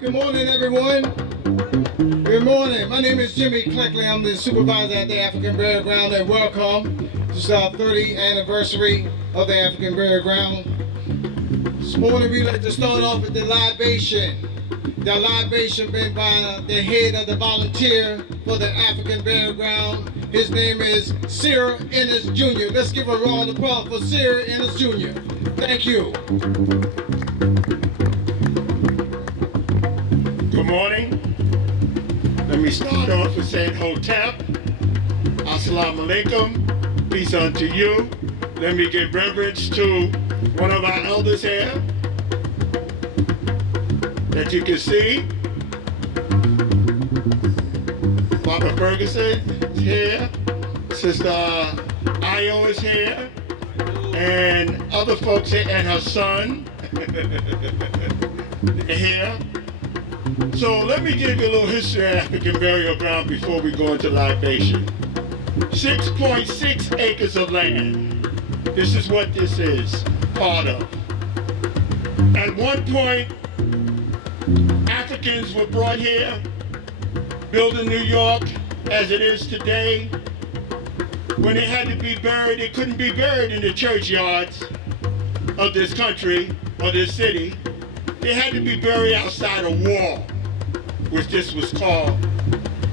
Good morning, everyone. Good morning. My name is Jimmy Cleckley. I'm the supervisor at the African Burial Ground, and welcome. This is our 30th anniversary of the African Burial Ground. This morning we'd like to start off with the libation. The libation being by the head of the volunteer for the African Burial Ground. His name is Cyril Ennis Jr. Let's give a round of applause for Cyril Ennis Jr. Thank you. Good morning. Let me start off with saying Hotep, Assalamu alaikum, peace unto you. Let me give reverence to one of our elders here that you can see. Papa Ferguson is here, Sister Io is here, and other folks here, and her son here. So let me give you a little history of African Burial Ground before we go into libation. 6.6 acres of land. This is what this is part of. At one point, Africans were brought here, building New York as it is today. When they had to be buried, they couldn't be buried in the churchyards of this country or this city. They had to be buried outside a wall, which this was called,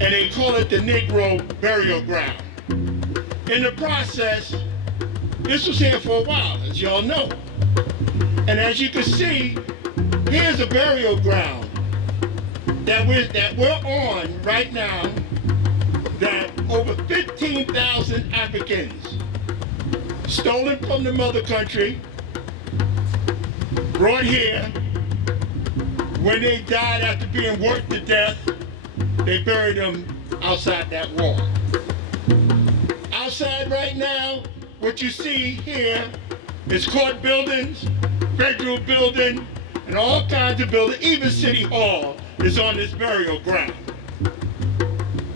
and they call it the Negro burial ground. In the process, this was here for a while, as y'all know. And as you can see, here's a burial ground that we're on right now, that over 15,000 Africans stolen from the mother country, brought here. When they died after being worked to death, they buried them outside that wall. Outside right now, what you see here is court buildings, federal building, and all kinds of buildings. Even City Hall is on this burial ground.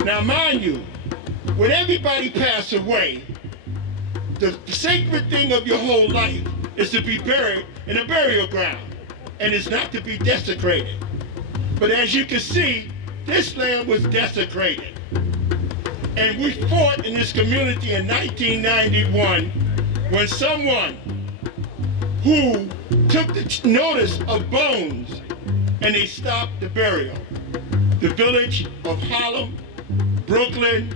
Now mind you, when everybody pass away, the sacred thing of your whole life is to be buried in a burial ground, and it's not to be desecrated. But as you can see, this land was desecrated. And we fought in this community in 1991 when someone who took the notice of bones and they stopped the burial. The village of Harlem, Brooklyn,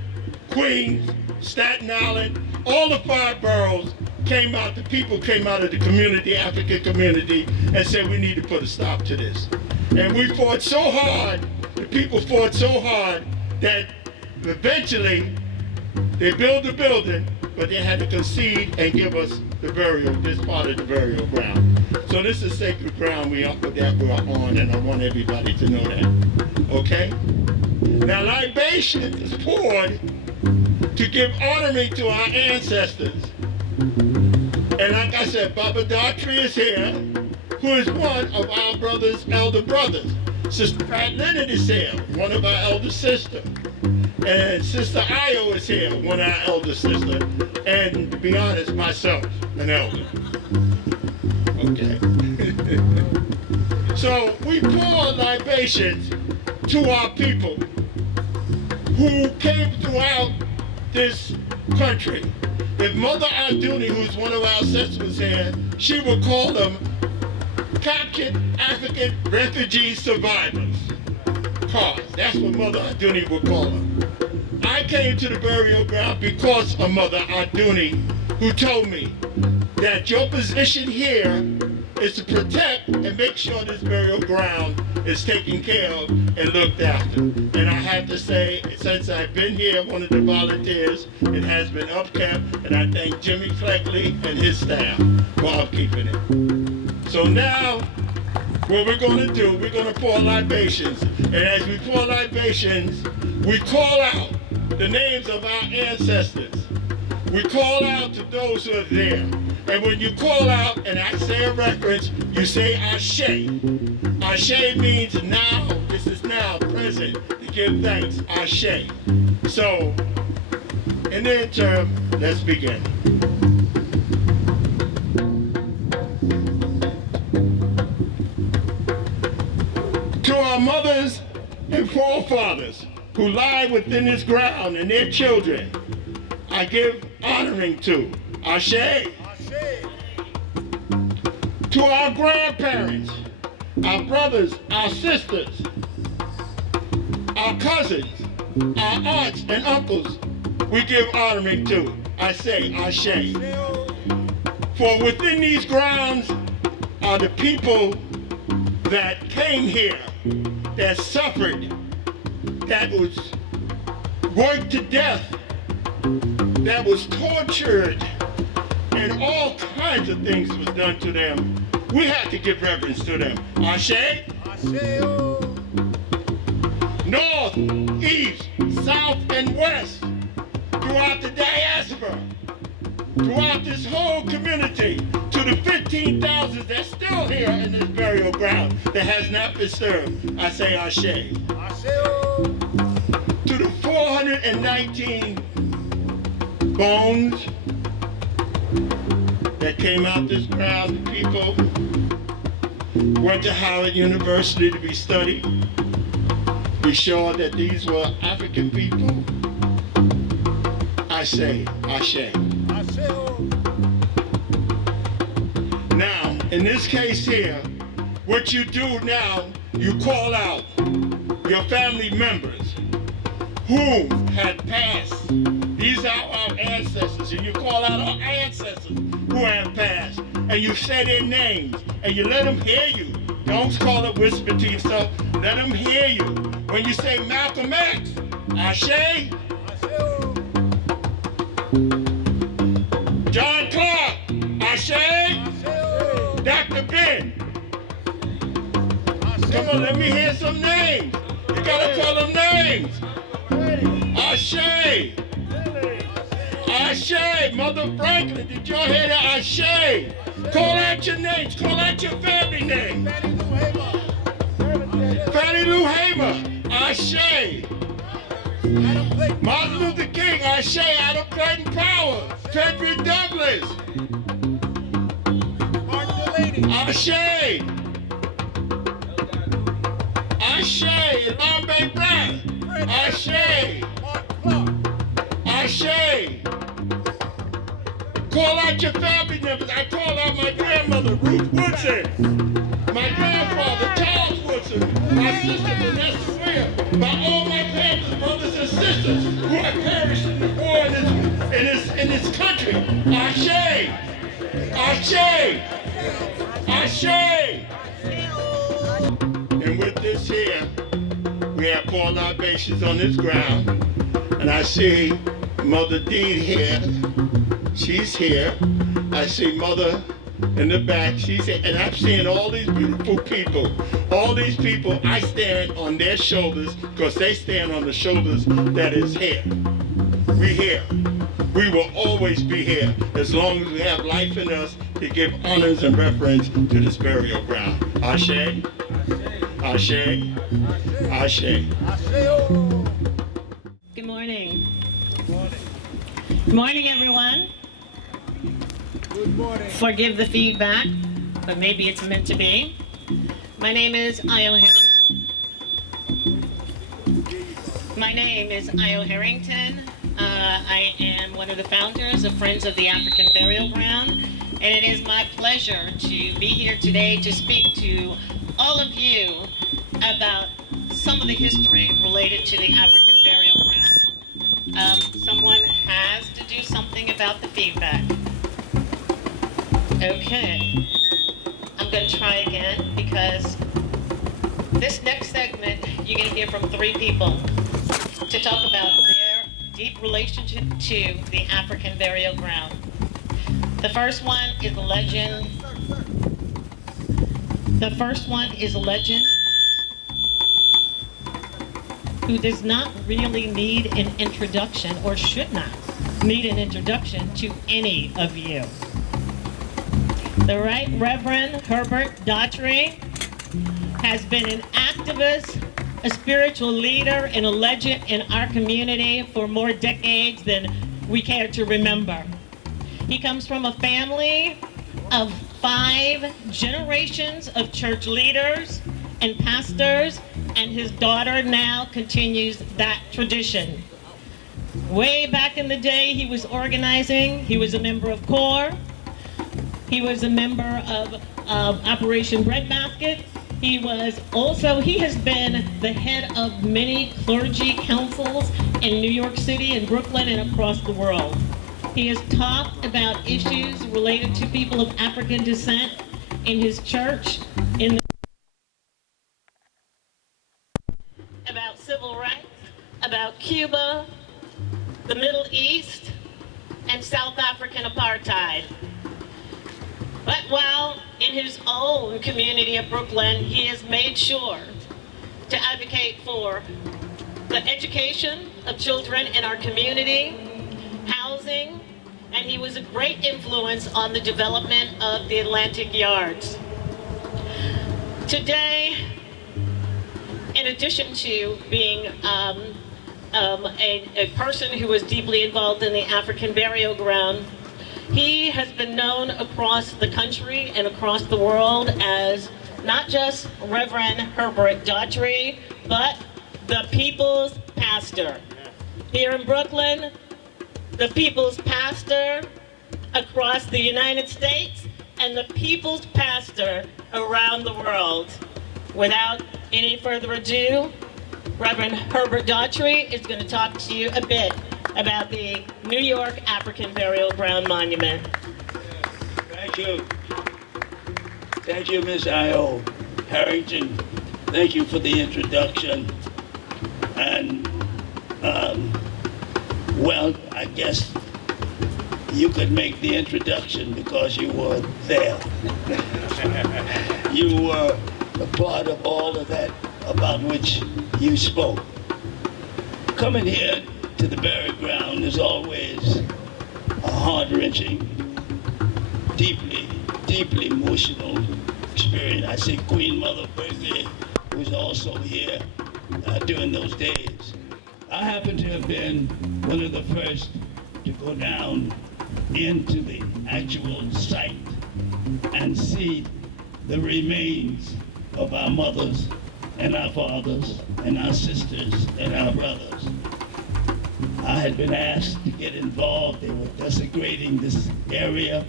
Queens, Staten Island, all the 5 boroughs came out, the people came out of the community, African community, and said we need to put a stop to this. And we fought so hard, the people fought so hard, that eventually they built the building, but they had to concede and give us the burial, this part of the burial ground. So this is sacred ground we're on, and I want everybody to know that, okay? Now libation is poured to give honoring to our ancestors. And like I said, Baba Daughtry is here, who is one of our elder brothers. Sister Pat Leonard is here, one of our elder sisters. And Sister Io is here, one of our elder sisters. And to be honest, myself, an elder. Okay. So we pour libations to our people who came throughout this country. If Mother Alduni, who's one of our sisters here, she would call them captured African refugee survivors. Cause that's what Mother Alduni would call them. I came to the burial ground because of Mother Alduni, who told me that your position here is to protect and make sure this burial ground is taken care of and looked after. And I have to say, since I've been here, one of the volunteers, it has been upkept, and I thank Jimmy Cleckley and his staff for upkeeping it. So now, what we're going to do, we're going to pour libations. And as we pour libations, we call out the names of our ancestors. We call out to those who are there. And when you call out, and I say a reference, you say Ashe. Ashe means now, this is now, present, to give thanks, Ashe. So, in the interim, let's begin. To our mothers and forefathers who lie within this ground and their children, I give honoring to Ashe. To our grandparents, our brothers, our sisters, our cousins, our aunts and uncles, we give honoring to. I say Ashe. For within these grounds are the people that came here, that suffered, that was worked to death, that was tortured, and all kinds of things was done to them. We have to give reverence to them. Ashe? North, east, south, and west, throughout the diaspora, throughout this whole community, to the 15,000 that's still here in this burial ground that has not been disturbed, I say Ashe. To the 419 bones that came out this ground, the people went to Howard University to be studied. Be sure that these were African people. I say Ashe. Now, in this case here, what you do now, you call out your family members who had passed. These are our ancestors, and you call out our ancestors who have passed, and you say their names, and you let them hear you. Don't call it whisper to yourself. Let them hear you. When you say Malcolm X, Ashe. John Clark, Ashe. Dr. Ben. Come on, let me hear some names. You gotta call them names. Ashe. Ashe. Mother Franklin, did y'all hear that? Ashe. Call out your names. Call out your family names. Fannie Lou Hamer. Ashe. Martin Luther King. Ashe. Adam Clayton Powell. Frederick Douglass. Ashe. Ashe. Lambe Brown. Ashe. Ashe. Call out your family members. I call out my grandmother, Ruth Woodson. My grandfather, Charles Woodson. My sister, Vanessa Ware. By all my parents, brothers and sisters who have perished in the war in this country. Ashe. Ashe. Ashe. And with this here, we have 4 libations on this ground. And I see Mother Deed here. She's here. I see Mother in the back. She's here. And I'm seeing all these beautiful people. All these people, I stand on their shoulders because they stand on the shoulders that is here. We here. We will always be here as long as we have life in us to give honors and reverence to this burial ground. Ashe, Ashe, Ashe. Good morning. Good morning, everyone. Good morning. Forgive the feedback, but maybe it's meant to be. My name is Io Harrington. I am one of the founders of Friends of the African Burial Ground, and it is my pleasure to be here today to speak to all of you about some of the history related to the African Burial Ground. Someone has to do something about the feedback. Okay, I'm going to try again because this next segment you're going to hear from three people to talk about their deep relationship to the African burial ground. The first one is a legend. Who does not really need an introduction, or should not need an introduction to any of you. The Right Reverend Herbert Daughtry has been an activist, a spiritual leader, and a legend in our community for more decades than we care to remember. He comes from a family of 5 generations of church leaders and pastors, and his daughter now continues that tradition. Way back in the day, he was organizing. He was a member of CORE. He was a member of Operation Breadbasket. He has been the head of many clergy councils in New York City and Brooklyn and across the world. He has talked about issues related to people of African descent in his church, about civil rights, about Cuba, the Middle East, and South African apartheid. But while in his own community of Brooklyn, he has made sure to advocate for the education of children in our community, housing, and he was a great influence on the development of the Atlantic Yards. Today, in addition to being a person who was deeply involved in the African burial ground, he has been known across the country and across the world as not just Reverend Herbert Daughtry, but the People's Pastor. Here in Brooklyn, the People's Pastor across the United States, and the People's Pastor around the world. Without any further ado, Reverend Herbert Daughtry is going to talk to you a bit about the New York African Burial Ground Monument. Thank you. Thank you, Ms. Io Harrington. Thank you for the introduction. And, well, I guess you could make the introduction because you were there. You were a part of all of that about which you spoke. Coming here to the burial ground is always a heart-wrenching, deeply, deeply emotional experience. I see Queen Mother Berkeley, who's also here during those days. I happen to have been one of the first to go down into the actual site and see the remains of our mothers and our fathers and our sisters and our brothers. I had been asked to get involved. They were desecrating this area.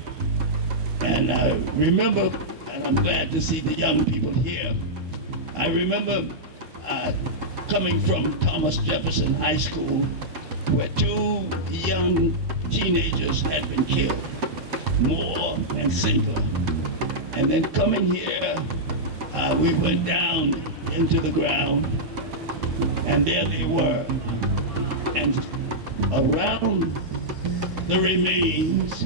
And I remember, and I'm glad to see the young people here, I remember coming from Thomas Jefferson High School, where 2 young teenagers had been killed, Moore and Singer. And then coming here, we went down into the ground, and there they were. And around the remains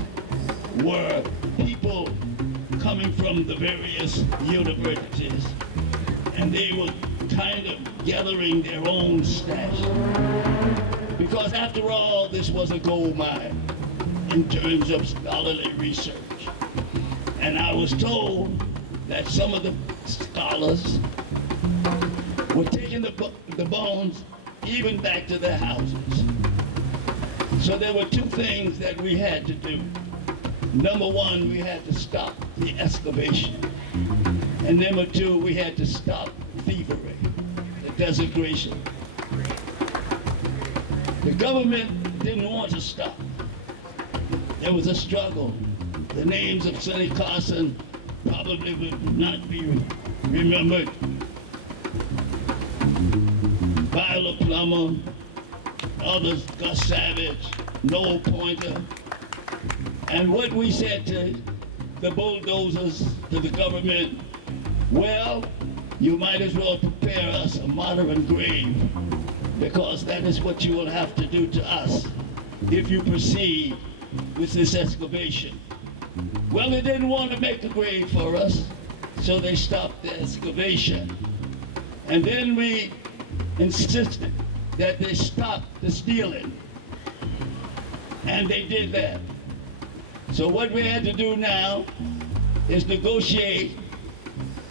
were people coming from the various universities, and they were kind of gathering their own stash. Because after all, this was a gold mine. in terms of scholarly research. And I was told that some of the scholars were taking the bones even back to their houses. So there were two things that we had to do. Number one, we had to stop the excavation. And number two, we had to stop thievery, the desecration. The government didn't want to stop. There was a struggle. The names of Sonny Carson probably would not be remembered. Viola Plummer, others, Gus Savage, Noel Pointer. And what we said to the bulldozers, to the government, well, you might as well prepare us a modern grave, because that is what you will have to do to us if you proceed with this excavation. Well, they didn't want to make a grave for us, so they stopped the excavation. And then we insisted that they stop the stealing. And they did that. So what we had to do now is negotiate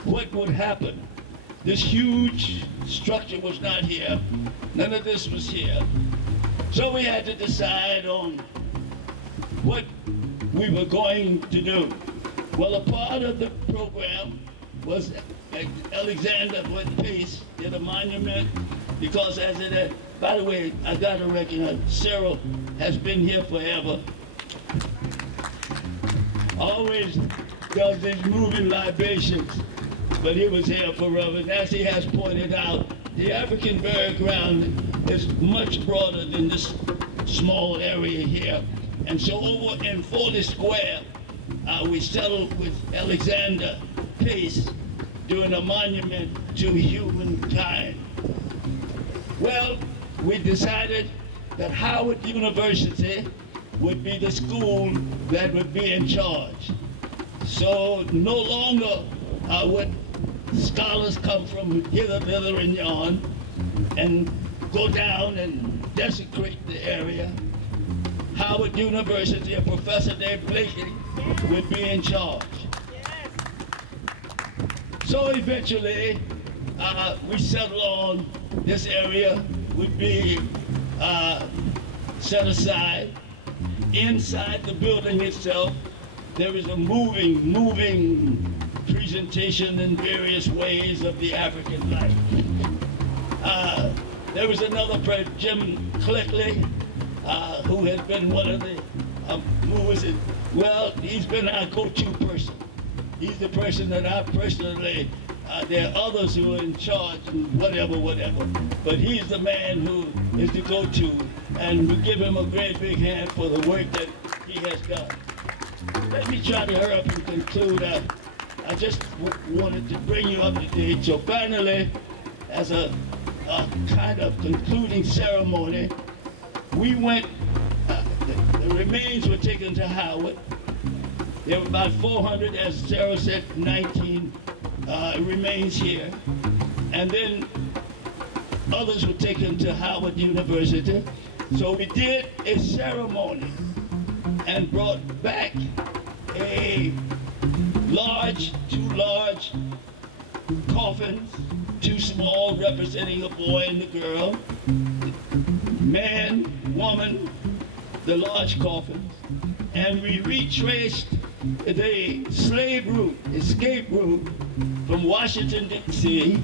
what would happen. This huge structure was not here. None of this was here. So we had to decide on what we were going to do. Well, a part of the program was Alexander Pace did a monument, because as it had, by the way, I gotta recognize, Cyril has been here forever. Always does these moving libations, but he was here forever. And as he has pointed out, the African burial ground is much broader than this small area here. And so over in 40 Square, we settled with Alexander Pace doing a monument to humankind. Well, we decided that Howard University would be the school that would be in charge. So no longer would scholars come from hither, thither, and yon and go down and desecrate the area. Howard University and Professor Dave Blakey would be in charge. So eventually, we settled on this area would be set aside. Inside the building itself, there is a moving presentation in various ways of the African life. There was another person, Jim Clickley, who has been one of the movers. Well, he's been our go-to person. He's the person that I personally, there are others who are in charge and whatever, but he's the man who is the go-to, and we give him a great big hand for the work that he has done. Let me try to hurry up and conclude. I just wanted to bring you up to date. So finally, as a kind of concluding ceremony, we went, the remains were taken to Howard. There were about 400, as Sarah said, 19 remains here. And then others were taken to Howard University. So we did a ceremony and brought back two large coffins, two small representing a boy and a girl, man, woman, the large coffins, and we retraced the slave route, escape route from Washington, D.C.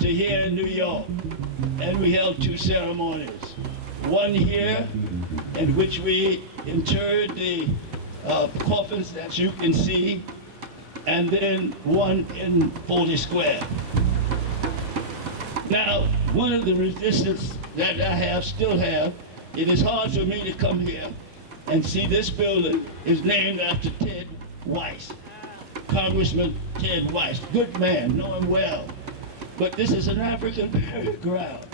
to here in New York. And we held two ceremonies. One here, in which we interred the coffins that you can see, and then one in 40 Square. Now, one of the resistance that I still have, it is hard for me to come here and see this building is named after Ted Weiss, Congressman Ted Weiss. Good man, know him well. But this is an African burial ground.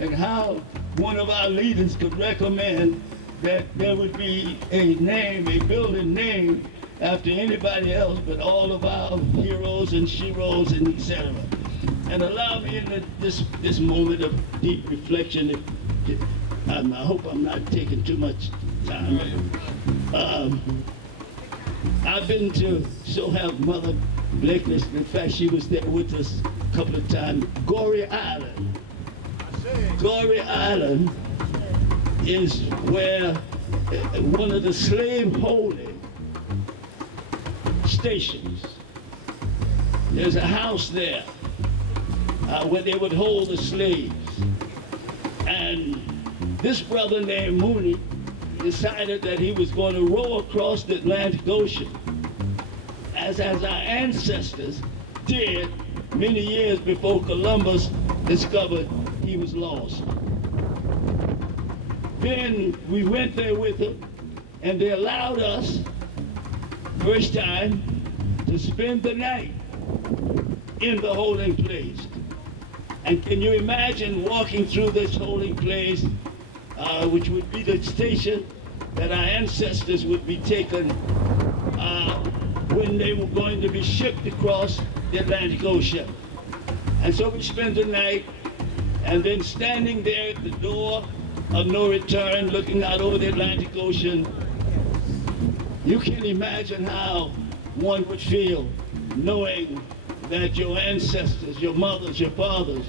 And how one of our leaders could recommend that there would be a name, a building named after anybody else but all of our heroes and sheroes and etc. And allow me in this moment of deep reflection, I hope I'm not taking too much time. I've been to so have Mother Blakely. In fact, she was there with us a couple of times. Goree Island. Goree Island is where one of the slave holding stations. There's a house there where they would hold the slaves. And this brother named Mooney decided that he was going to row across the Atlantic Ocean, as our ancestors did many years before Columbus discovered he was lost. Then we went there with him, and they allowed us, first time, to spend the night in the holding place. And can you imagine walking through this holding place, which would be the station that our ancestors would be taken when they were going to be shipped across the Atlantic Ocean. And so we spent the night, and then standing there at the door of no return, looking out over the Atlantic Ocean, you can imagine how one would feel knowing that your ancestors, your mothers, your fathers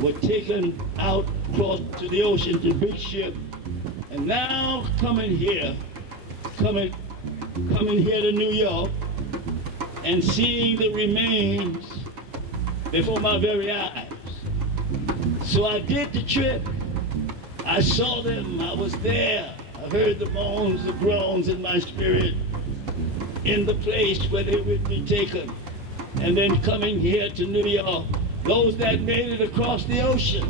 were taken out across to the ocean to big ship, and now coming here to New York and seeing the remains before my very eyes. So I did the trip. I saw them, I was there. I heard the moans, the groans in my spirit in the place where they would be taken. And then coming here to New York, those that made it across the ocean,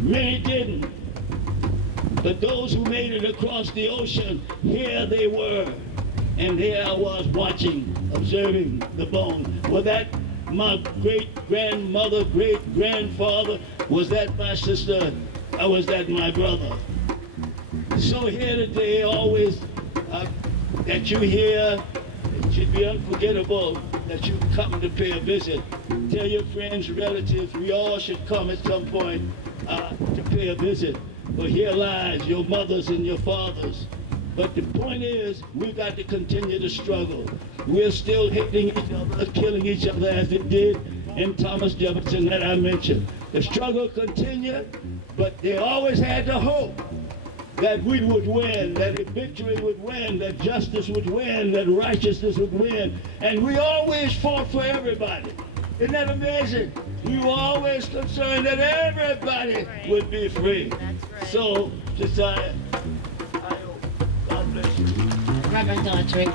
many didn't. But those who made it across the ocean, here they were. And here I was watching, observing the bone. Was that my great-grandmother, great-grandfather? Was that my sister? Or was that my brother? So here today, always that you hear, it should be unforgettable that you come to pay a visit. Tell your friends, relatives, we all should come at some point to pay a visit. But here lies your mothers and your fathers. But the point is, we've got to continue to struggle. We're still hitting each other, killing each other as they did in Thomas Jefferson that I mentioned. The struggle continued, but they always had the hope that we would win, that victory would win, that justice would win, that righteousness would win. And we always fought for everybody. Isn't that amazing? We were always concerned that everybody would be free. That's right. So, Josiah, God bless you. Reverend Daughtry.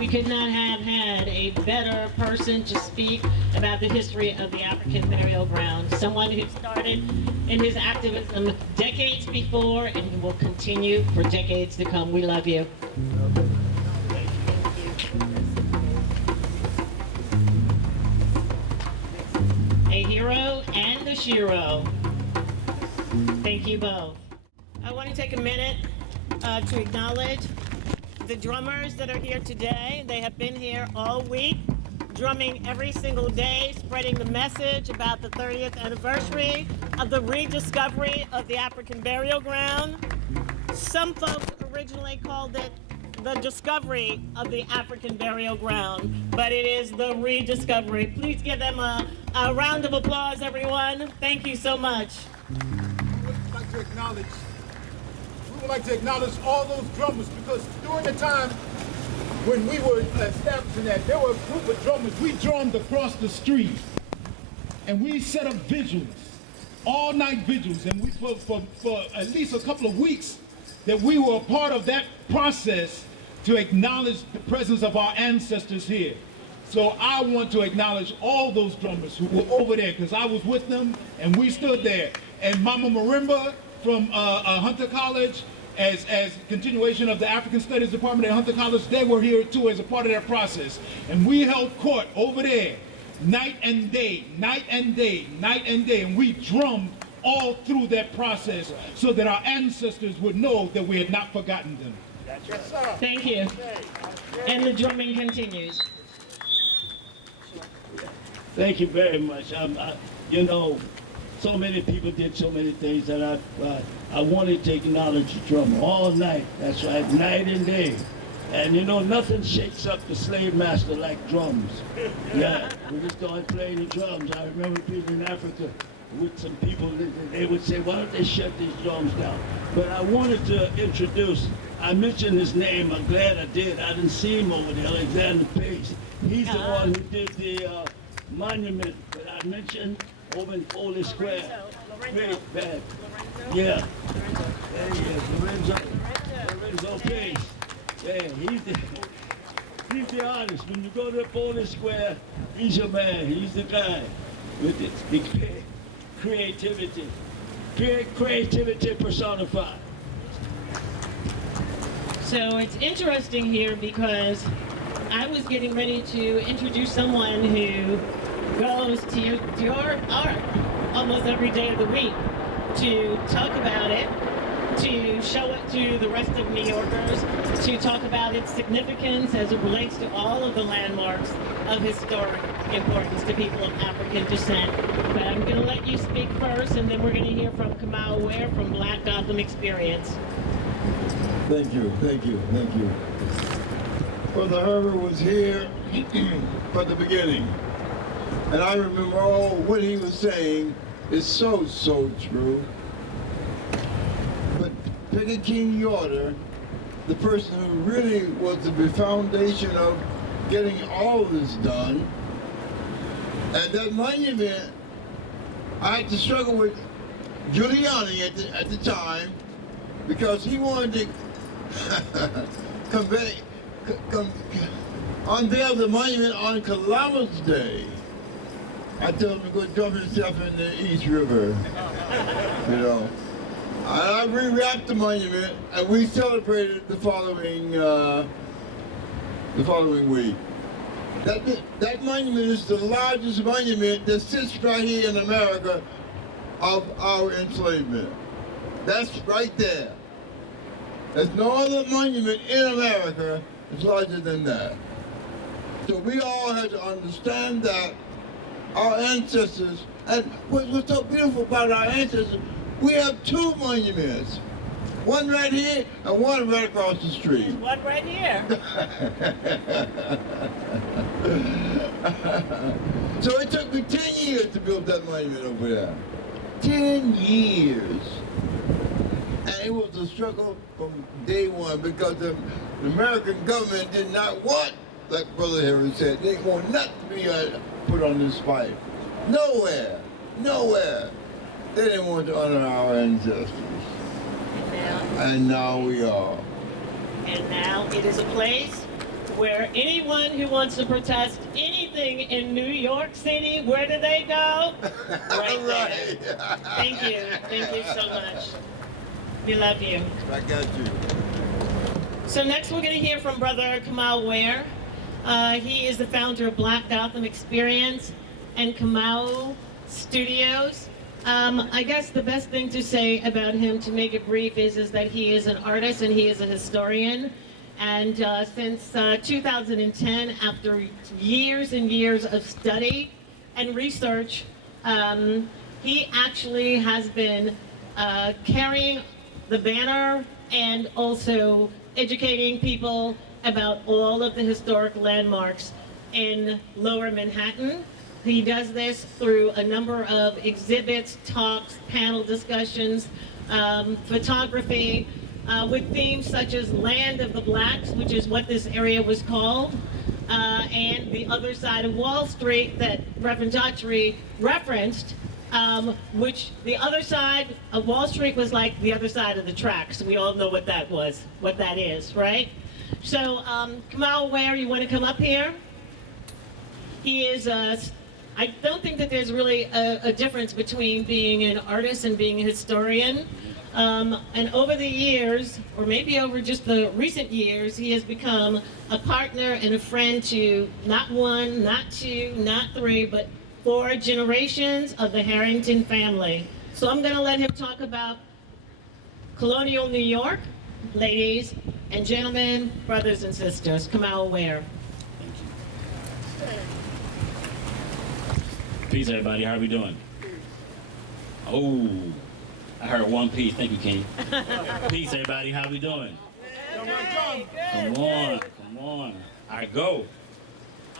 We could not have had a better person to speak about the history of the African burial ground. Someone who started in his activism decades before and who will continue for decades to come. We love you. A hero and a shiro. Thank you both. I want to take a minute to acknowledge the drummers that are here today. They have been here all week, drumming every single day, spreading the message about the 30th anniversary of the rediscovery of the African burial ground. Some folks originally called it the discovery of the African burial ground, but it is the rediscovery. Please give them a round of applause, everyone. Thank you so much. We would like to acknowledge all those drummers, because during the time when we were establishing that, there were a group of drummers. We drummed across the street, and we set up vigils, all-night vigils, and we for at least a couple of weeks that we were a part of that process to acknowledge the presence of our ancestors here. So I want to acknowledge all those drummers who were over there, because I was with them and we stood there. And Mama Marimba from Hunter College, as continuation of the African Studies Department at Hunter College, they were here too as a part of that process. And we held court over there night and day, night and day, night and day. And we drummed all through that process so that our ancestors would know that we had not forgotten them. Yes, sir. Thank you. And the drumming continues. Thank you very much. You know, so many people did so many things that I wanted to acknowledge the drummer all night. That's right, night and day. And you know, nothing shakes up the slave master like drums. Yeah, when we started playing the drums, I remember being in Africa with some people, they would say, why don't they shut these drums down? But I wanted to introduce, I mentioned his name, I'm glad I did. I didn't see him over there, Alexander Pace. He's the one who did the monument that I mentioned over in Foley Square. Very bad. Yeah. There he is, Lorenzo Pace. Yeah, he's the artist. When you go to Foley Square, he's your man. He's the guy with the creativity. Creativity personified. So it's interesting here because I was getting ready to introduce someone who goes to your art almost every day of the week to talk about it, to show it to the rest of New Yorkers, to talk about its significance as it relates to all of the landmarks of historic importance to people of African descent. But I'm going to let you speak first, and then we're going to hear from Kamal Ware from Black Gotham Experience. Thank you. Brother Herbert was here from the beginning. And I remember what he was saying is so true. But Peggy King Yorter, the person who really was the foundation of getting all of this done, and that monument, I had to struggle with Giuliani at the time because he wanted to unveil the monument on Columbus Day. I told him to go dump himself in the East River, you know. And I rewrapped the monument, and we celebrated the following week. That monument is the largest monument that sits right here in America of our enslavement. That's right there. There's no other monument in America that's larger than that. So we all have to understand that our ancestors, and what's so beautiful about our ancestors, we have two monuments. One right here and one right across the street. One right here. So it took me 10 years to build that monument over there. 10 years. And it was a struggle from day one because the American government did not want, like Brother Harry said, they want nothing to be put on this fight. Nowhere. They didn't want to honor our ancestors. And now we are. And now it is a place where anyone who wants to protest anything in New York City, where do they go? Right there. Thank you so much. We love you. I got you. So next we're going to hear from Brother Kamal Ware. He is the founder of Black Gotham Experience and Kamal Studios. I guess the best thing to say about him, to make it brief, is that he is an artist and he is a historian. And since 2010, after years and years of study and research, he actually has been carrying the banner and also educating people about all of the historic landmarks in Lower Manhattan. He does this through a number of exhibits, talks, panel discussions, photography, with themes such as Land of the Blacks, which is what this area was called, and the other side of Wall Street that Reverend Daughtry referenced, which the other side of Wall Street was like the other side of the tracks. We all know what that was, what that is, right? So, Kamal Ware, you want to come up here? He is I don't think that there's really a difference between being an artist and being a historian. And over the years, or maybe over just the recent years, he has become a partner and a friend to not one, not two, not three, but 4 generations of the Harrington family. So I'm going to let him talk about colonial New York. Ladies and gentlemen, brothers and sisters, Kamal Ware. Peace, everybody. How are we doing? Oh, I heard one piece. Thank you, King. Peace, everybody. How we doing? Come on, come on. I go.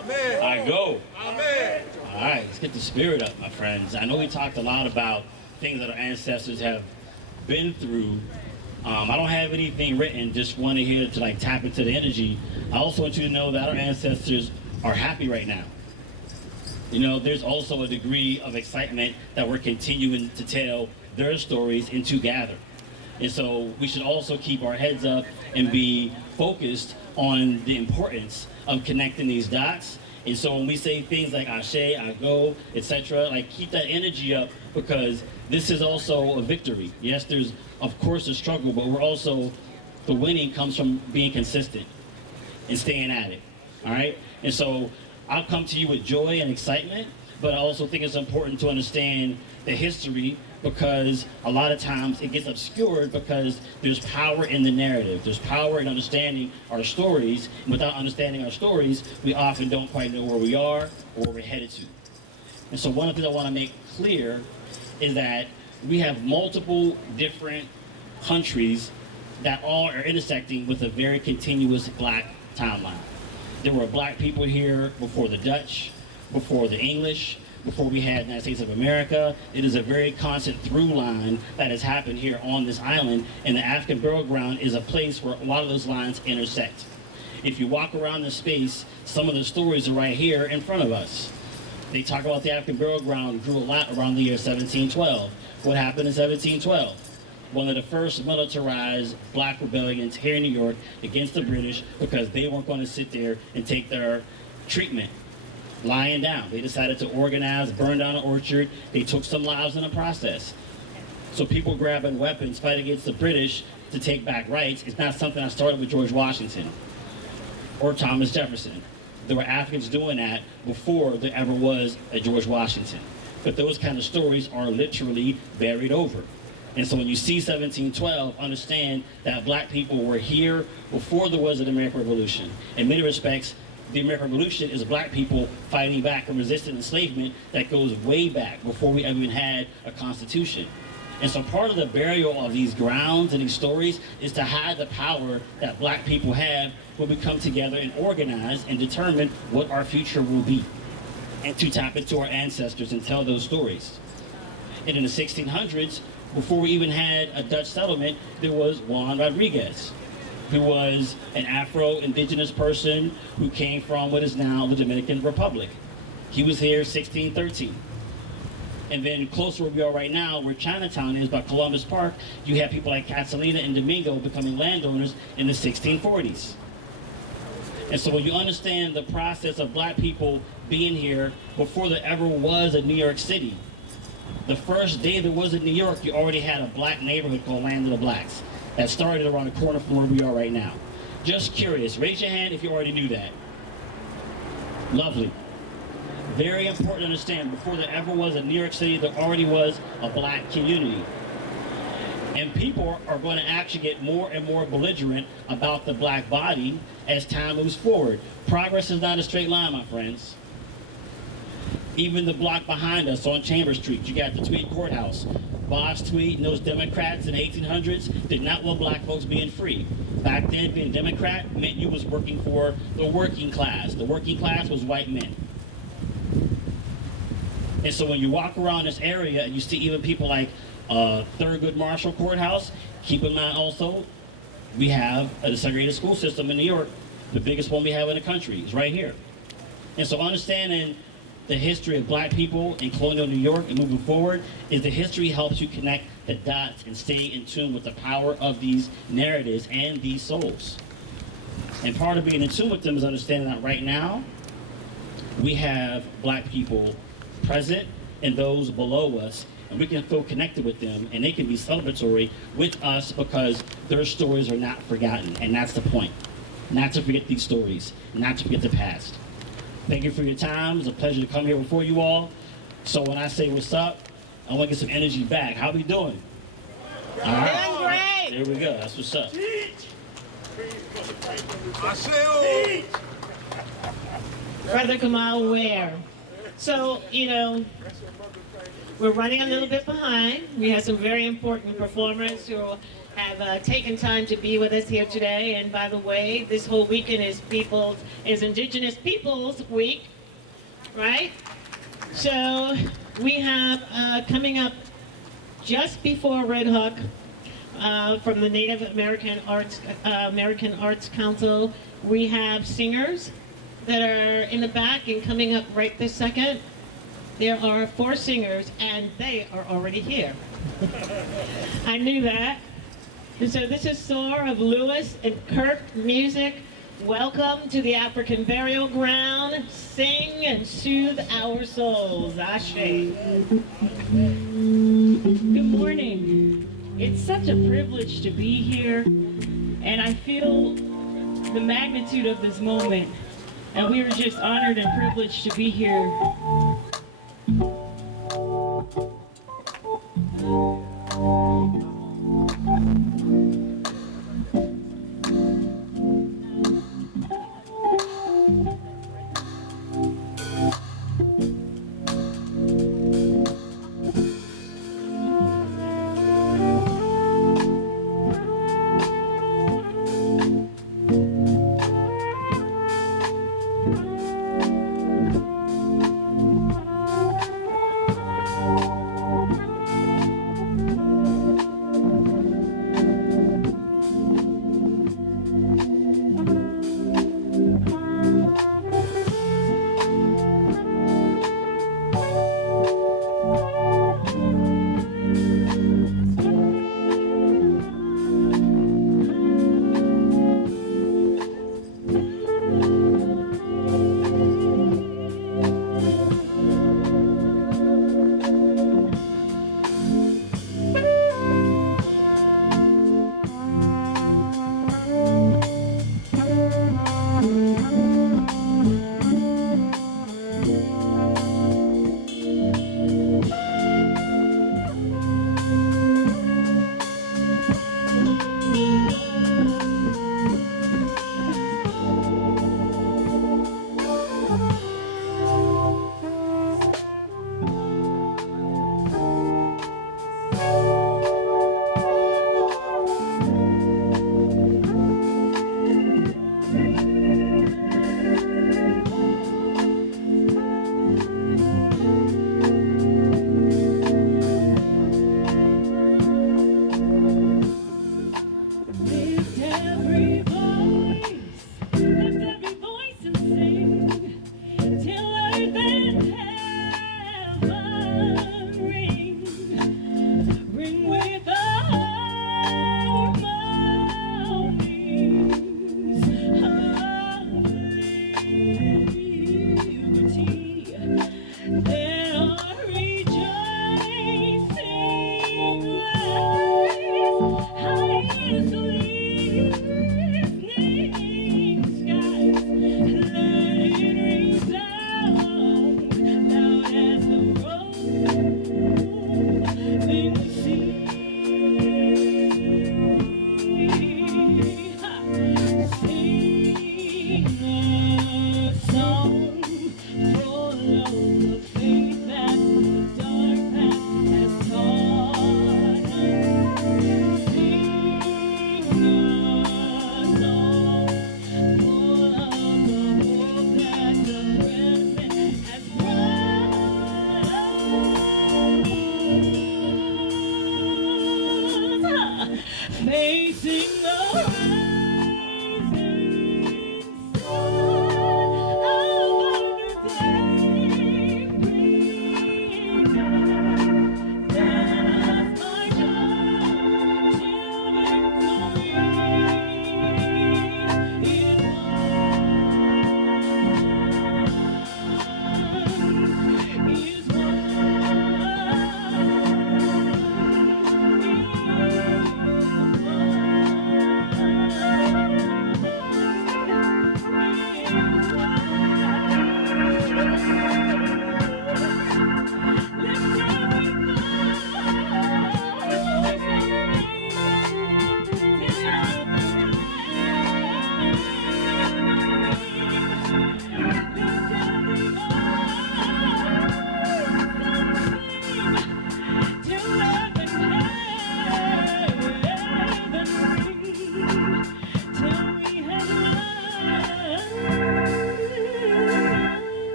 Amen. I go. Amen. All right, let's get the spirit up, my friends. I know we talked a lot about things that our ancestors have been through. I don't have anything written, just wanted here to like tap into the energy. I also want you to know that our ancestors are happy right now. You know, there's also a degree of excitement that we're continuing to tell their stories and to gather. And so we should also keep our heads up and be focused on the importance of connecting these dots. And so when we say things like Ashe, I go, etc., like keep that energy up, because this is also a victory. Yes, there's of course a struggle, but we're also, the winning comes from being consistent and staying at it. All right? And so I'll come to you with joy and excitement, but I also think it's important to understand the history, because a lot of times it gets obscured because there's power in the narrative. There's power in understanding our stories. And without understanding our stories, we often don't quite know where we are or where we're headed to. And so one of the things I want to make clear is that we have multiple different countries that all are intersecting with a very continuous black timeline. There were black people here before the Dutch, before the English, before we had the United States of America. It is a very constant through line that has happened here on this island, and the African burial ground is a place where a lot of those lines intersect. If you walk around the space, some of the stories are right here in front of us. They talk about the African burial ground grew a lot around the year 1712. What happened in 1712? One of the first militarized black rebellions here in New York against the British, because they weren't going to sit there and take their treatment lying down. They decided to organize, burn down an orchard. They took some lives in the process. So people grabbing weapons, fight against the British to take back rights, it's not something that started with George Washington or Thomas Jefferson. There were Africans doing that before there ever was a George Washington. But those kind of stories are literally buried over. And so when you see 1712, understand that black people were here before there was an American Revolution. In many respects, the American Revolution is black people fighting back and resisting enslavement that goes way back before we ever even had a constitution. And so part of the burial of these grounds and these stories is to hide the power that black people have when we come together and organize and determine what our future will be, and to tap into our ancestors and tell those stories. And in the 1600s, before we even had a Dutch settlement, there was Juan Rodriguez, who was an Afro-Indigenous person who came from what is now the Dominican Republic. He was here 1613. And then closer where we are right now, where Chinatown is by Columbus Park, you have people like Catalina and Domingo becoming landowners in the 1640s. And so when you understand the process of black people being here before there ever was a New York City, the first day there was in New York, you already had a black neighborhood called Land of the Blacks that started around the corner from where we are right now. Just curious, raise your hand if you already knew that. Lovely. Very important to understand, before there ever was a New York City, there already was a black community. And people are going to actually get more and more belligerent about the black body as time moves forward. Progress is not a straight line, my friends. Even the block behind us on Chambers Street, you got the Tweed Courthouse. Boss Tweed and those Democrats in the 1800s did not want black folks being free. Back then, being a Democrat meant you was working for the working class. The working class was white men. And so when you walk around this area and you see even people like Thurgood Marshall Courthouse, keep in mind also, we have a segregated school system in New York. The biggest one we have in the country is right here. And so understanding the history of black people in colonial New York and moving forward is the history helps you connect the dots and stay in tune with the power of these narratives and these souls. And part of being in tune with them is understanding that right now, we have black people present and those below us, and we can feel connected with them, and they can be celebratory with us because their stories are not forgotten, and that's the point. Not to forget these stories, not to forget the past. Thank you for your time. It's a pleasure to come here before you all. So when I say what's up, I want to get some energy back. How we doing? All right. Doing great. There we go. That's what's up. Brother Kamal Ware. So, you know, We're running a little bit behind. We have some very important performers who have taken time to be with us here today. And by the way, this whole weekend is Indigenous Peoples Week, right? So we have coming up just before Redhawk from the Native American Arts Council, we have singers that are in the back and coming up right this second. There are 4 singers, and they are already here. I knew that. And so this is Soar of Lewis and Kirk Music. Welcome to the African Burial Ground. Sing and soothe our souls. Ashe. Good morning. It's such a privilege to be here, and I feel the magnitude of this moment. And we are just honored and privileged to be here.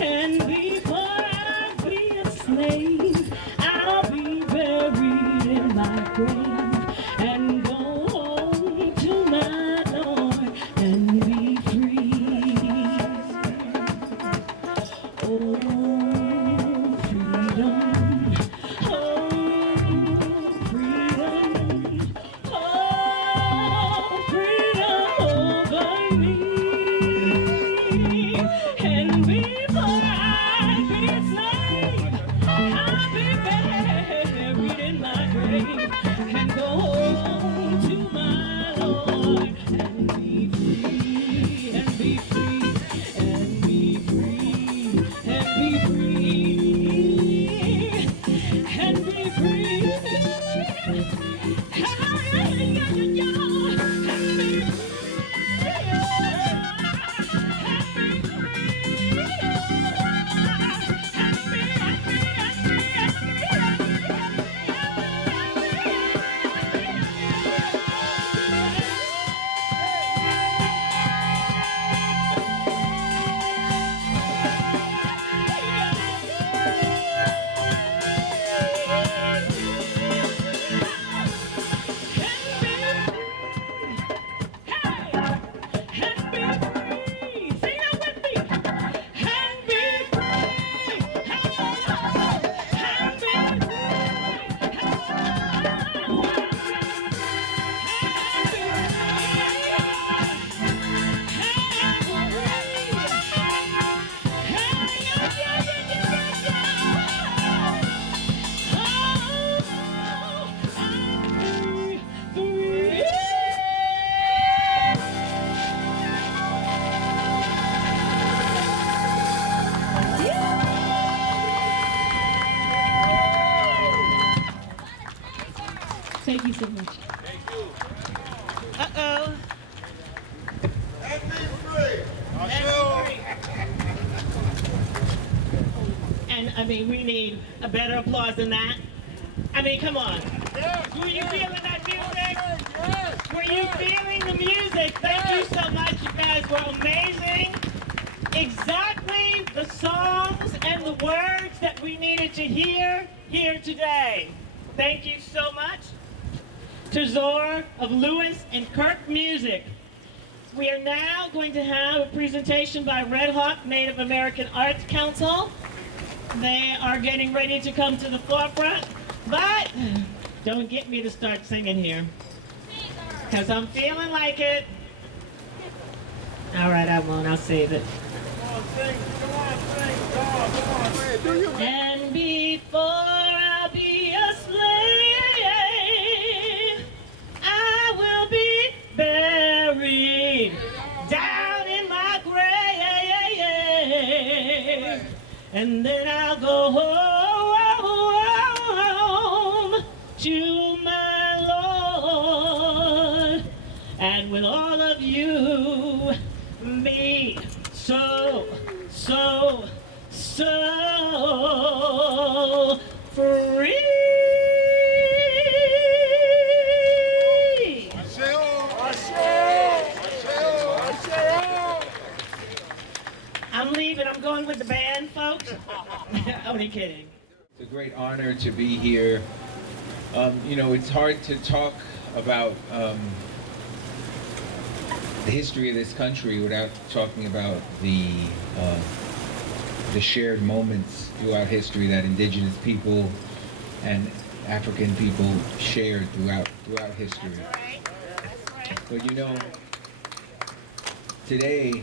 And before I be a slave, I'll be buried in my grave and go home to my Lord and be free. Oh, freedom. Oh, freedom. Oh, freedom over me. And before I be a slave, I'll be buried in my grave and go home to my Lord and be free, and be free, and be free, and be free, and be free. Thank you so much. Uh-oh. And I mean, we need a better applause than that. I mean, come on. Were you feeling that music? Were you feeling the music? Thank you so much. You guys were amazing. Exactly the songs and the words that we needed to hear here today. Thank you so much to Zora of Lewis and Kirk Music. We are now going to have a presentation by Redhawk, Native American Arts Council. They are getting ready to come to the forefront, but don't get me to start singing here, because I'm feeling like it. All right, I won't. I'll save it. And before I be a slave, I will be buried down in my grave, and then I'll go home to my Lord, and with all of you be so free. I'm leaving. I'm going with the band, folks. Only kidding. It's a great honor to be here. You know, it's hard to talk about the history of this country without talking about the shared moments throughout history that indigenous people and African people shared throughout history. But you know, today,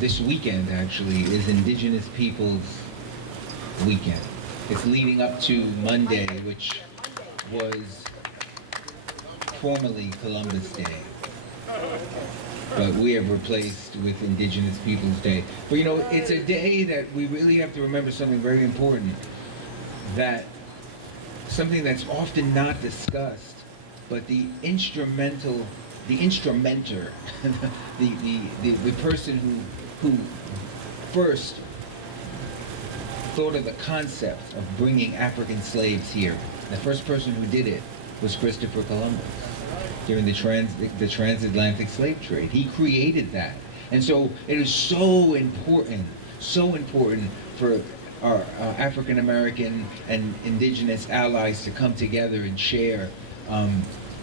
this weekend actually is Indigenous Peoples Weekend. It's leading up to Monday, which was formerly Columbus Day, but we have replaced with Indigenous Peoples Day. But you know, it's a day that we really have to remember something very important, that something that's often not discussed, but the instrumenter, the person who first thought of the concept of bringing African slaves here. The first person who did it was Christopher Columbus during the transatlantic slave trade. He created that. And so it is so important so important for our African American and indigenous allies to come together and share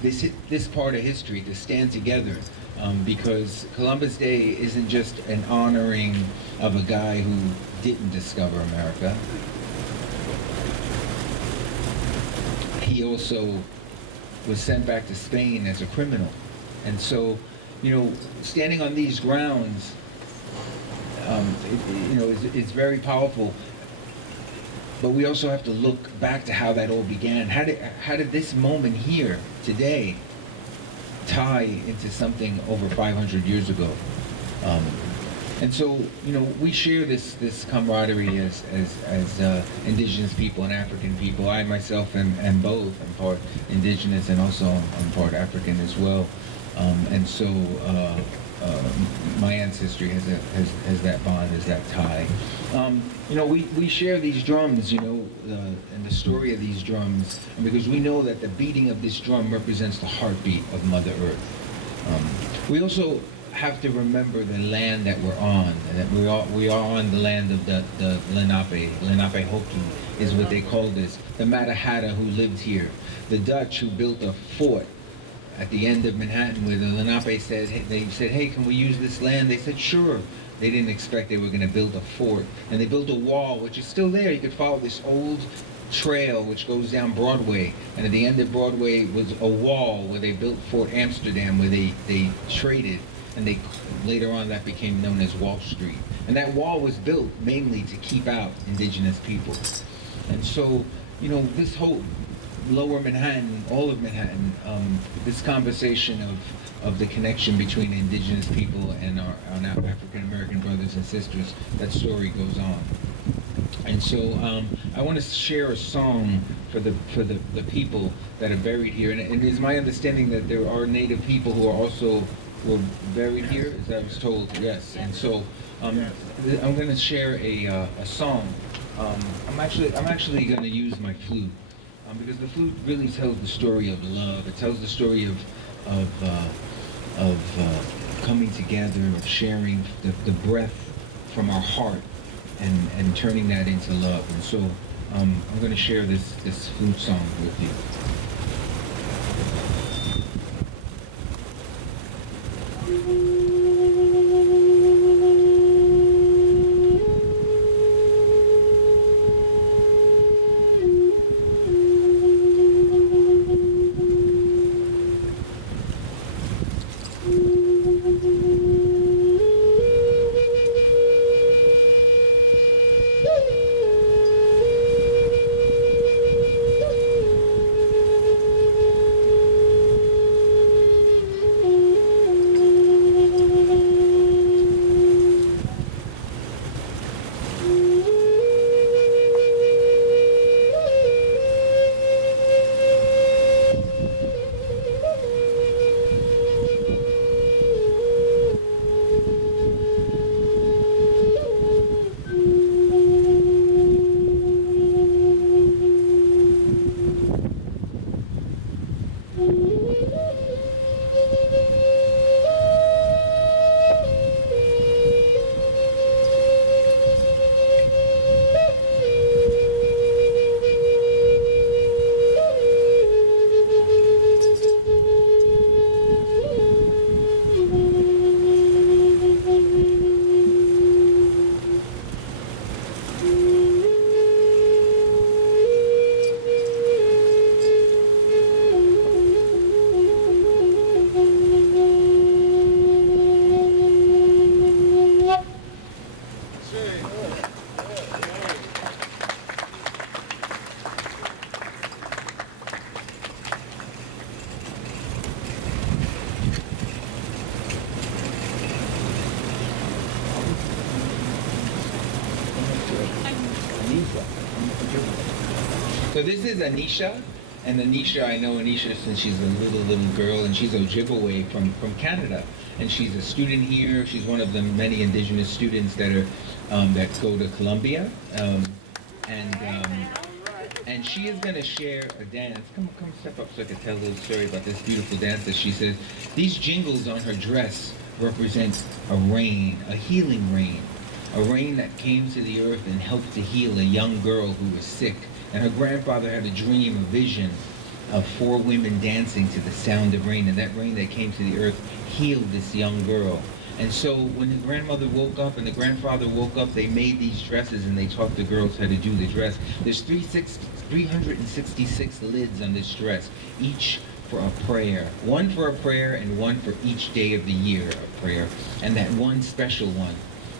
this part of history, to stand together, because Columbus Day isn't just an honoring of a guy who didn't discover America. He also was sent back to Spain as a criminal. And so, standing on these grounds, it's very powerful. But we also have to look back to how that all began. How did this moment here today tie into something over 500 years ago? And so, we share this camaraderie as indigenous people and African people. I myself am both. I'm part indigenous and also I'm part African as well. And so my ancestry has that bond, has that tie. We share these drums, and the story of these drums, and because we know that the beating of this drum represents the heartbeat of Mother Earth. We also have to remember the land that we're on, and that we are on the land of the Lenape. Lenape Hoki is what they call this. The Matahatta who lived here. The Dutch who built a fort at the end of Manhattan, where the Lenape said, hey, can we use this land? They said, sure. They didn't expect they were going to build a fort. And they built a wall, which is still there. You could follow this old trail which goes down Broadway. And at the end of Broadway was a wall where they built Fort Amsterdam, where they traded. And later on that became known as Wall Street. And that wall was built mainly to keep out indigenous people. And so, this whole Lower Manhattan, all of Manhattan, this conversation of the connection between indigenous people and our African American brothers and sisters, that story goes on. And so I want to share a song for the people that are buried here. And it is my understanding that there are Native people who are also buried here, as I was told, yes. And so I'm going to share a song. I'm actually going to use my flute. Because the flute really tells the story of love. It tells the story of coming together, of sharing the breath from our heart, and turning that into love. And so I'm going to share this flute song with you. So this is Anisha, and Anisha, I know Anisha since she's a little girl, and she's Ojibwe from Canada, and she's a student here. She's one of the many indigenous students that are that go to Columbia, and she is going to share a dance. Come step up so I can tell a little story about this beautiful dance that she says. These jingles on her dress represent a rain, a healing rain. a rain that came to the earth and helped to heal a young girl who was sick. And her grandfather had a dream, a vision of 4 women dancing to the sound of rain, and that rain that came to the earth healed this young girl. And so when the grandmother woke up and the grandfather woke up, they made these dresses and they taught the girls how to do the dress. There's 366 lids on this dress, each for a prayer. One for a prayer and one for each day of the year of prayer, and that one special one.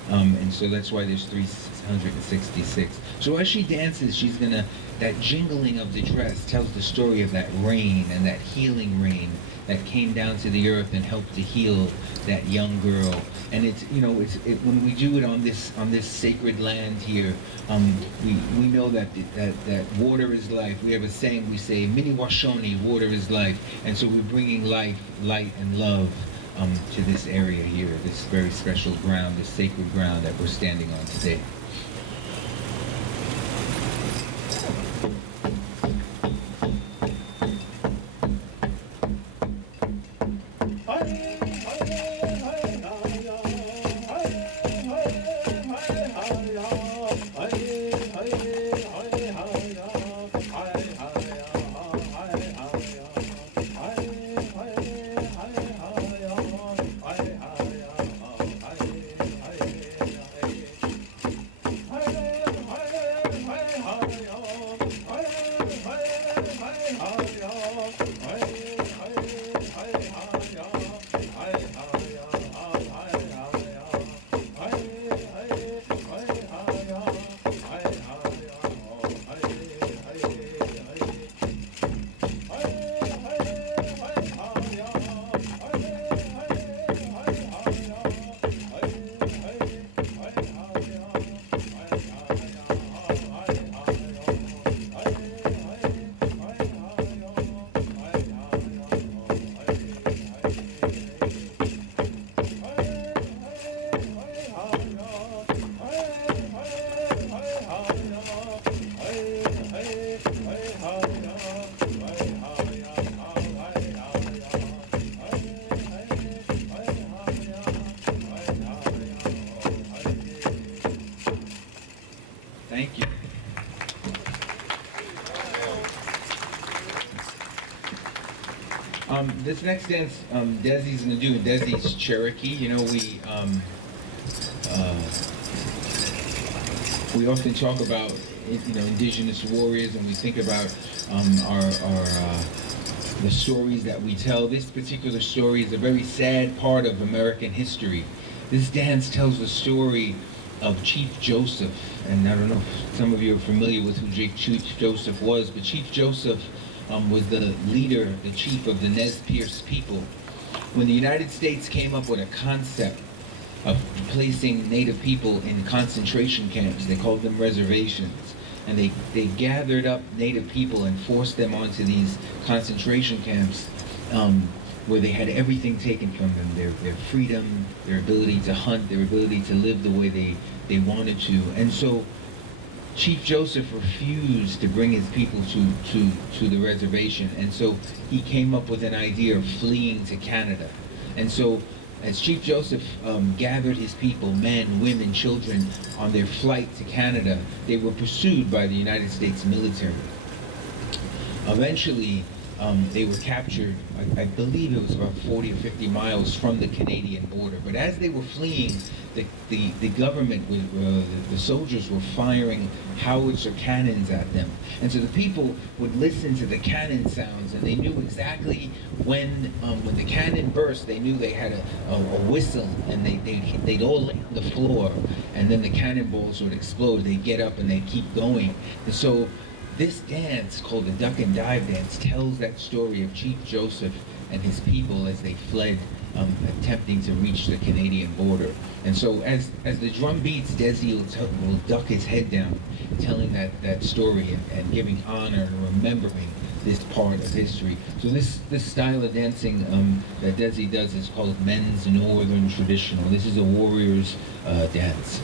And so that's why there's 366. So as she dances, she's gonna, that jingling of the dress tells the story of that rain and that healing rain that came down to the earth and helped to heal that young girl. And it's, you know, when we do it on this sacred land here, we know that water is life. We have a saying, we say, Mini Washoni, water is life. And so we're bringing life, light, and love to this area here, this very special ground, this sacred ground that we're standing on today. Thank you. This next dance, Desi's gonna do, and Desi's Cherokee. You know, we often talk about, you know, indigenous warriors, and we think about the stories that we tell. This particular story is a very sad part of American history. This dance tells the story of Chief Joseph, and I don't know if some of you are familiar with who Chief Joseph was, but Chief Joseph was the leader, the chief of the Nez Perce people. When the United States came up with a concept of placing Native people in concentration camps, they called them reservations, and they gathered up Native people and forced them onto these concentration camps where they had everything taken from them, their freedom, their ability to hunt, their ability to live the way they wanted to. And so Chief Joseph refused to bring his people to the reservation, and so he came up with an idea of fleeing to Canada. And so as Chief Joseph gathered his people, men, women, children, on their flight to Canada, they were pursued by the United States military. Eventually, they were captured, I believe it was about 40 or 50 miles from the Canadian border. But as they were fleeing, the government, the soldiers were firing howitzer cannons at them. And so the people would listen to the cannon sounds, and they knew exactly when the cannon burst, they knew they had a whistle, and they'd all lay on the floor, and then the cannonballs would explode. They'd get up and they'd keep going. And so this dance, called the Duck and Dive Dance, tells that story of Chief Joseph and his people as they fled, attempting to reach the Canadian border. And so as the drum beats, Desi will duck his head down, telling that story and giving honor and remembering this part of history. So this style of dancing that Desi does is called Men's Northern Traditional. This is a warrior's dance.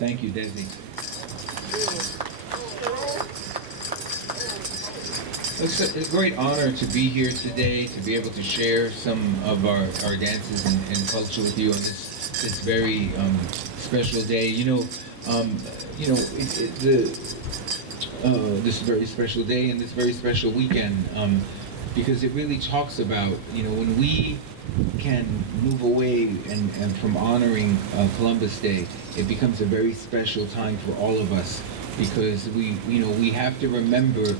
Thank you, Desi. It's a great honor to be here today, to be able to share some of our dances and culture with you on this very special day. This very special day and this very special weekend, because it really talks about, when we can move away and from honoring Columbus Day, it becomes a very special time for all of us, because we have to remember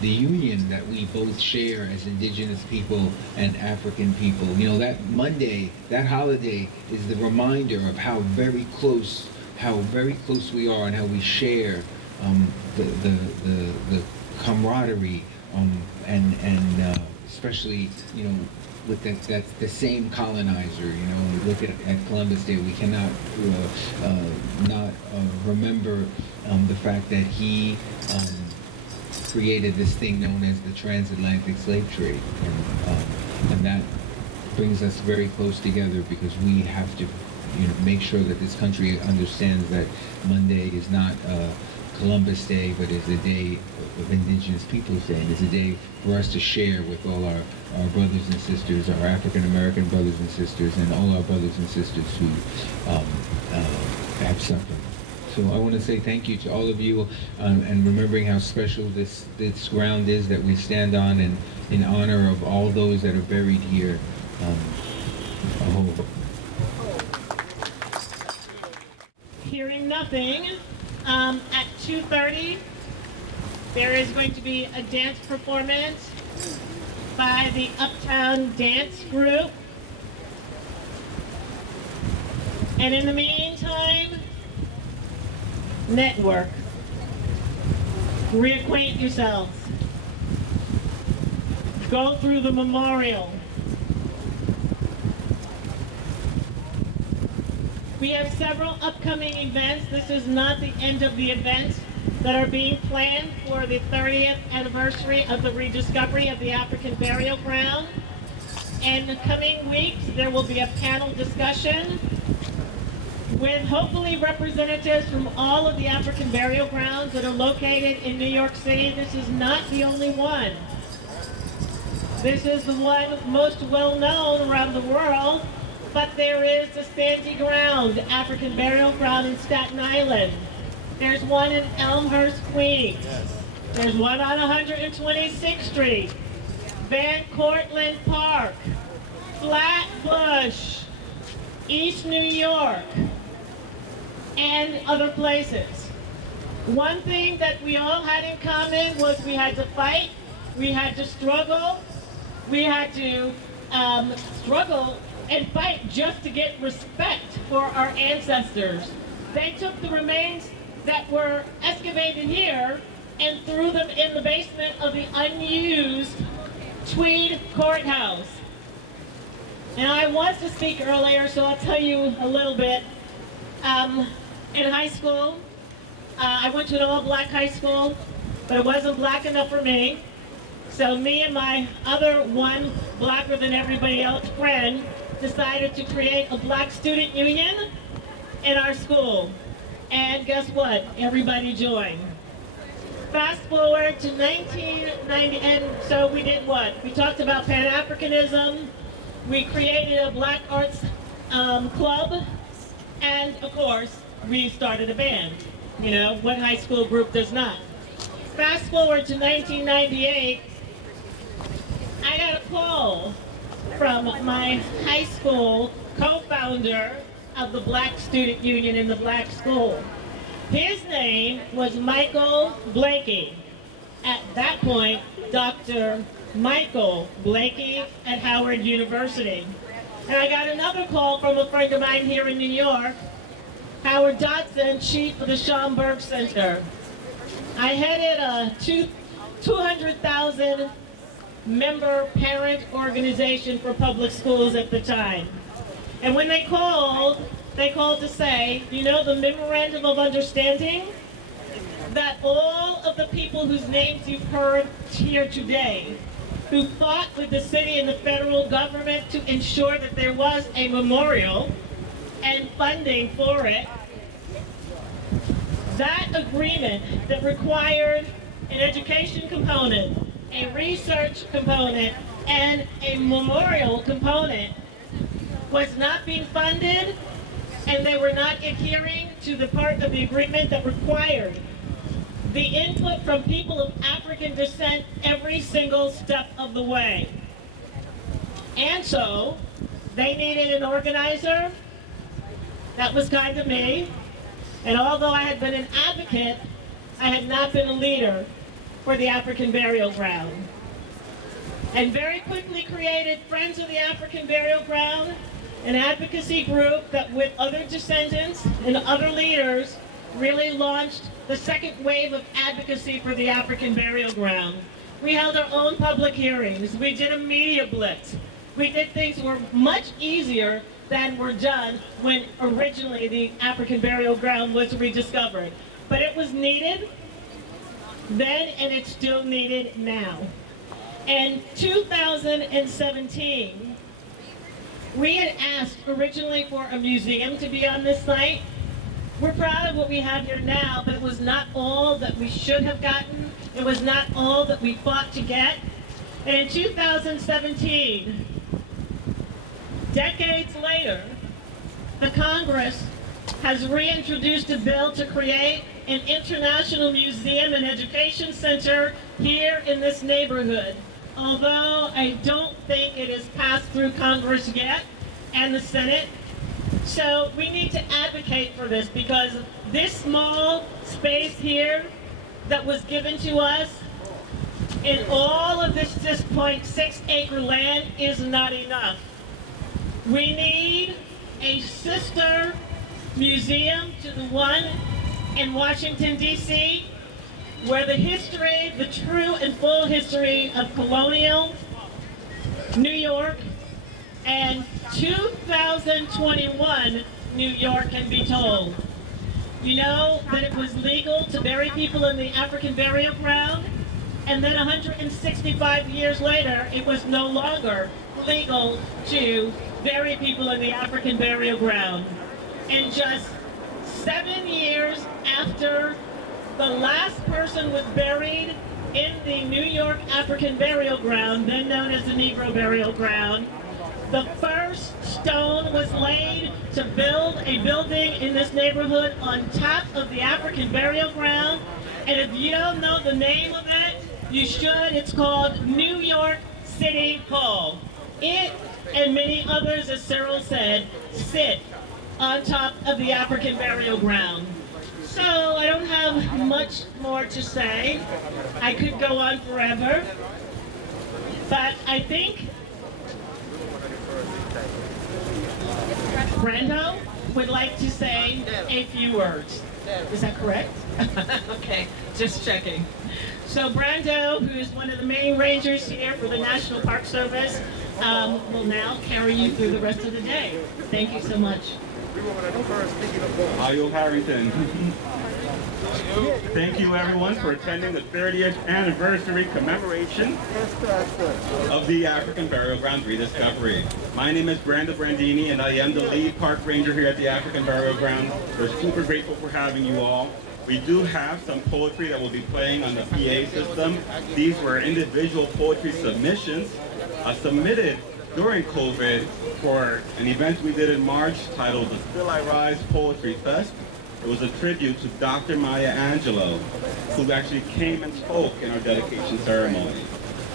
the union that we both share as indigenous people and African people. That Monday, that holiday, is the reminder of how very close we are and how we share the camaraderie and especially with the same colonizer. When we look at Columbus Day, we cannot not remember the fact that he created this thing known as the transatlantic slave trade, and that brings us very close together, because we have to make sure that this country understands that Monday is not Columbus Day, but is a day of Indigenous Peoples Day, and it's a day for us to share with all our brothers and sisters, our African American brothers and sisters, and all our brothers and sisters who have suffered. So I want to say thank you to all of you, and remembering how special this ground is that we stand on, and in honor of all those that are buried here. Hearing nothing, at 2:30, there is going to be a dance performance by the Uptown Dance Group. And in the meantime, network. Reacquaint yourselves. Go through the memorial. We have several upcoming events. This is not the end of the events that are being planned for the 30th anniversary of the rediscovery of the African burial ground. In the coming weeks, there will be a panel discussion with hopefully representatives from all of the African burial grounds that are located in New York City. This is not the only one. This is the one most well known around the world, but there is the Stanley Ground, African burial ground in Staten Island. There's one in Elmhurst, Queens. There's one on 126th Street, Van Cortlandt Park, Flatbush, East New York, and other places. One thing that we all had in common was we had to fight, we had to struggle, we had to struggle and fight just to get respect for our ancestors. They took the remains that were excavated here and threw them in the basement of the unused Tweed Courthouse. And I was to speak earlier, so I'll tell you a little bit. In high school, I went to an all-black high school, but it wasn't black enough for me. So me and my other one blacker than everybody else friend decided to create a black student union in our school. And guess what? Everybody joined. Fast forward to 1990, and so we did what? We talked about Pan-Africanism, we created a black arts club, and of course, we started a band. What high school group does not? Fast forward to 1998, I got a call from my high school co-founder of the Black Student Union in the black school. His name was Michael Blakey. At that point, Dr. Michael Blakey at Howard University. And I got another call from a friend of mine here in New York, Howard Dotson, chief of the Schomburg Center. I headed a 200,000 member parent organization for public schools at the time. And when they called to say, the memorandum of understanding, that all of the people whose names you've heard here today, who fought with the city and the federal government to ensure that there was a memorial and funding for it, That agreement that required an education component, a research component, and a memorial component was not being funded, and they were not adhering to the part of the agreement that required the input from people of African descent every single step of the way. And so they needed an organizer. That was kind of me. And although I had been an advocate, I had not been a leader for the African burial ground. And very quickly created Friends of the African Burial Ground, an advocacy group that with other descendants and other leaders really launched the second wave of advocacy for the African burial ground. We held our own public hearings. We did a media blitz. We did things that were much easier than were done when originally the African burial ground was rediscovered. But it was needed then, and it's still needed now. In 2017, we had asked originally for a museum to be on this site. We're proud of what we have here now, but it was not all that we should have gotten. It was not all that we fought to get. And in 2017, decades later, the Congress has reintroduced a bill to create an international museum and education center here in this neighborhood. Although I don't think it has passed through Congress yet and the Senate. So we need to advocate for this, because this small space here that was given to us in all of this 6.6 acre land is not enough. We need a sister museum to the one in Washington, D.C., where the history, the true and full history of colonial New York and 2021 New York can be told. You know that it was legal to bury people in the African burial ground, and then 165 years later, it was no longer legal to bury people in the African burial ground. And just 7 years after the last person was buried in the New York African burial ground, then known as the Negro burial ground, the first stone was laid to build a building in this neighborhood on top of the African burial ground. And if you don't know the name of it, you should. It's called New York City Hall. It and many others, as Cyril said, sit on top of the African burial ground. So I don't have much more to say. I could go on forever, but I think Brando would like to say a few words. Is that correct? Okay, just checking. So Brando, who is one of the main rangers here for the National Park Service, will now carry you through the rest of the day. Thank you so much. Ayo Harrington. Thank you everyone for attending the 30th anniversary commemoration of the African Burial Ground rediscovery. My name is Brando Brandini and I am the lead park ranger here at the African Burial Ground. We're super grateful for having you all. We do have some poetry that will be playing on the PA system. These were individual poetry submissions submitted during COVID for an event we did in March titled the Still I Rise Poetry Fest. It was a tribute to Dr. Maya Angelou, who actually came and spoke in our dedication ceremony.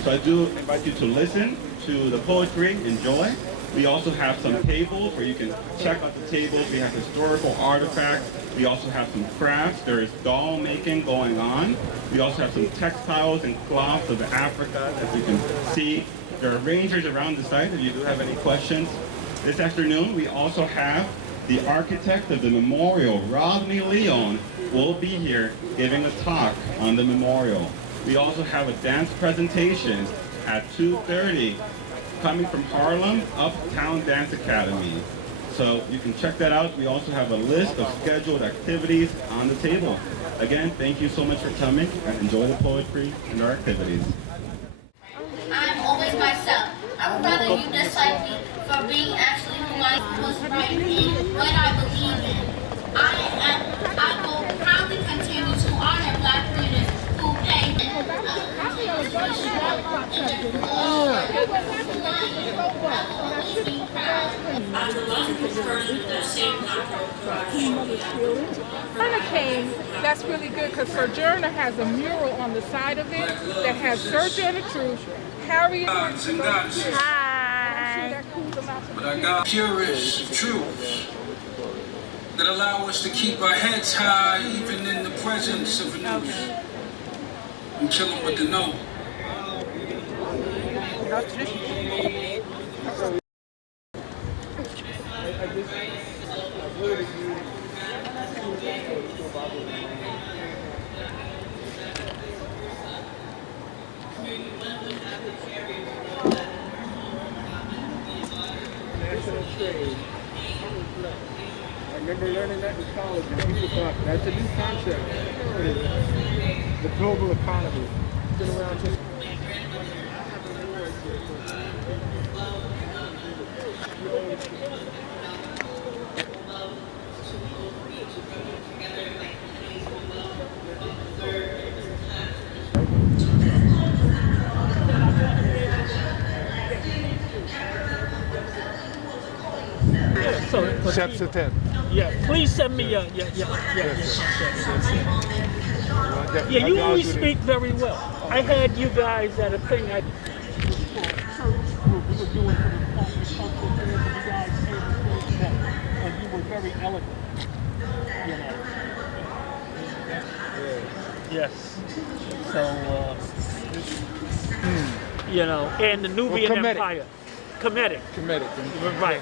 So I do invite you to listen to the poetry, enjoy. We also have some tables where you can check out the tables. We have historical artifacts. We also have some crafts. There is doll making going on. We also have some textiles and cloths of Africa, as you can see. There are rangers around the site if you do have any questions. This afternoon, we also have the architect of the memorial, Rodney Leon, will be here giving a talk on the memorial. We also have a dance presentation at 2:30 coming from Harlem, Uptown Dance Academy. So you can check that out. We also have a list of scheduled activities on the table. Again, thank you so much for coming and enjoy the poetry and our activities. I'm always myself. I would rather you dislike me for being actually who I was right in what I believe in. I will proudly continue Hurricane, that's really good because Sojourner has a mural on the side of it that has Sojourner Truth, Harriet. Hi. But I got purists of truth that allow us to keep our heads high even in the presence of news. I'm chilling with the no. I remember learning that in college, and people thought that's a new concept. The global economy. It's been around since. Chapter 10. Yeah, please send me yeah, you always speak very well. I had you guys at a thing we were doing for the cultural fairs, and you guys came and you were very eloquent, you know. Yes. So, you know, and the Nubian Empire. Comedic. Right.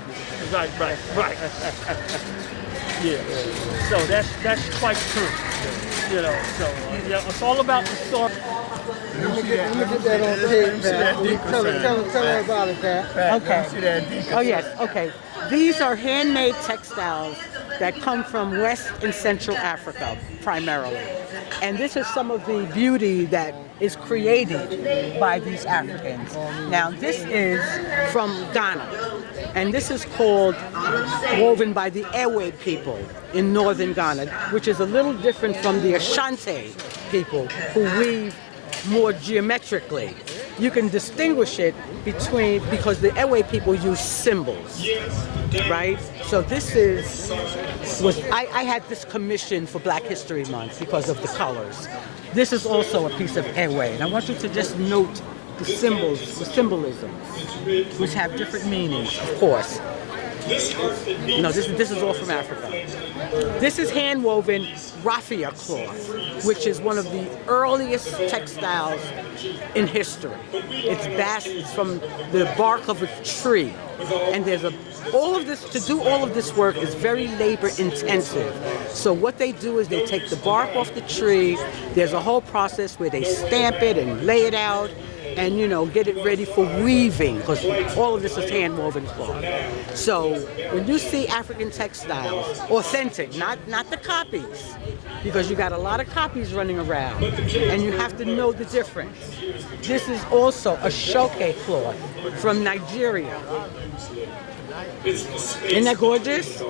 Yeah. So that's quite true. You know, so yeah, it's all about the story. Let me get that on tape, Pat. Tell her about it, Pat. Okay. Oh yes. Okay. These are handmade textiles that come from West and Central Africa, primarily. And this is some of the beauty that is created by these Africans. Now, this is from Ghana, and this is called woven by the Ewe people in northern Ghana, which is a little different from the Ashanti people who weave more geometrically. You can distinguish it because the Ewe people use symbols, right? So this I had this commission for Black History Month because of the colors. This is also a piece of Ewe, and I want you to just note the symbols, the symbolism, which have different meanings, of course. No, this is all from Africa. This is hand-woven raffia cloth, which is one of the earliest textiles in history. It's from the bark of a tree, and to do all of this work is very labor intensive. So what they do is they take the bark off the tree. There's a whole process where they stamp it and lay it out, and get it ready for weaving, because all of this is hand-woven cloth. So when you see African textiles, authentic, not the copies, because you got a lot of copies running around, and you have to know the difference. This is also a shoke cloth from Nigeria. Isn't that gorgeous?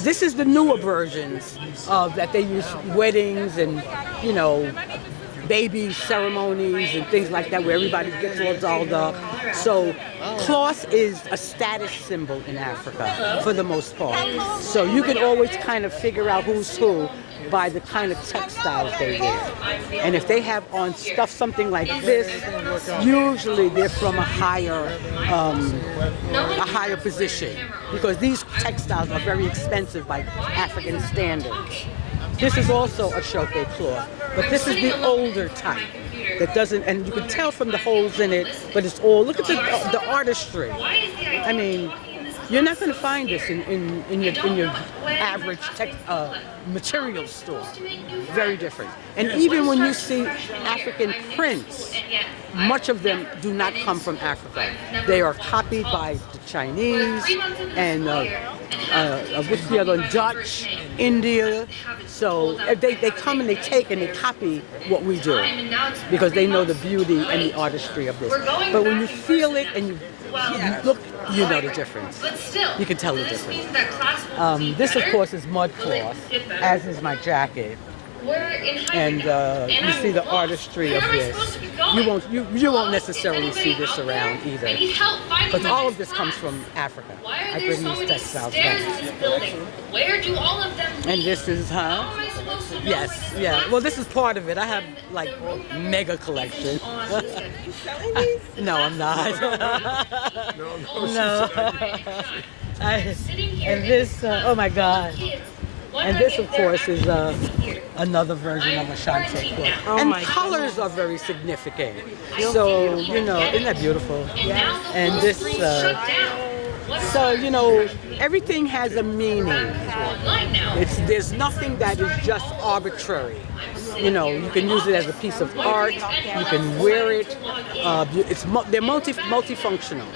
This is the newer versions of that they use weddings and, baby ceremonies and things like that, where everybody gets all dolled up. So cloth is a status symbol in Africa for the most part. So you can always kind of figure out who's who by the kind of textiles they wear. And if they have on something like this, usually they're from a higher position, because these textiles are very expensive by African standards. This is also a shoke cloth, but this is the older type that doesn't, and you can tell from the holes in it, but it's all, look at the artistry. I mean, you're not going to find this in your average material store. Very different. And even when you see African prints, much of them do not come from Africa. They are copied by the Chinese and what's the other one? Dutch, India. So they come and they take and they copy what we do, because they know the beauty and the artistry of this. But when you feel it and you look, you know the difference. You can tell the difference. This, of course, is mud cloth, as is my jacket. And you see the artistry of this. You won't necessarily see this around either. But all of this comes from Africa. I bring these textiles back. Where do all of them And this is, yes, yeah. Well, this is part of it. I have like mega collection. No, I'm not. No. And this, oh my God. And this, of course, is another version of a Shante cord. And colors are very significant. So, you know, isn't that beautiful? And this, so, you know, everything has a meaning. There's nothing that is just arbitrary. You know, you can use it as a piece of art. You can wear it. They're multifunctional.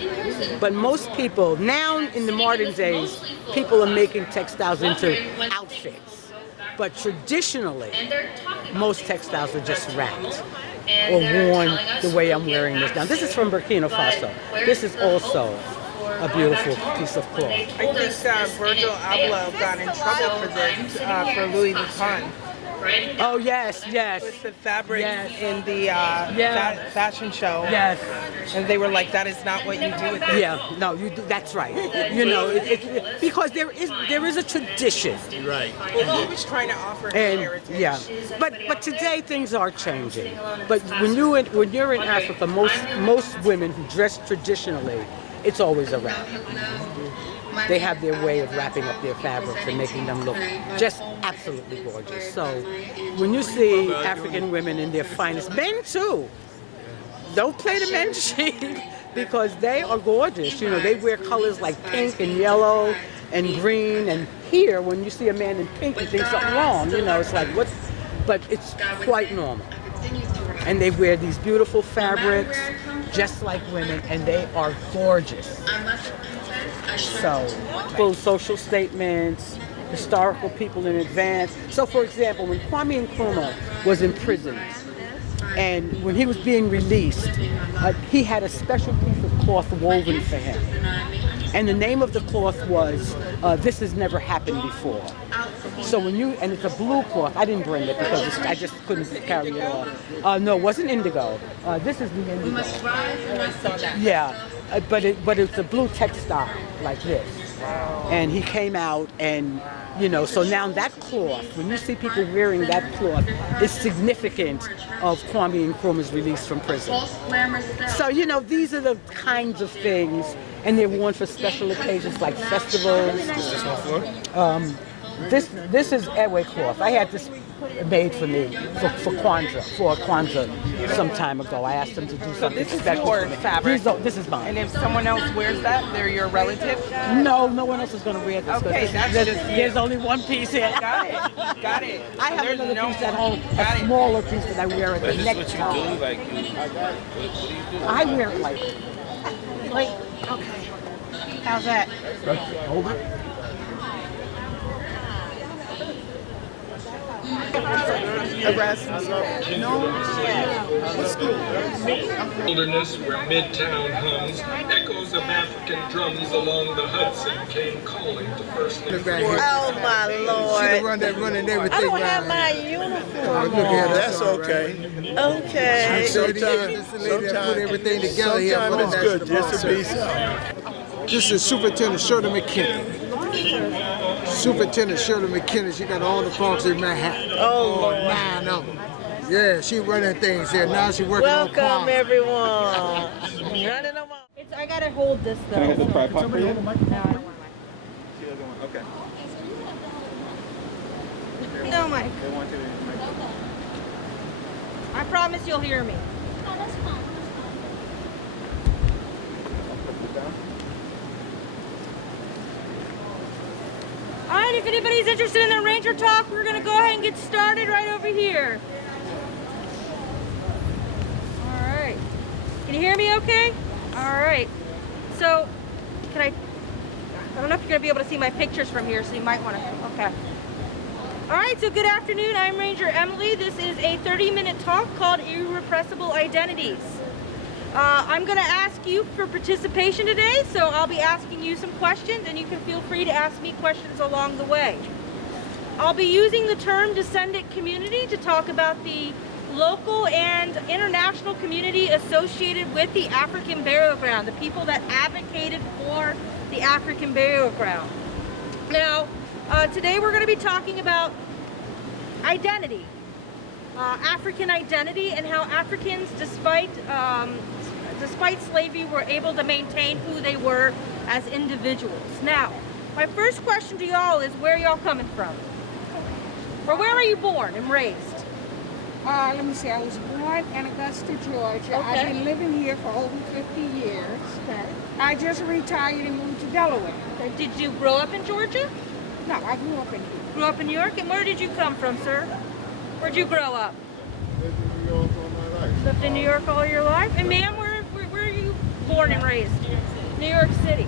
But most people now, in the modern days, people are making textiles into outfits. But traditionally, most textiles are just wrapped or worn the way I'm wearing this now. This is from Burkina Faso. This is also a beautiful piece of cloth. I think Virgil Abloh got in trouble for this, for Louis Vuitton. Oh, yes, yes. With the fabric in the fashion show. Yes. And they were like, that is not what you do with it. Yeah, no, you do, that's right. You know, because there is a tradition. Right. Well, he was trying to offer his heritage. Yeah, but today things are changing. But when you're in Africa, most women who dress traditionally, it's always a wrap. They have their way of wrapping up their fabrics and making them look just absolutely gorgeous. So when you see African women in their finest, men too, don't play the men cheap because they are gorgeous. You know, they wear colors like pink and yellow and green. And here, when you see a man in pink, you think something wrong. You know, it's like, what? But it's quite normal. And they wear these beautiful fabrics, just like women, and they are gorgeous. So, full social statements, historical people in advance. So, for example, when Kwame Nkrumah was in prison, and when he was being released, he had a special piece of cloth woven for him. And the name of the cloth was, This Has Never Happened Before. So when and it's a blue cloth. I didn't bring it because I just couldn't carry it off. No, it wasn't indigo. This is the indigo. Yeah, but it's a blue textile like this. And he came out and, you know, so now that cloth, when you see people wearing that cloth, is significant of Kwame Nkrumah's release from prison. So, you know, these are the kinds of things, and they're worn for special occasions like festivals. This is Ewe cloth. I had this made for me for Kwanzaa some time ago. I asked them to do something special for me. This is your fabric? This is mine. And if someone else wears that, they're your relative? No, no one else is going to wear this. Okay, there's only one piece here. Got it. I have another piece at home, a smaller piece that I wear at the necktie. I wear it like, okay. How's that? Hold it. Wilderness where Midtown hums, echoes of African drums along the Hudson came calling to first. Oh my Lord! She running everything. I don't have my uniform. That's okay. Okay. Sometimes put everything together here for the good. Just to be so. This is Superintendent Shirley McKinney. Superintendent Shirley McKinney, she got all the folks in Manhattan. Oh, 9 of them. Yeah, she running things here. Now she working on crime. Welcome, everyone. I gotta hold this though. Can I hit the tripod for you? No, I don't want to. She doesn't want. Okay. No, Mike. They want you to. I promise you'll hear me. Oh, that's fine. All right, if anybody's interested in the Ranger Talk, we're going to go ahead and get started right over here. All right. Can you hear me okay? All right. So, I don't know if you're going to be able to see my pictures from here, so you might want to, okay. All right, so good afternoon. I'm Ranger Emily. This is a 30-minute talk called Irrepressible Identities. I'm going to ask you for participation today, so I'll be asking you some questions, and you can feel free to ask me questions along the way. I'll be using the term descendant community to talk about the local and international community associated with the African burial ground, the people that advocated for the African burial ground. Now, today we're going to be talking about identity, African identity, and how Africans, despite slavery, were able to maintain who they were as individuals. Now, my first question to y'all is, where are y'all coming from? Or where are you born and raised? Let me see, I was born in Augusta, Georgia. Okay. I've been living here for over 50 years. Okay. I just retired and moved to Delaware. Okay. Did you grow up in Georgia? No, I grew up in here. Grew up in New York? And where did you come from, sir? Where'd you grow up? Lived in New York all my life. Lived in New York all your life? And ma'am, where are you born and raised? New York City.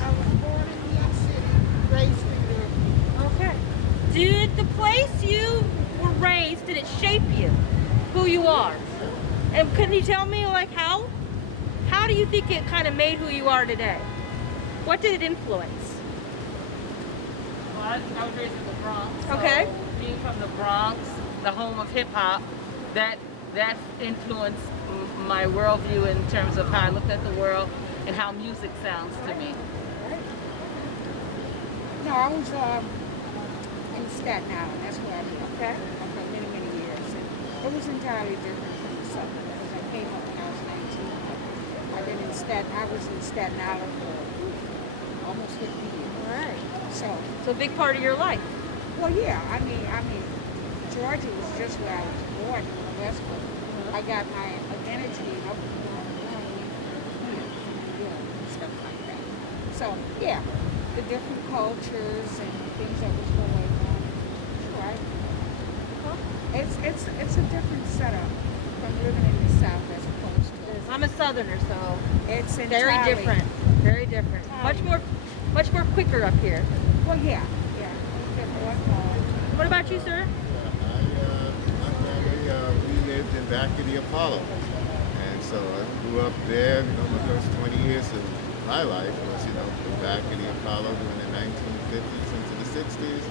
I was born in New York City, raised in New York. Okay. Did the place you were raised, did it shape you, who you are? And can you tell me, like, how? How do you think it kind of made who you are today? What did it influence? Well, I was raised in the Bronx. Okay. So being from the Bronx, the home of hip hop, that influenced my worldview in terms of how I looked at the world and how music sounds to me. No, I was in Staten Island. That's where I lived. Okay. For many, many years. And it was entirely different from the South because I came up when I was 19. I was in Staten Island for almost 50 years. All right. So a big part of your life. Well, yeah. I mean, Georgia was just where I was born on the West Coast. I got my identity up in New York and stuff like that. So yeah, the different cultures and things that was going on. Sure, it's a different setup from living in the South as opposed to. I'm a Southerner, so it's very different. Very different. Much more quicker up here. Well, yeah. What about you, sir? My family, we lived in back of the Apollo. And so I grew up there. My first 20 years of my life was, back in the Apollo during the 1950s into the 60s.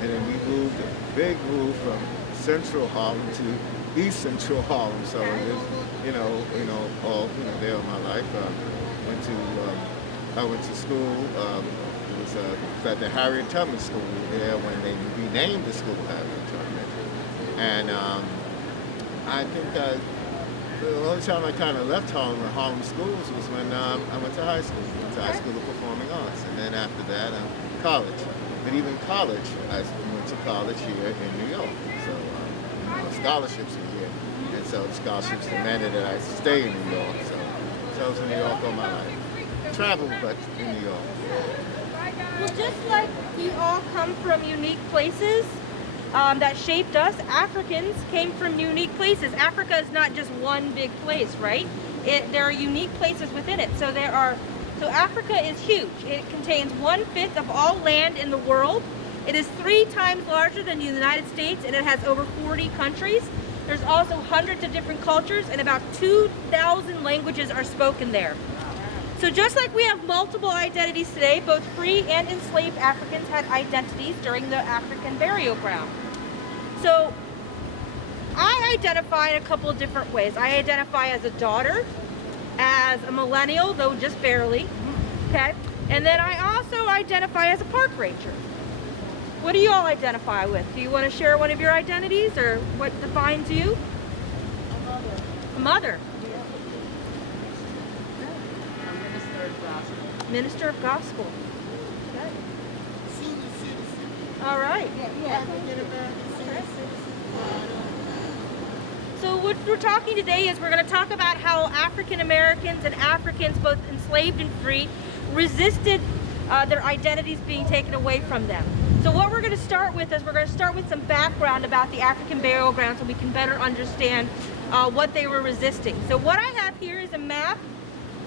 And then we moved a big move from Central Harlem to East Central Harlem. So it was, all there all my life. I went to school. It was at the Harriet Tubman School there when they renamed the school Harriet Tubman. And I think the only time I kind of left Harlem schools was when I went to high school. I went to High School of Performing Arts. And then after that, college. But even college, I went to college here in New York. So scholarships are here. And so the scholarships demanded that I stay in New York. So I was in New York all my life. Traveled, but in New York. Well, just like we all come from unique places that shaped us, Africans came from unique places. Africa is not just one big place, right? There are unique places within it. So Africa is huge. It contains 1/5 of all land in the world. It is 3 times larger than the United States, and it has over 40 countries. There's also hundreds of different cultures, and about 2,000 languages are spoken there. So just like we have multiple identities today, both free and enslaved Africans had identities during the African burial ground. So I identify in a couple of different ways. I identify as a daughter, as a millennial, though just barely, okay? And then I also identify as a park ranger. What do you all identify with? Do you want to share one of your identities, or what defines you? A mother. A mother. Minister of Gospel. Okay. Senior citizen. All right. African American senior citizen. So what we're talking today is we're going to talk about how African Americans and Africans, both enslaved and free, resisted their identities being taken away from them. So what we're going to start with is we're going to start with some background about the African burial ground so we can better understand what they were resisting. So what I have here is a map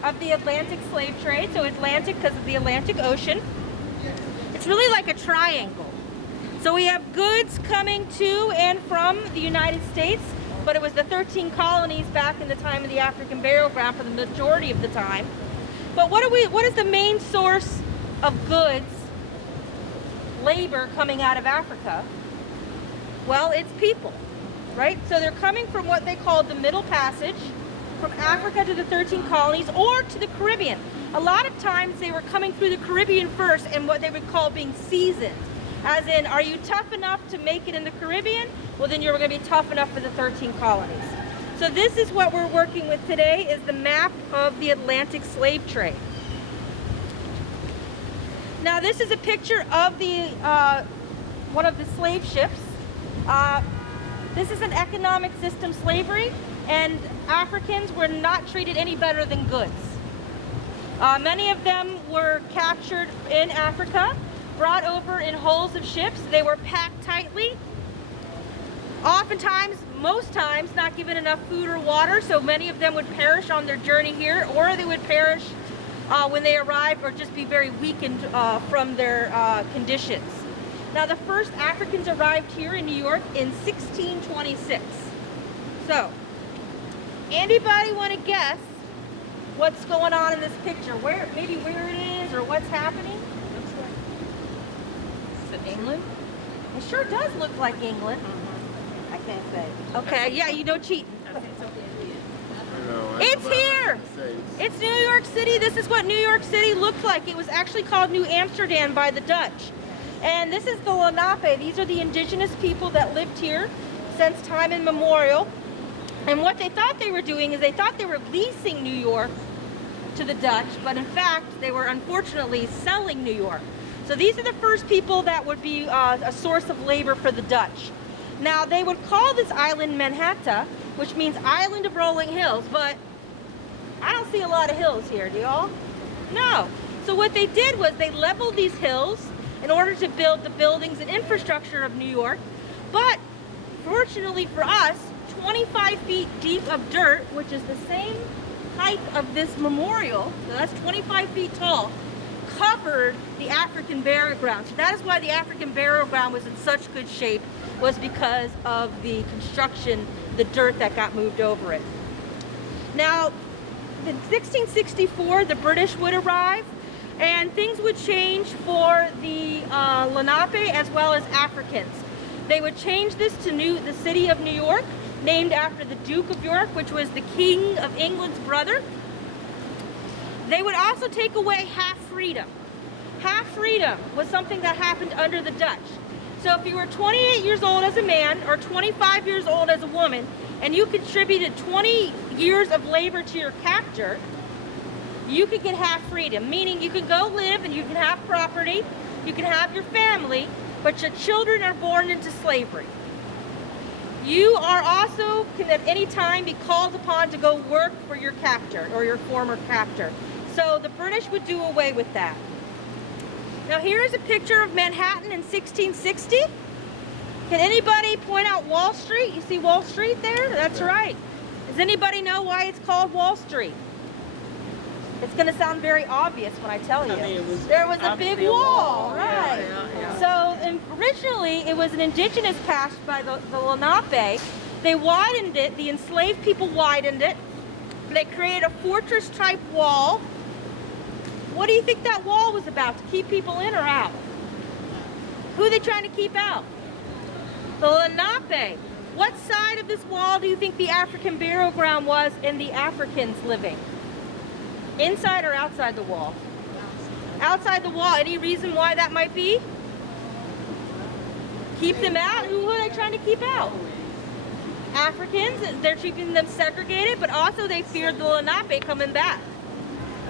of the Atlantic slave trade. So Atlantic because of the Atlantic Ocean. It's really like a triangle. So we have goods coming to and from the United States, but it was the 13 colonies back in the time of the African burial ground for the majority of the time. But what is the main source of goods, labor coming out of Africa? Well, it's people, right? So they're coming from what they called the Middle Passage, from Africa to the 13 colonies or to the Caribbean. A lot of times they were coming through the Caribbean first and what they would call being seasoned. As in, are you tough enough to make it in the Caribbean? Well, then you're going to be tough enough for the 13 colonies. So this is what we're working with today, is the map of the Atlantic slave trade. Now this is a picture of the one of the slave ships. This is an economic system slavery, and Africans were not treated any better than goods. Many of them were captured in Africa, brought over in hulls of ships. They were packed tightly. Oftentimes, most times, not given enough food or water, so many of them would perish on their journey here, or they would perish when they arrived, or just be very weakened from their conditions. Now, the first Africans arrived here in New York in 1626. So, anybody want to guess what's going on in this picture? Maybe where it is, or what's happening? Is it England? It sure does look like England. I can't say. Okay, yeah, you know cheating. It's here! It's New York City. This is what New York City looked like. It was actually called New Amsterdam by the Dutch. And this is the Lenape. These are the indigenous people that lived here since time immemorial. And what they thought they were doing is they thought they were leasing New York to the Dutch, but in fact, they were unfortunately selling New York. So these are the first people that would be a source of labor for the Dutch. Now, they would call this island Manhattan, which means island of rolling hills, but I don't see a lot of hills here, do y'all? No. So what they did was they leveled these hills in order to build the buildings and infrastructure of New York, but fortunately for us, 25 feet deep of dirt, which is the same height of this memorial, so that's 25 feet tall, covered the African burial ground. So that is why the African burial ground was in such good shape, was because of the construction, the dirt that got moved over it. Now, in 1664, the British would arrive, and things would change for the Lenape as well as Africans. They would change this to the city of New York, named after the Duke of York, which was the King of England's brother. They would also take away half freedom. Half freedom was something that happened under the Dutch. So if you were 28 years old as a man or 25 years old as a woman, and you contributed 20 years of labor to your captor, you could get half freedom, meaning you can go live and you can have property, you can have your family, but your children are born into slavery. You are also can at any time be called upon to go work for your captor or your former captor. So the British would do away with that. Now here's a picture of Manhattan in 1660. Can anybody point out Wall Street? You see Wall Street there? That's right. Does anybody know why it's called Wall Street? It's going to sound very obvious when I tell you. There was a big wall, right? So originally it was an indigenous passage by the Lenape. They widened it, the enslaved people widened it. They created a fortress type wall. What do you think that wall was about? To keep people in or out? Who are they trying to keep out? The Lenape. What side of this wall do you think the African burial ground was and the Africans living? Inside or outside the wall? Outside the wall. Any reason why that might be? Keep them out? Who are they trying to keep out? Africans. They're keeping them segregated, but also they feared the Lenape coming back.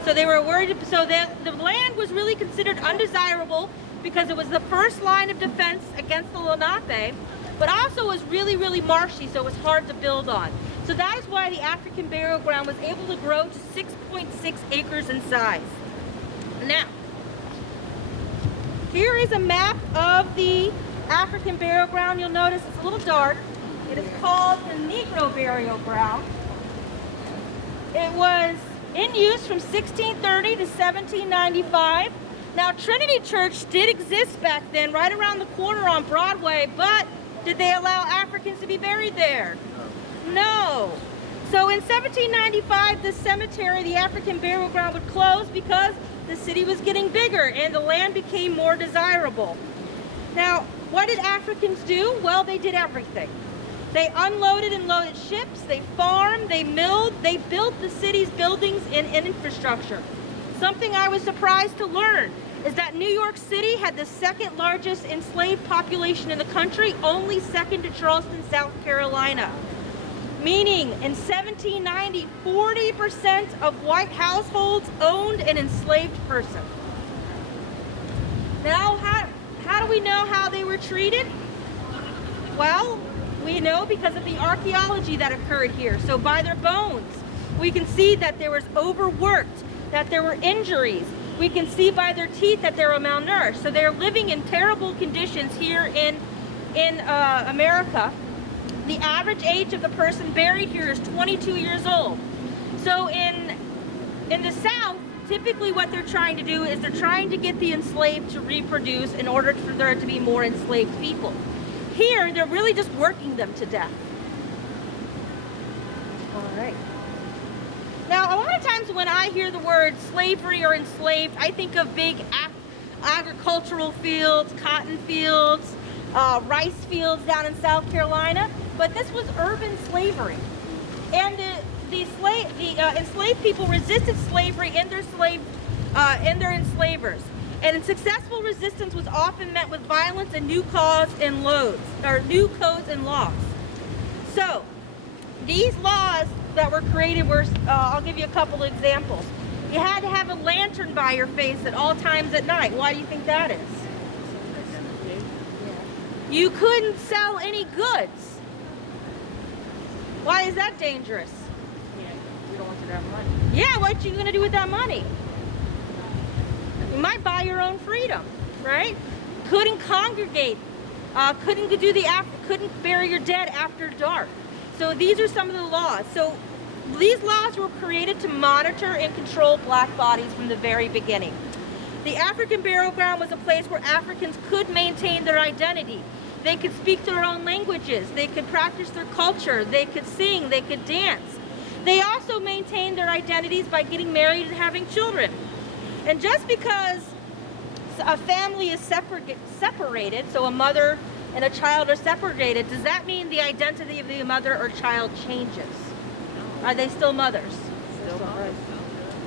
So they were worried. So the land was really considered undesirable because it was the first line of defense against the Lenape, but also was really, really marshy, so it was hard to build on. So that is why the African burial ground was able to grow to 6.6 acres in size. Now, here is a map of the African burial ground. You'll notice it's a little dark. It is called the Negro burial ground. It was in use from 1630 to 1795. Now, Trinity Church did exist back then, right around the corner on Broadway, but did they allow Africans to be buried there? No. So in 1795, the cemetery, the African burial ground, would close because the city was getting bigger and the land became more desirable. Now, what did Africans do? Well, they did everything. They unloaded and loaded ships, they farmed, they milled, they built the city's buildings and infrastructure. Something I was surprised to learn is that New York City had the second largest enslaved population in the country, only second to Charleston, South Carolina. Meaning, in 1790, 40% of white households owned an enslaved person. Now, how do we know how they were treated? Well, we know because of the archaeology that occurred here. So by their bones, we can see that there was overworked, that there were injuries. We can see by their teeth that they were malnourished. So they're living in terrible conditions here in America. The average age of the person buried here is 22 years old. So in the South, typically what they're trying to do is they're trying to get the enslaved to reproduce in order for there to be more enslaved people. Here, they're really just working them to death. All right. Now, a lot of times when I hear the word slavery or enslaved, I think of big agricultural fields, cotton fields, rice fields down in South Carolina, but this was urban slavery. And the enslaved people resisted slavery in their enslavers. And successful resistance was often met with violence and new codes and laws. So, these laws that were created were, I'll give you a couple of examples. You had to have a lantern by your face at all times at night. Why do you think that is? You couldn't sell any goods. Why is that dangerous? You don't want you to have money. Yeah, what are you going to do with that money? You might buy your own freedom, right? Couldn't congregate, couldn't bury your dead after dark. So these are some of the laws. So these laws were created to monitor and control black bodies from the very beginning. The African burial ground was a place where Africans could maintain their identity. They could speak their own languages. They could practice their culture. They could sing. They could dance. They also maintained their identities by getting married and having children. And just because a family is separated, so a mother and a child are separated, does that mean the identity of the mother or child changes? Are they still mothers? Still mothers.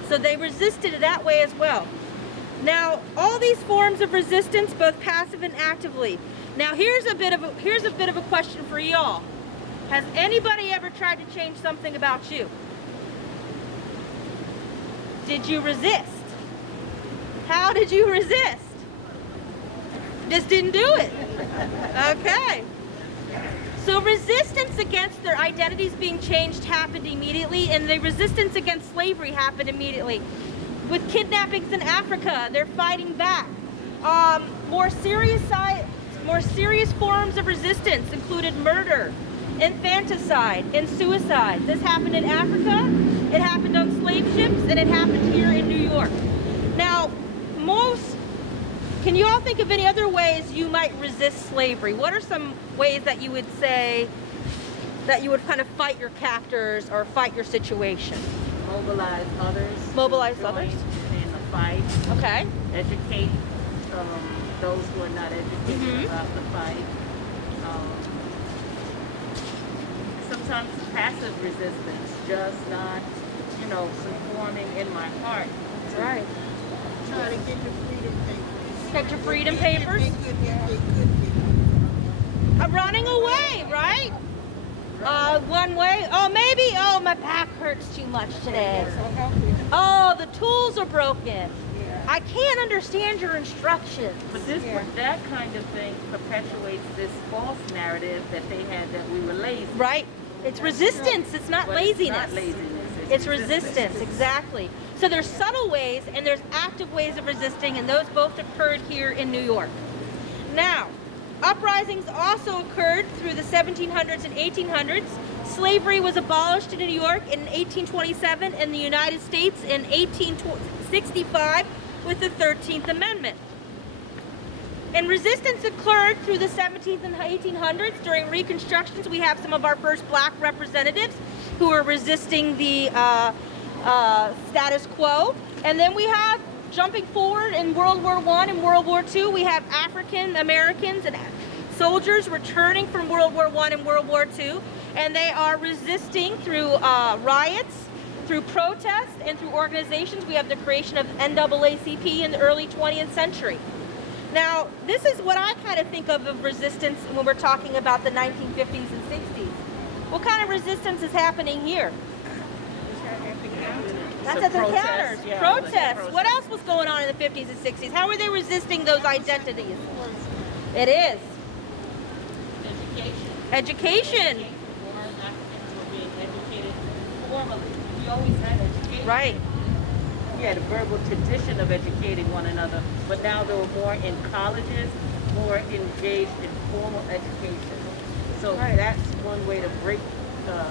So they resisted it that way as well. Now, all these forms of resistance, both passive and actively. Now, here's a bit of a question for y'all. Has anybody ever tried to change something about you? Did you resist? How did you resist? Just didn't do it. Okay. So resistance against their identities being changed happened immediately, and the resistance against slavery happened immediately. With kidnappings in Africa, they're fighting back. More serious forms of resistance included murder, infanticide, and suicide. This happened in Africa, it happened on slave ships, and it happened here in New York. Now, can you all think of any other ways you might resist slavery? What are some ways that you would say that you would kind of fight your captors or fight your situation? Mobilize others. Mobilize others? In the fight. Okay. Educate those who are not educated about the fight. Sometimes passive resistance, just not, conforming in my heart. That's right. Try to get your freedom papers. Get your freedom papers? I'm running away, right? One way. Oh, maybe. Oh, my back hurts too much today. Oh, the tools are broken. I can't understand your instructions. But that kind of thing perpetuates this false narrative that they had that we were lazy. Right. It's resistance. It's not laziness. It's not laziness. It's resistance. Exactly. So there's subtle ways and there's active ways of resisting, and those both occurred here in New York. Now, uprisings also occurred through the 1700s and 1800s. Slavery was abolished in New York in 1827 and the United States in 1865 with the 13th Amendment. And resistance occurred through the 17th and 1800s. During Reconstructions, we have some of our first black representatives who are resisting the status quo. And then we have jumping forward in World War I and World War II, we have African Americans and soldiers returning from World War I and World War II, and they are resisting through riots, through protests, and through organizations. We have the creation of NAACP in the early 20th century. Now, this is what I kind of think of resistance when we're talking about the 1950s and 60s. What kind of resistance is happening here? That's at the counters. Yeah, Protests. What else was going on in the 50s and 60s? How were they resisting those identities? It is. Education. More Africans were being educated formally. We always had education. Right. We had a verbal tradition of educating one another, but now they were more in colleges, more engaged in formal education. So that's one way to break, to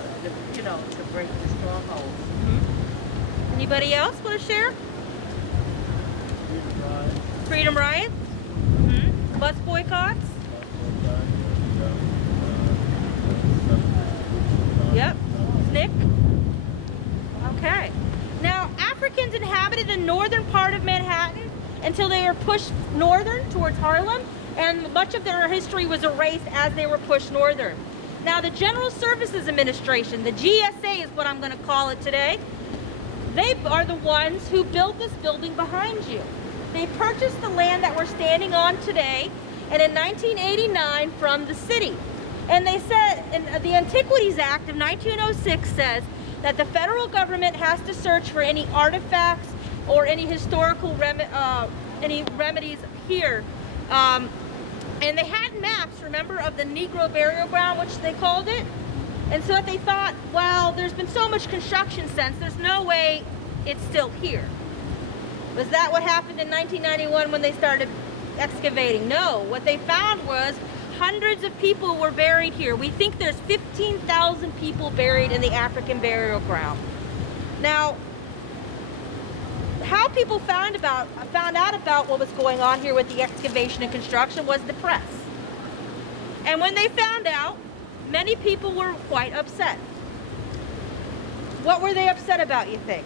break the stronghold. Anybody else want to share? Freedom riots? Bus boycotts? Yep. SNCC? Okay. Now, Africans inhabited the northern part of Manhattan until they were pushed northern towards Harlem, and much of their history was erased as they were pushed northern. Now, the General Services Administration, the GSA is what I'm going to call it today, they are the ones who built this building behind you. They purchased the land that we're standing on today, and in 1989 from the city. And they said, and the Antiquities Act of 1906 says that the federal government has to search for any artifacts or any historical remedies here. And they had maps, remember, of the Negro burial ground, which they called it. And so they thought, well, there's been so much construction since, there's no way it's still here. Was that what happened in 1991 when they started excavating? No, what they found was hundreds of people were buried here. We think there's 15,000 people buried in the African burial ground. Now, how people found out about what was going on here with the excavation and construction was the press. And when they found out, many people were quite upset. What were they upset about, you think?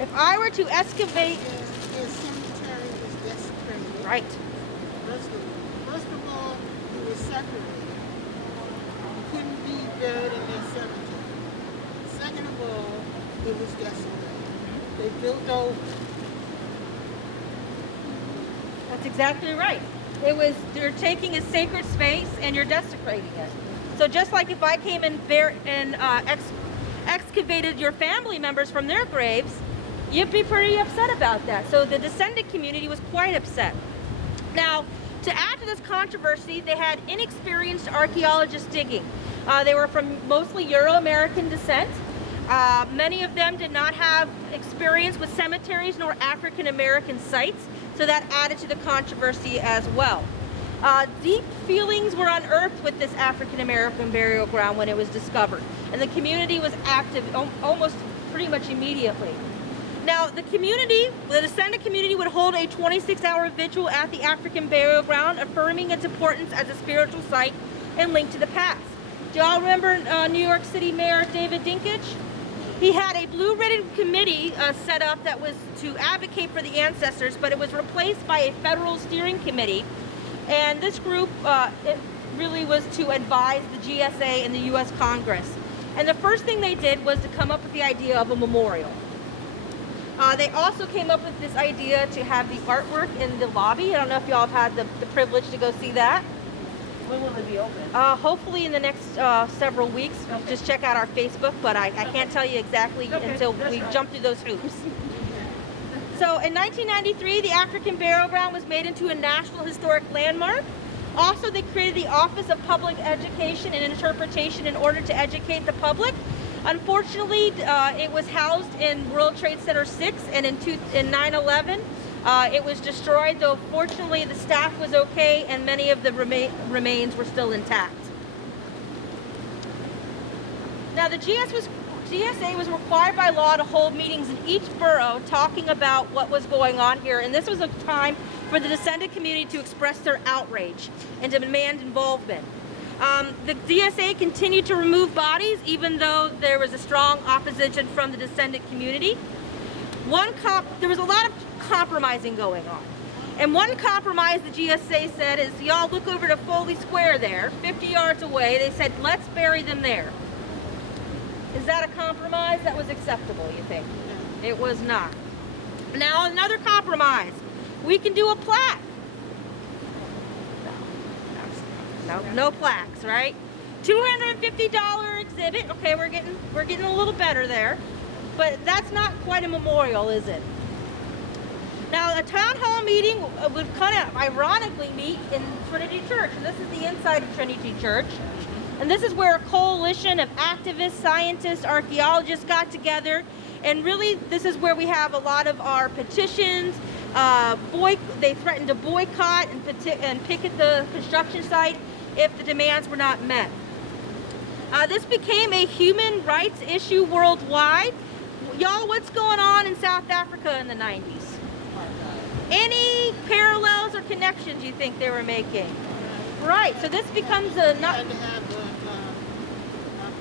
If I were to excavate... The cemetery was desecrated. Right. First of all, it was separated. You couldn't be buried in their cemetery. Second of all, it was desecrated. They built over. That's exactly right. You're taking a sacred space and you're desecrating it. So just like if I came and excavated your family members from their graves, you'd be pretty upset about that. So the descendant community was quite upset. Now, to add to this controversy, they had inexperienced archaeologists digging. They were from mostly Euro-American descent. Many of them did not have experience with cemeteries nor African-American sites, so that added to the controversy as well. Deep feelings were unearthed with this African-American burial ground when it was discovered, and the community was active almost pretty much immediately. Now, the descendant community would hold a 26-hour vigil at the African burial ground, affirming its importance as a spiritual site and linked to the past. Do y'all remember New York City Mayor David Dinkins? He had a blue ribbon committee set up that was to advocate for the ancestors, but it was replaced by a federal steering committee. And this group, it really was to advise the GSA and the U.S. Congress. And the first thing they did was to come up with the idea of a memorial. They also came up with this idea to have the artwork in the lobby. I don't know if y'all have had the privilege to go see that. When will it be open? Hopefully in the next several weeks. Okay. Just check out our Facebook, but I can't tell you exactly until we jump through those hoops. So in 1993, the African burial ground was made into a National Historic Landmark. Also, they created the Office of Public Education and Interpretation in order to educate the public. Unfortunately, it was housed in World Trade Center 6, and in 9/11, it was destroyed, though fortunately the staff was okay and many of the remains were still intact. Now, the GSA was required by law to hold meetings in each borough talking about what was going on here, and this was a time for the descendant community to express their outrage and to demand involvement. The DSA continued to remove bodies even though there was a strong opposition from the descendant community. there was a lot of compromising going on. And one compromise the GSA said is, y'all look over to Foley Square there, 50 yards away. They said, let's bury them there. Is that a compromise that was acceptable, you think? It was not. Now another compromise. We can do a plaque. No plaques, right? $250 exhibit. Okay, we're getting a little better there. But that's not quite a memorial, is it? Now, a town hall meeting would kind of ironically meet in Trinity Church. And this is the inside of Trinity Church. And this is where a coalition of activists, scientists, archaeologists got together. And really, this is where we have a lot of our petitions. They threatened to boycott and picket the construction site if the demands were not met. This became a human rights issue worldwide. Y'all, what's going on in South Africa in the 90s? Any parallels or connections you think they were making? Right, so this becomes a... You had to have a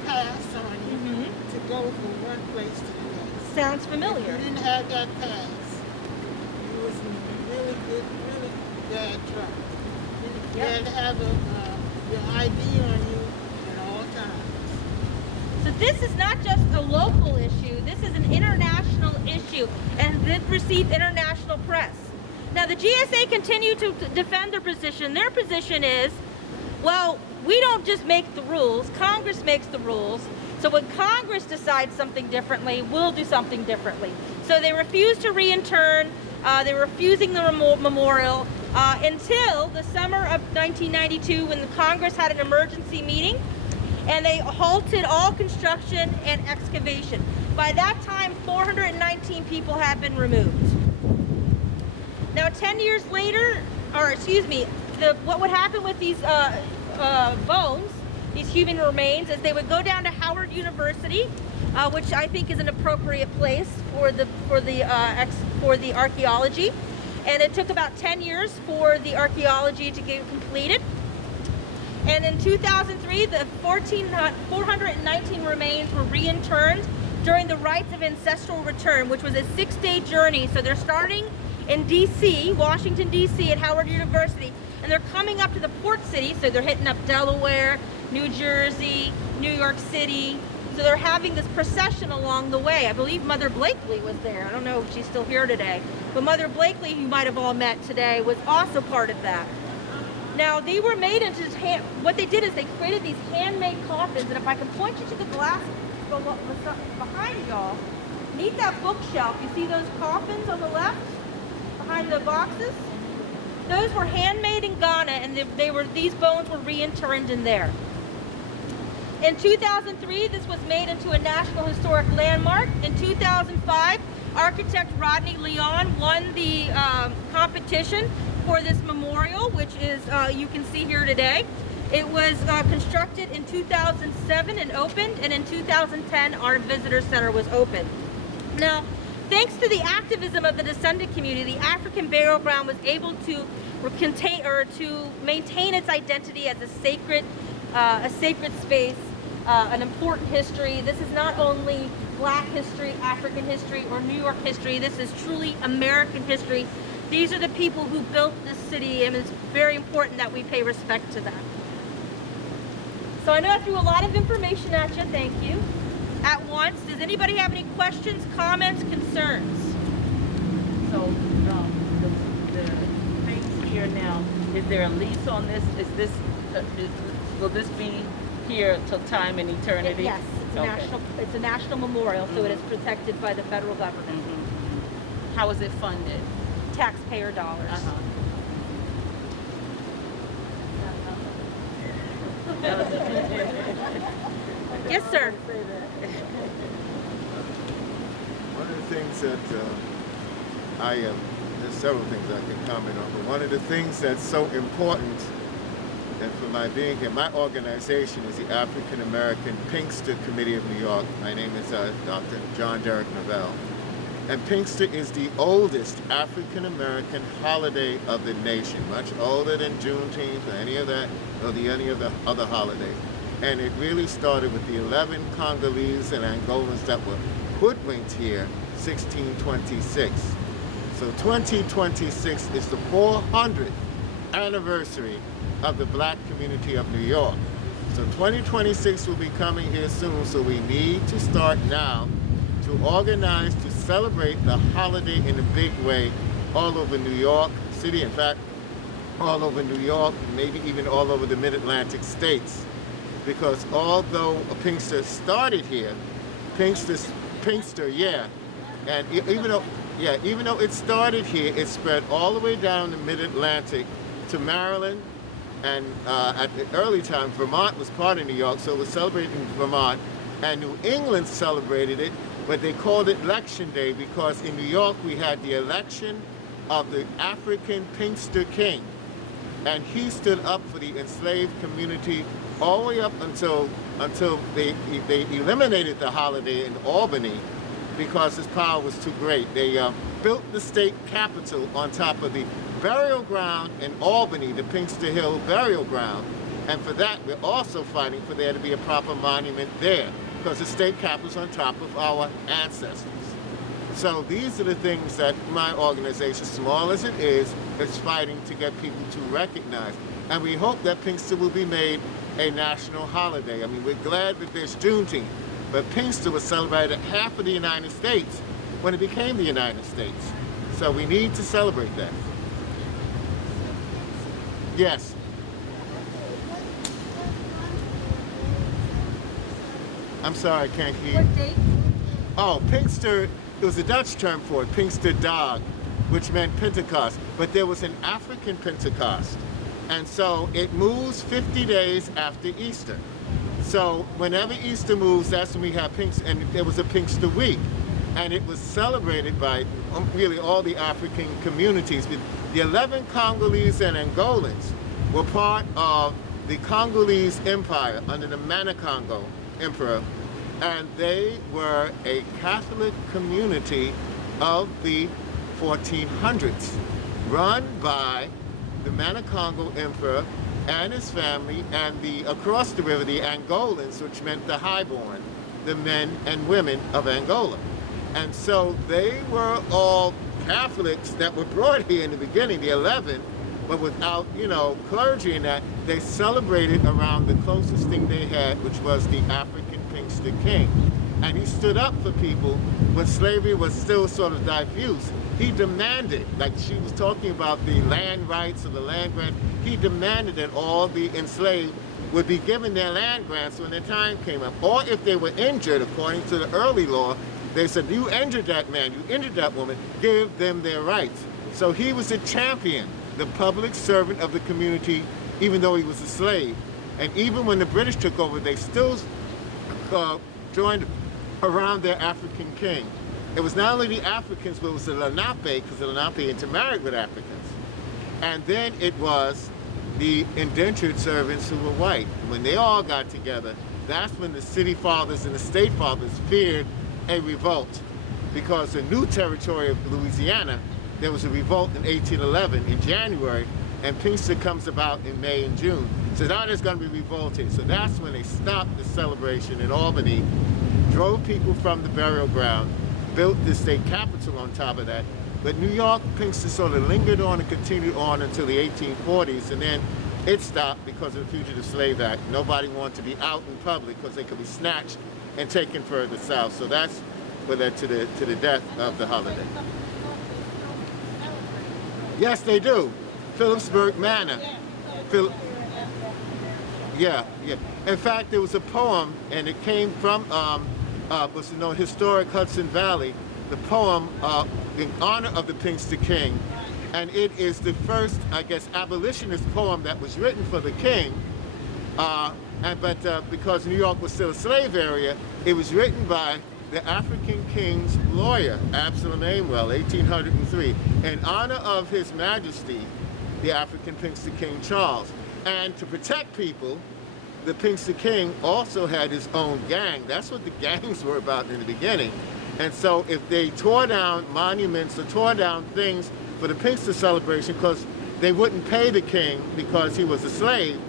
pass on you to go from one place to the next. Sounds familiar. If you didn't have that pass, you was in really bad trouble. You had to have your ID on you at all times. So this is not just a local issue, this is an international issue, and it received international press. Now the GSA continued to defend their position. Their position is, well, we don't just make the rules, Congress makes the rules, so when Congress decides something differently, we'll do something differently. So they refused to reintern, they were refusing the memorial until the summer of 1992 when the Congress had an emergency meeting and they halted all construction and excavation. By that time, 419 people had been removed. Now 10 years later, or excuse me, what would happen with these bones, these human remains, is they would go down to Howard University, which I think is an appropriate place for the archaeology. And it took about 10 years for the archaeology to get completed. And in 2003, the 419 remains were reinterned during the rites of ancestral return, which was a 6-day journey. So they're starting in DC, Washington, DC at Howard University, and they're coming up to the port city, so they're hitting up Delaware, New Jersey, New York City. So they're having this procession along the way. I believe Mother Blakely was there. I don't know if she's still here today. But Mother Blakely, who you might have all met today, was also part of that. Now, they were made into what they did is they created these handmade coffins, and if I can point you to the glass behind y'all, beneath that bookshelf, you see those coffins on the left, behind the boxes? Those were handmade in Ghana, and these bones were reinterned in there. In 2003, this was made into a National Historic Landmark. In 2005, architect Rodney Leon won the competition for this memorial, which is, you can see here today. It was constructed in 2007 and opened, and in 2010, our visitor center was opened. Now, thanks to the activism of the descendant community, the African burial ground was able to maintain its identity as a sacred space, an important history. This is not only Black history, African history, or New York history. This is truly American history. These are the people who built this city, and it's very important that we pay respect to them. So I know I threw a lot of information at you, thank you, at once. Does anybody have any questions, comments, concerns? So the things here now, is there a lease on this? Will this be here till time and eternity? Yes, it's a national memorial, so it is protected by the federal government. How is it funded? Taxpayer dollars. Yes, sir. One of the things that there's several things I can comment on, but one of the things that's so important, and for my being here, my organization is the African American Pinkster Committee of New York. My name is Dr. John Derek Novell. And Pinkster is the oldest African American holiday of the nation, much older than Juneteenth or any of the other holidays. And it really started with the 11 Congolese and Angolans that were hoodwinked here 1626. So 2026 is the 400th anniversary of the Black community of New York. So 2026 will be coming here soon, so we need to start now to organize to celebrate the holiday in a big way all over New York City, in fact, all over New York, maybe even all over the Mid-Atlantic states. Because although a Pinkster started here, Pinkster, yeah, and even though it started here, it spread all the way down the Mid-Atlantic to Maryland, and at the early time, Vermont was part of New York, so it was celebrated in Vermont, and New England celebrated it, but they called it Election Day because in New York we had the election of the African Pinkster King, and he stood up for the enslaved community all the way up until they eliminated the holiday in Albany because his power was too great. They built the state capitol on top of the burial ground in Albany, the Pinkster Hill burial ground, and for that we're also fighting for there to be a proper monument there because the state capitol's on top of our ancestors. So these are the things that my organization, small as it is fighting to get people to recognize. And we hope that Pinkster will be made a national holiday. I mean, we're glad that there's Juneteenth, but Pinkster was celebrated at half of the United States when it became the United States. So we need to celebrate that. Yes. I'm sorry, I can't hear you. What date? Oh, Pinkster, it was a Dutch term for it, Pinkster Dag, which meant Pentecost, but there was an African Pentecost. And so it moves 50 days after Easter. So whenever Easter moves, that's when we have Pinkster, and there was a Pinkster week. And it was celebrated by really all the African communities. The 11 Congolese and Angolans were part of the Congolese Empire under the Manikongo Emperor, and they were a Catholic community of the 1400s, run by the Manikongo Emperor and his family, and across the river, the Angolans, which meant the highborn, the men and women of Angola. And so they were all Catholics that were brought here in the beginning, the 11, but without, clergy in that, they celebrated around the closest thing they had, which was the African Pinkster King. And he stood up for people when slavery was still sort of diffuse. He demanded, like she was talking about the land rights or the land grant, he demanded that all the enslaved would be given their land grants when their time came up. Or if they were injured, according to the early law, they said, you injured that man, you injured that woman, give them their rights. So he was a champion, the public servant of the community, even though he was a slave. And even when the British took over, they still joined around their African king. It was not only the Africans, but it was the Lenape, because the Lenape intermarried with Africans. And then it was the indentured servants who were white. When they all got together, that's when the city fathers and the state fathers feared a revolt, because the new territory of Louisiana, there was a revolt in 1811 in January, and Pinkster comes about in May and June. So now there's going to be revolting. So that's when they stopped the celebration in Albany, drove people from the burial ground, built the state capitol on top of that. But New York, Pinkster sort of lingered on and continued on until the 1840s, and then it stopped because of the Fugitive Slave Act. Nobody wanted to be out in public because they could be snatched and taken further south. So that's what led to the death of the holiday. Yes, they do. Phillipsburg Manor. Yeah. In fact, there was a poem, and it came from historic Hudson Valley, the poem in honor of the Pinkster King. And it is the first, I guess, abolitionist poem that was written for the king. But because New York was still a slave area, it was written by the African king's lawyer, Absalom Amwell, 1803, in honor of His Majesty, the African Pinkster King Charles. And to protect people, the Pinkster King also had his own gang. That's what the gangs were about in the beginning. And so if they tore down monuments or tore down things for the Pinkster celebration because they wouldn't pay the king because he was a slave,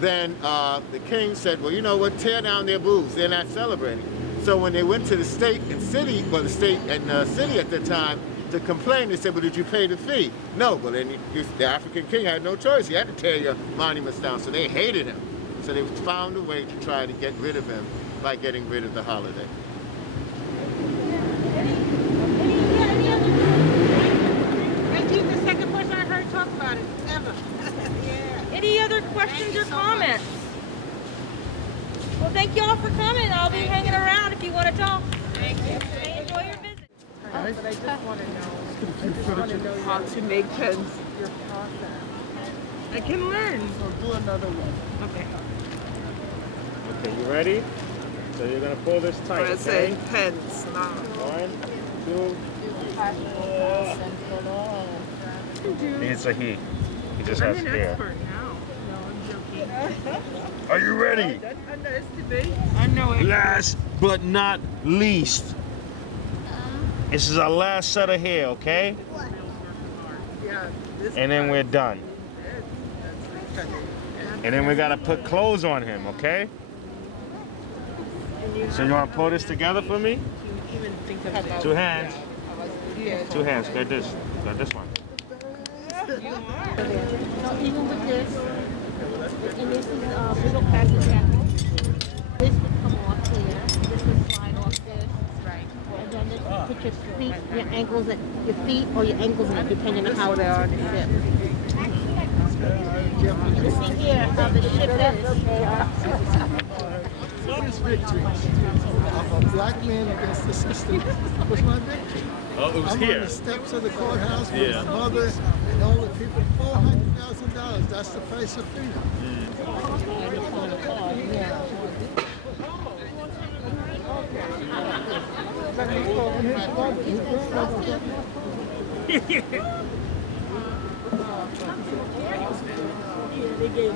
then the king said, well, you know what, tear down their booths. They're not celebrating. So when they went to the state and city, well, the state and city at the time to complain, they said, well, did you pay the fee? No. Well, then the African king had no choice. He had to tear your monuments down. So they hated him. So they found a way to try to get rid of him by getting rid of the holiday. Reggie's the second person I heard talk about it, ever. Yeah. Any other questions or comments? Well, thank you all for coming. I'll be hanging around if you want to talk. Thank you. Enjoy your visit. But I just want to know how to make pens. Your process. I can learn. So do another one. Okay. Okay, you ready? So you're gonna pull this tight. I say pens now. 1, 2. It's a he. He just has hair. Expert now. No, I'm joking. Are you ready? Don't underestimate. I know it. Last but not least. This is our last set of hair, okay? Yeah. And then we're done. And then we gotta put clothes on him, okay? So you wanna pull this together for me? Two hands. 2 hands. Got this. Got this one. Even with this, and this is little package tackle. This would come off here. This would slide off this. Right. And then this would put your feet, your ankles at your feet or your ankles in it, depending on how they are on the ship. You can see here how the ship is. His victory of a black man against the system was my victory. Oh, it was I'm here. on the steps of the courthouse with Yeah. my mother and all the people. $400,000. That's the price of freedom.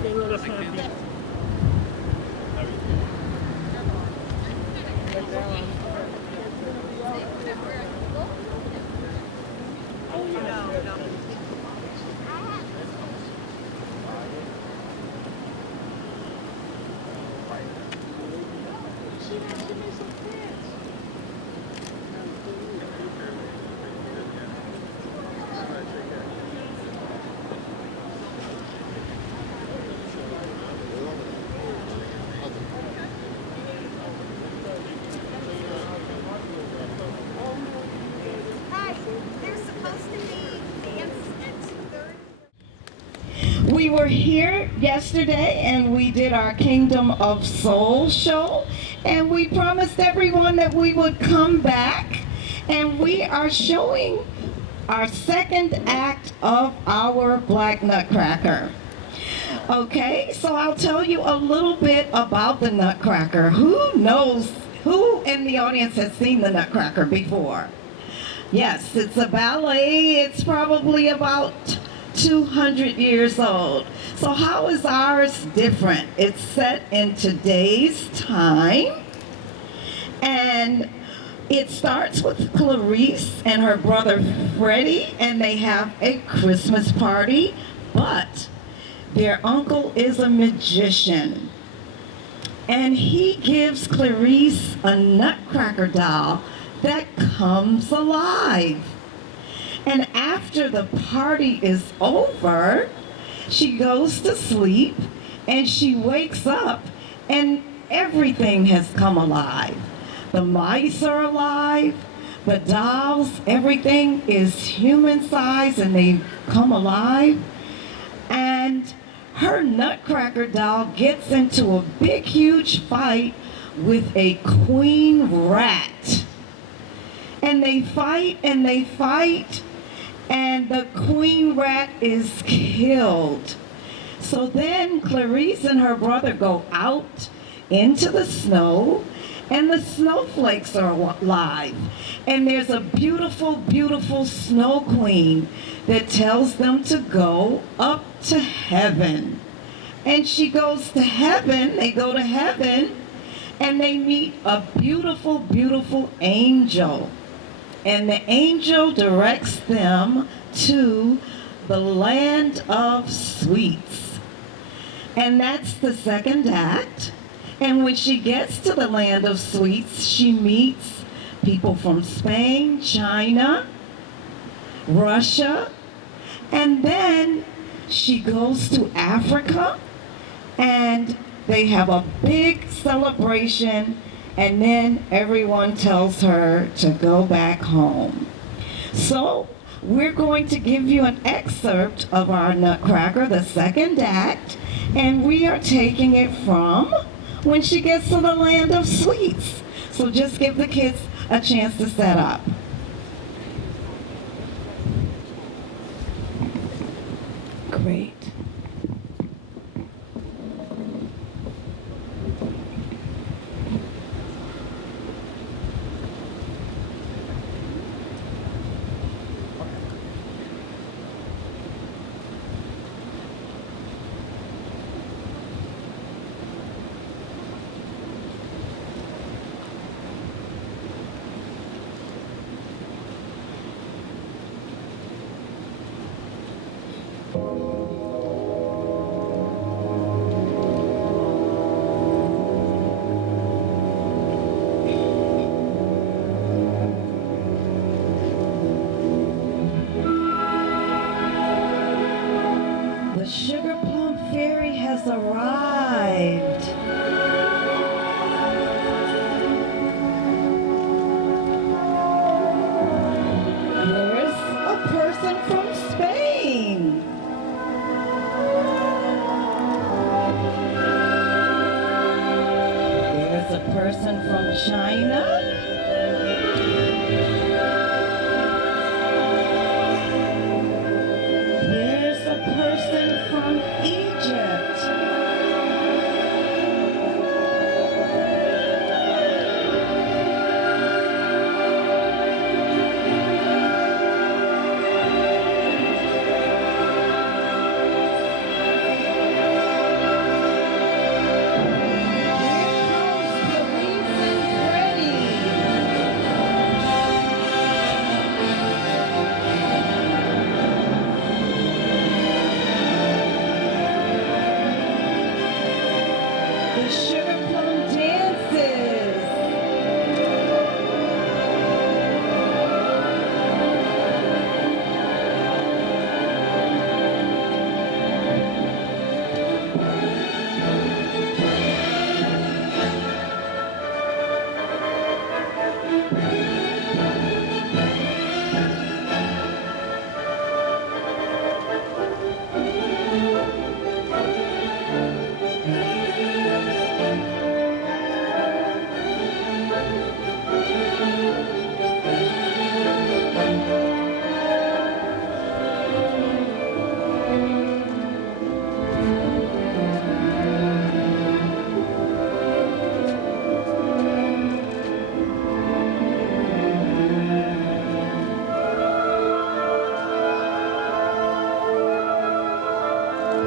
They let us have these. We were here yesterday and we did our Kingdom of Soul show, and we promised everyone that we would come back, and we are showing our second act of our Black Nutcracker. Okay, so I'll tell you a little bit about the Nutcracker. Who in the audience has seen the Nutcracker before? Yes, it's a ballet. It's probably about 200 years old. So how is ours different? It's set in today's time, and it starts with Clarice and her brother Freddie, and they have a Christmas party, but their uncle is a magician, and he gives Clarice a Nutcracker doll that comes alive. And after the party is over, she goes to sleep and she wakes up and everything has come alive. The mice are alive, the dolls, everything is human size and they've come alive. And her Nutcracker doll gets into a big, huge fight with a queen rat. And they fight and they fight, and the queen rat is killed. So then Clarice and her brother go out into the snow, and the snowflakes are alive. And there's a beautiful, beautiful snow queen that tells them to go up to heaven. And she goes to heaven, they go to heaven, and they meet a beautiful, beautiful angel. And the angel directs them to the land of sweets. And that's the second act. And when she gets to the land of sweets, she meets people from Spain, China, Russia, and then she goes to Africa, and they have a big celebration, and then everyone tells her to go back home. So we're going to give you an excerpt of our Nutcracker, the Second Act, and we are taking it from When She Gets to the Land of Sweets. So just give the kids a chance to set up. Great. The Sugar Plum Fairy has arrived. There's a person from Spain. There's a person from China. There's a person from Egypt. The Sugar Plum dances.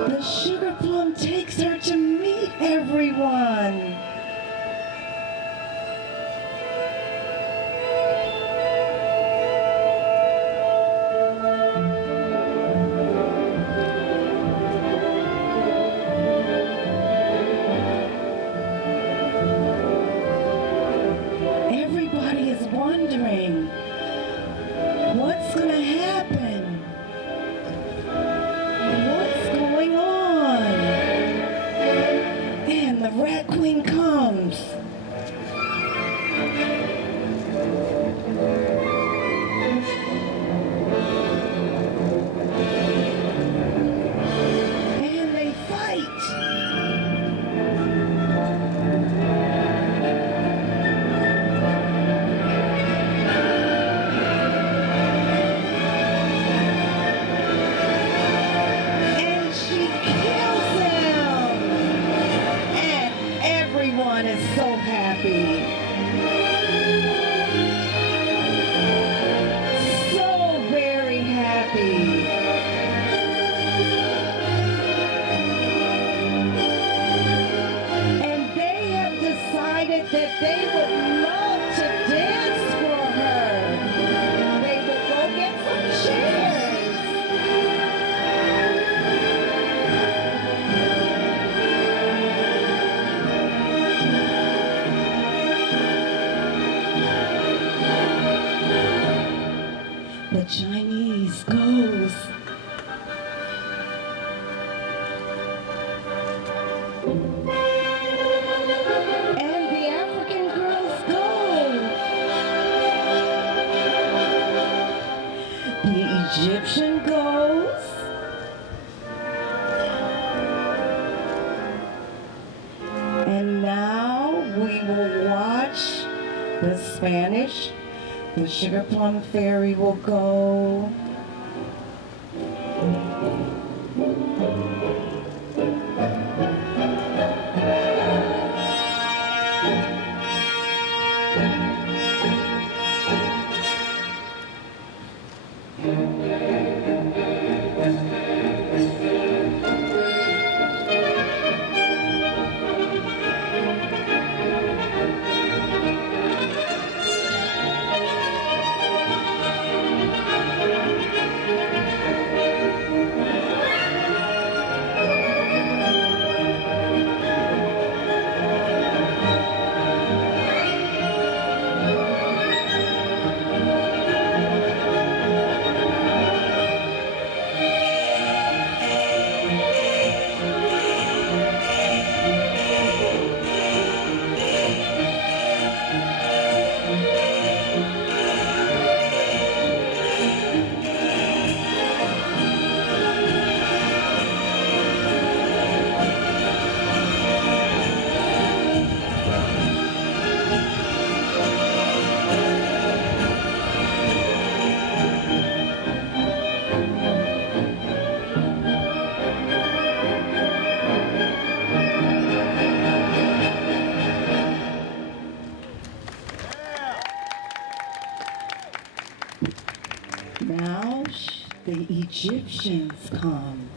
The Sugar Plum takes her to meet everyone. Everybody is wondering, what's gonna happen? What's going on? And the Rat Queen comes. And they fight. And she kills him. And everyone is so happy. So very happy. And they have decided that they would love to dance for her. They will go get some chairs. And the African girls go. The Egyptian goes. And now we will watch the Spanish. The Sugar Plum Fairy will go. Now the Egyptians come.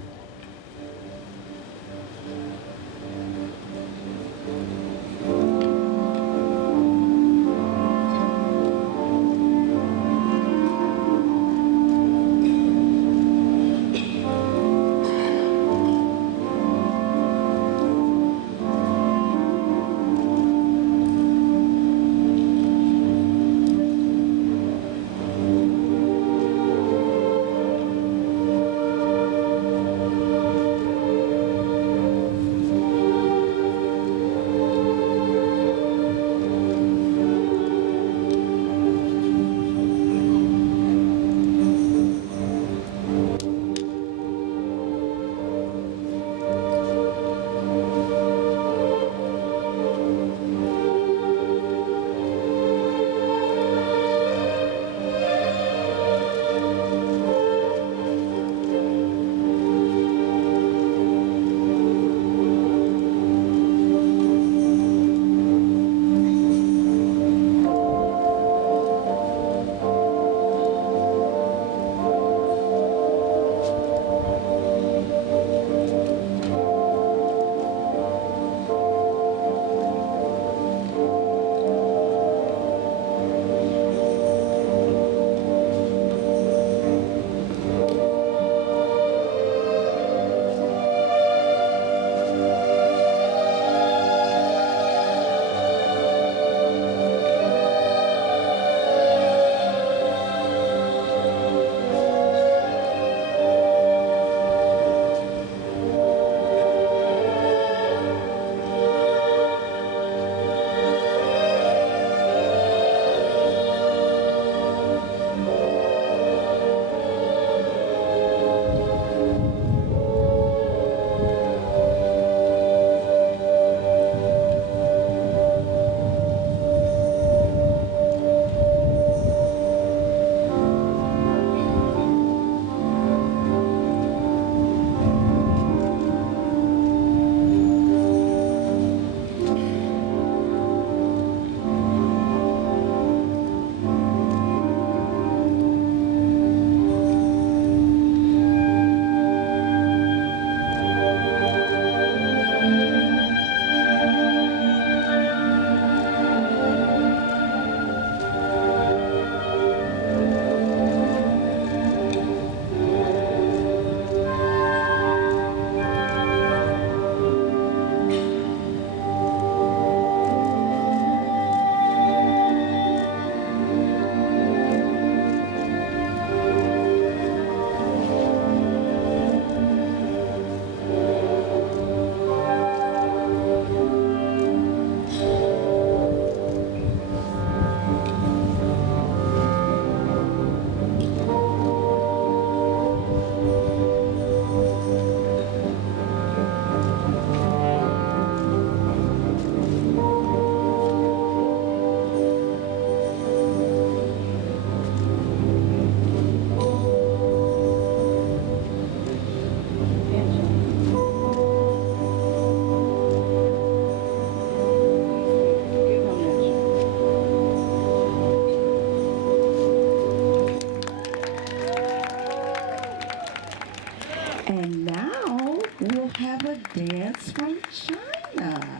dance from China.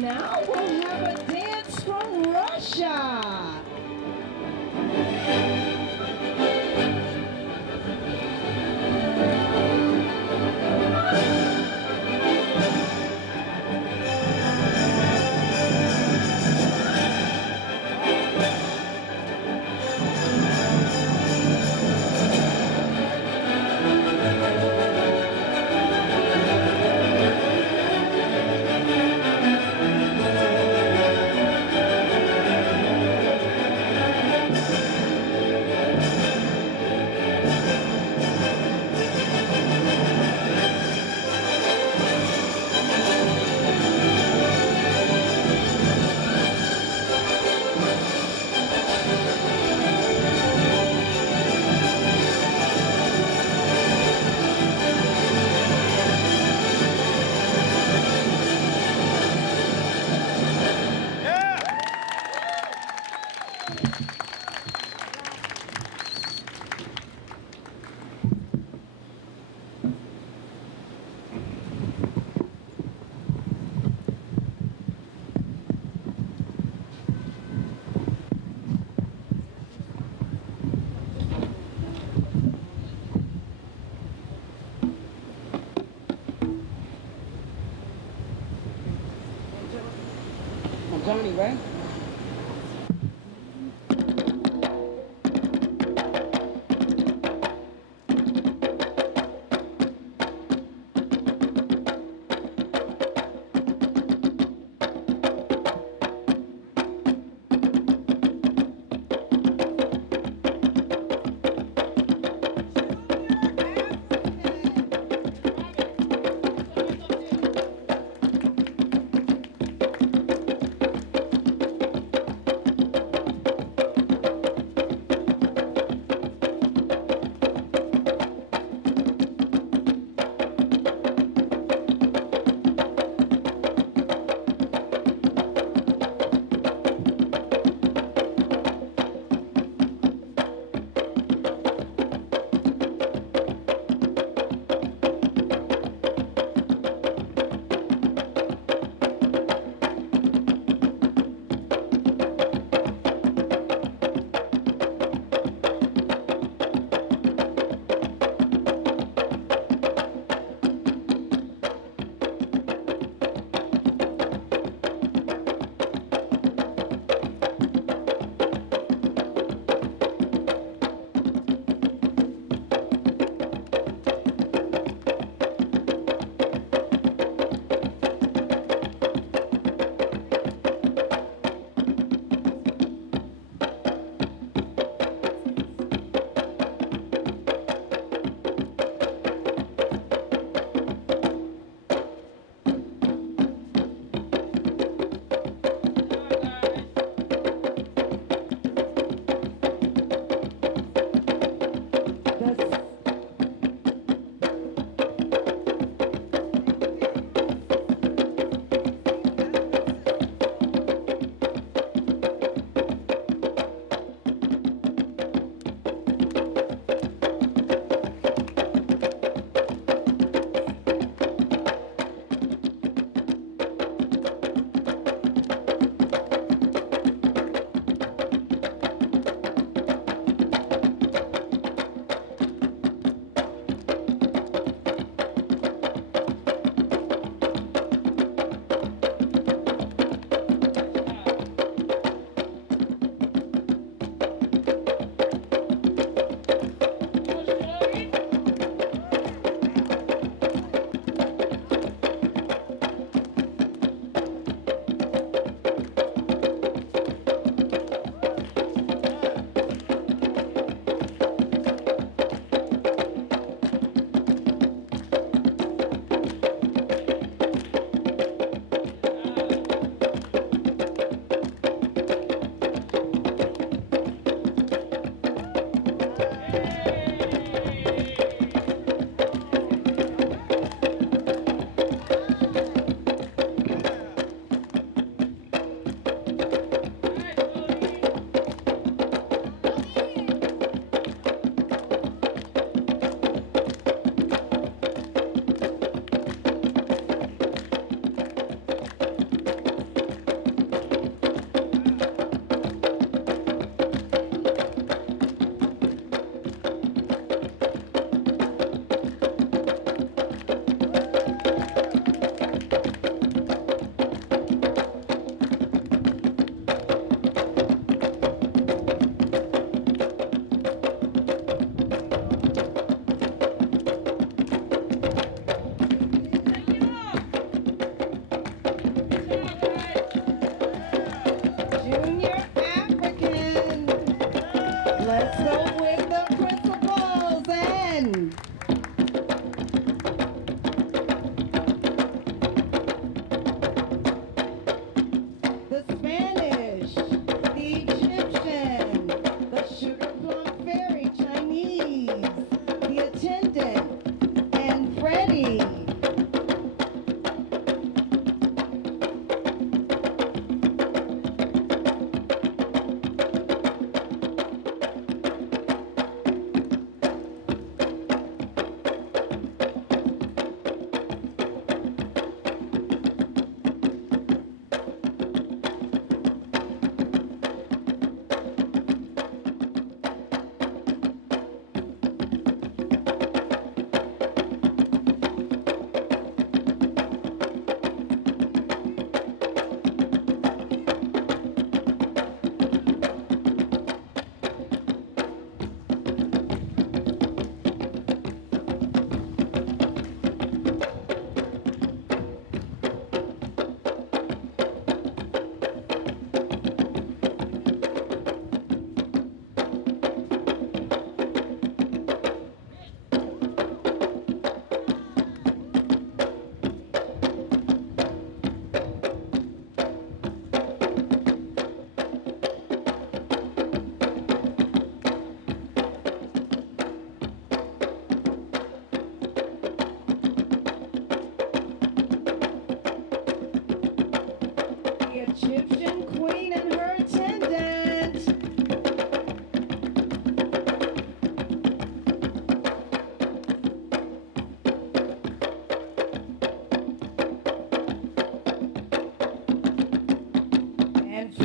Now we'll have a dance from Russia. Johnny, right?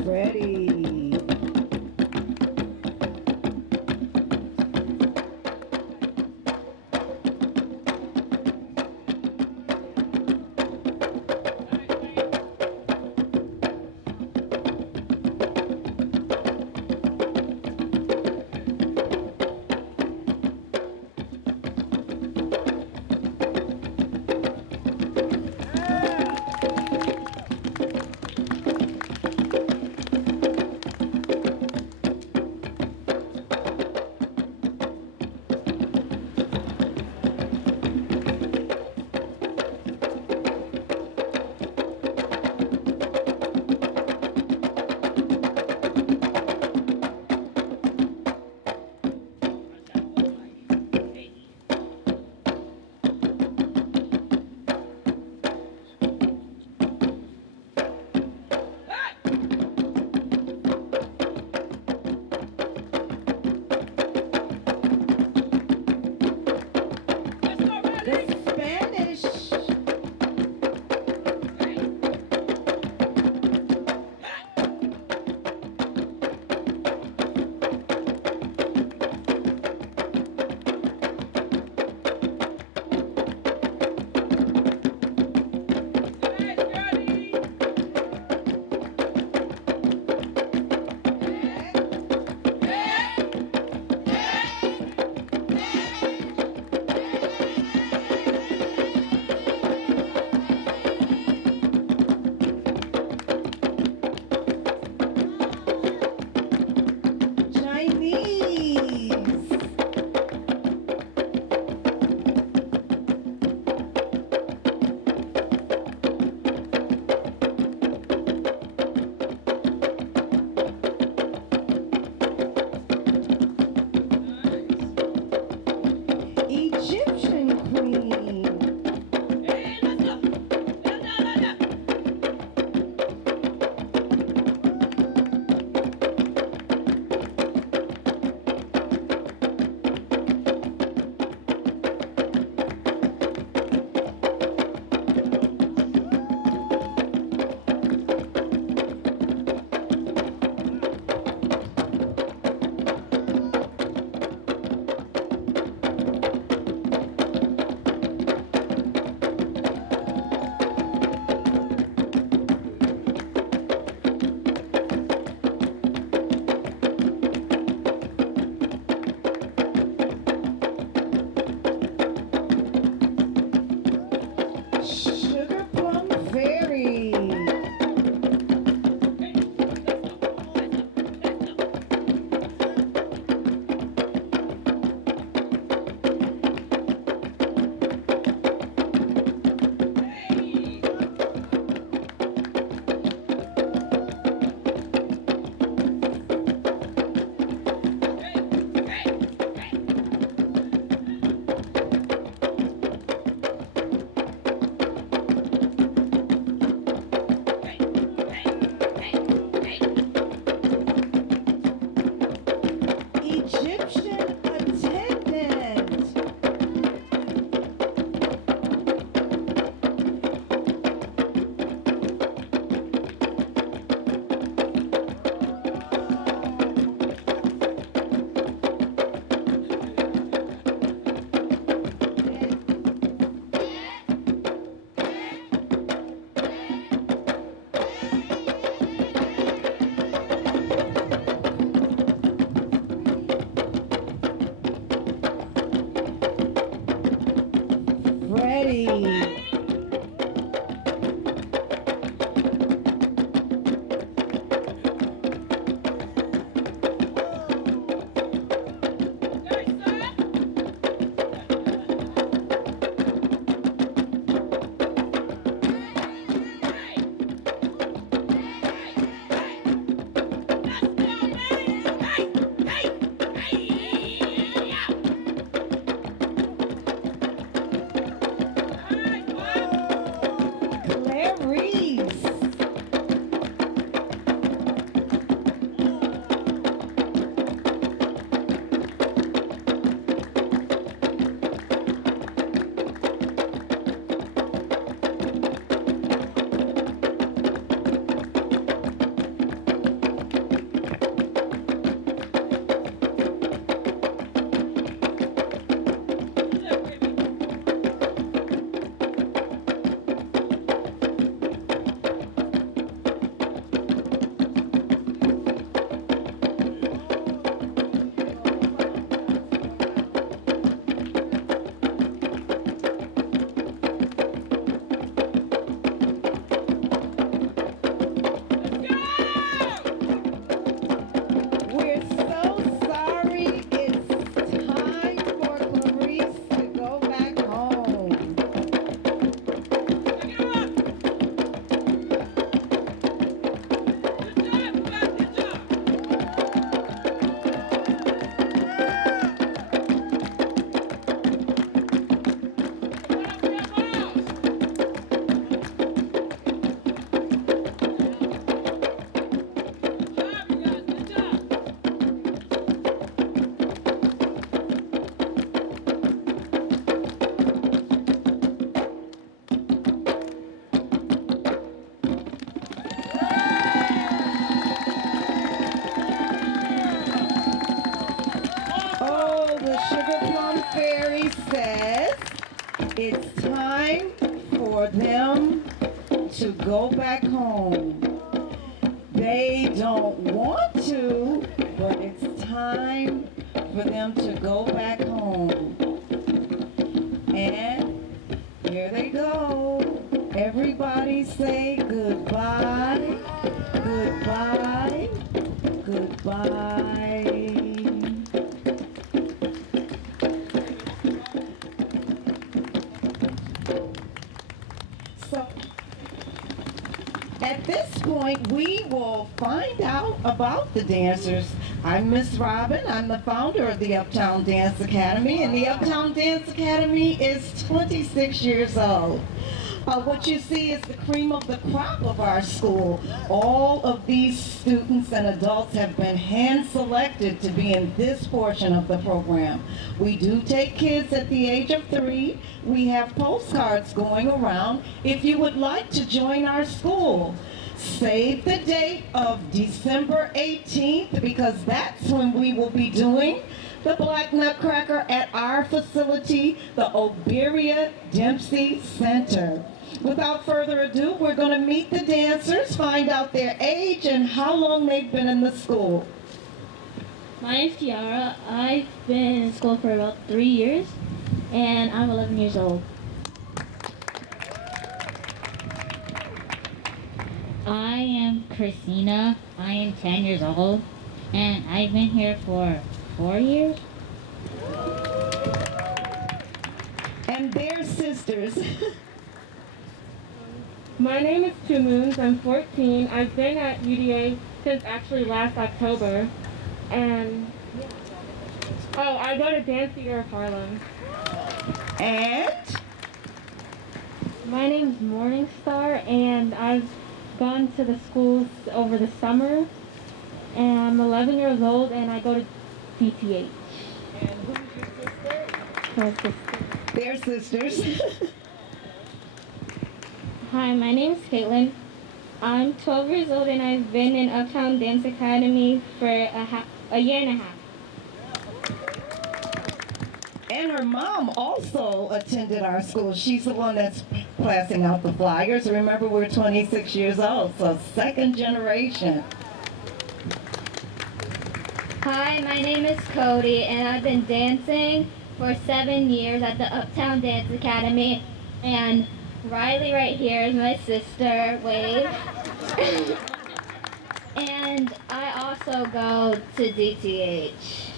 ready. It's time for them to go back home. They don't want to, but it's time for them to go back home. And here they go. Everybody say goodbye, goodbye, goodbye. So, at this point, we will find out about the dancers. I'm Miss Robin. I'm the founder of the Uptown Dance Academy, and the Uptown Dance Academy is 26 years old. What you see is the cream of the crop of our school. All of these students and adults have been hand-selected to be in this portion of the program. We do take kids at the age of 3. We have postcards going around. If you would like to join our school, save the date of December 18th, because that's when we will be doing the Black Nutcracker at our facility, the Oberia Dempsey Center. Without further ado, we're going to meet the dancers, find out their age and how long they've been in the school. My name's Kiara. I've been in school for about 3 years, and I'm 11 years old. I am Christina. I am 10 years old, and I've been here for 4 years. And they're sisters. My name is Two Moons. I'm 14. I've been at UDA since actually last October, and I go to Dance Theater of Harlem. And my name's Morningstar, and I've gone to the schools over the summer, and I'm 11 years old, and I go to DTH. And who's your sister? They're sisters. Hi, my name is Caitlin. I'm 12 years old, and I've been in Uptown Dance Academy for a year and a half. And her mom also attended our school. She's the one that's passing out the flyers. Remember, we're 26 years old, so second generation. Hi, my name is Cody, and I've been dancing for 7 years at the Uptown Dance Academy. And Riley right here is my sister, Wave. And I also go to DTH.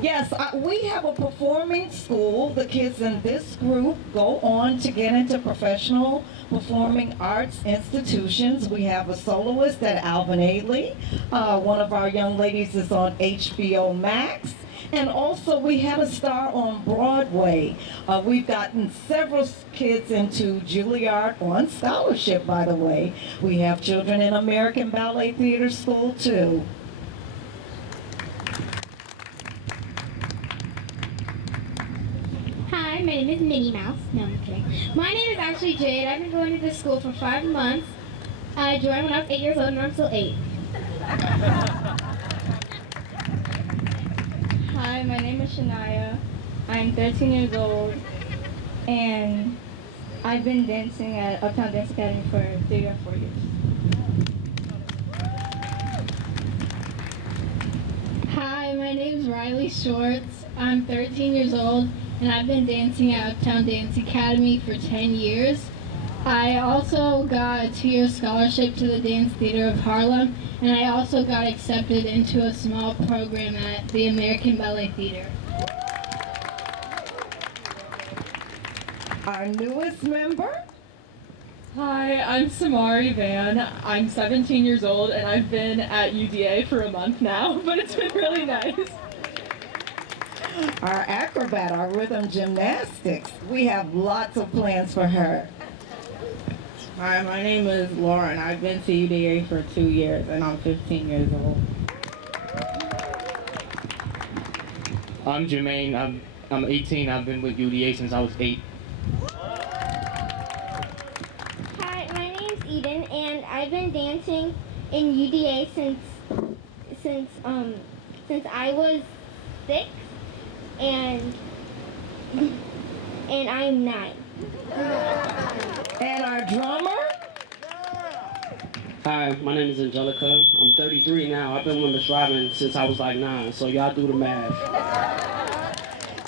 Yes, we have a performing school. The kids in this group go on to get into professional performing arts institutions. We have a soloist at Alvin Ailey. One of our young ladies is on HBO Max. And also we had a star on Broadway. We've gotten several kids into Juilliard on scholarship, by the way. We have children in American Ballet Theater School too. Hi, my name is Minnie Mouse. No, I'm kidding. My name is actually Jade. I've been going to this school for 5 months. I joined when I was 8 years old, and I'm still 8. Hi, my name is Shania. I'm 13 years old, and I've been dancing at Uptown Dance Academy for 3 or 4 years. Hi, my name is Riley Schwartz. I'm 13 years old, and I've been dancing at Uptown Dance Academy for 10 years. I also got a 2-year scholarship to the Dance Theater of Harlem, and I also got accepted into a small program at the American Ballet Theater. Our newest member? Hi, I'm Samari Van. I'm 17 years old, and I've been at UDA for a month now, but it's been really nice. Our acrobat, our rhythm gymnastics. We have lots of plans for her. Hi, my name is Lauren. I've been to UDA for 2 years, and I'm 15 years old. I'm Jermaine. I'm 18. I've been with UDA since I was 8. Hi, my name's Eden, and I've been dancing in UDA since I was 6, and I'm 9. And our drummer? Hi, my name is Angelica. I'm 33 now. I've been with Miss Robin since I was like 9, so y'all do the math.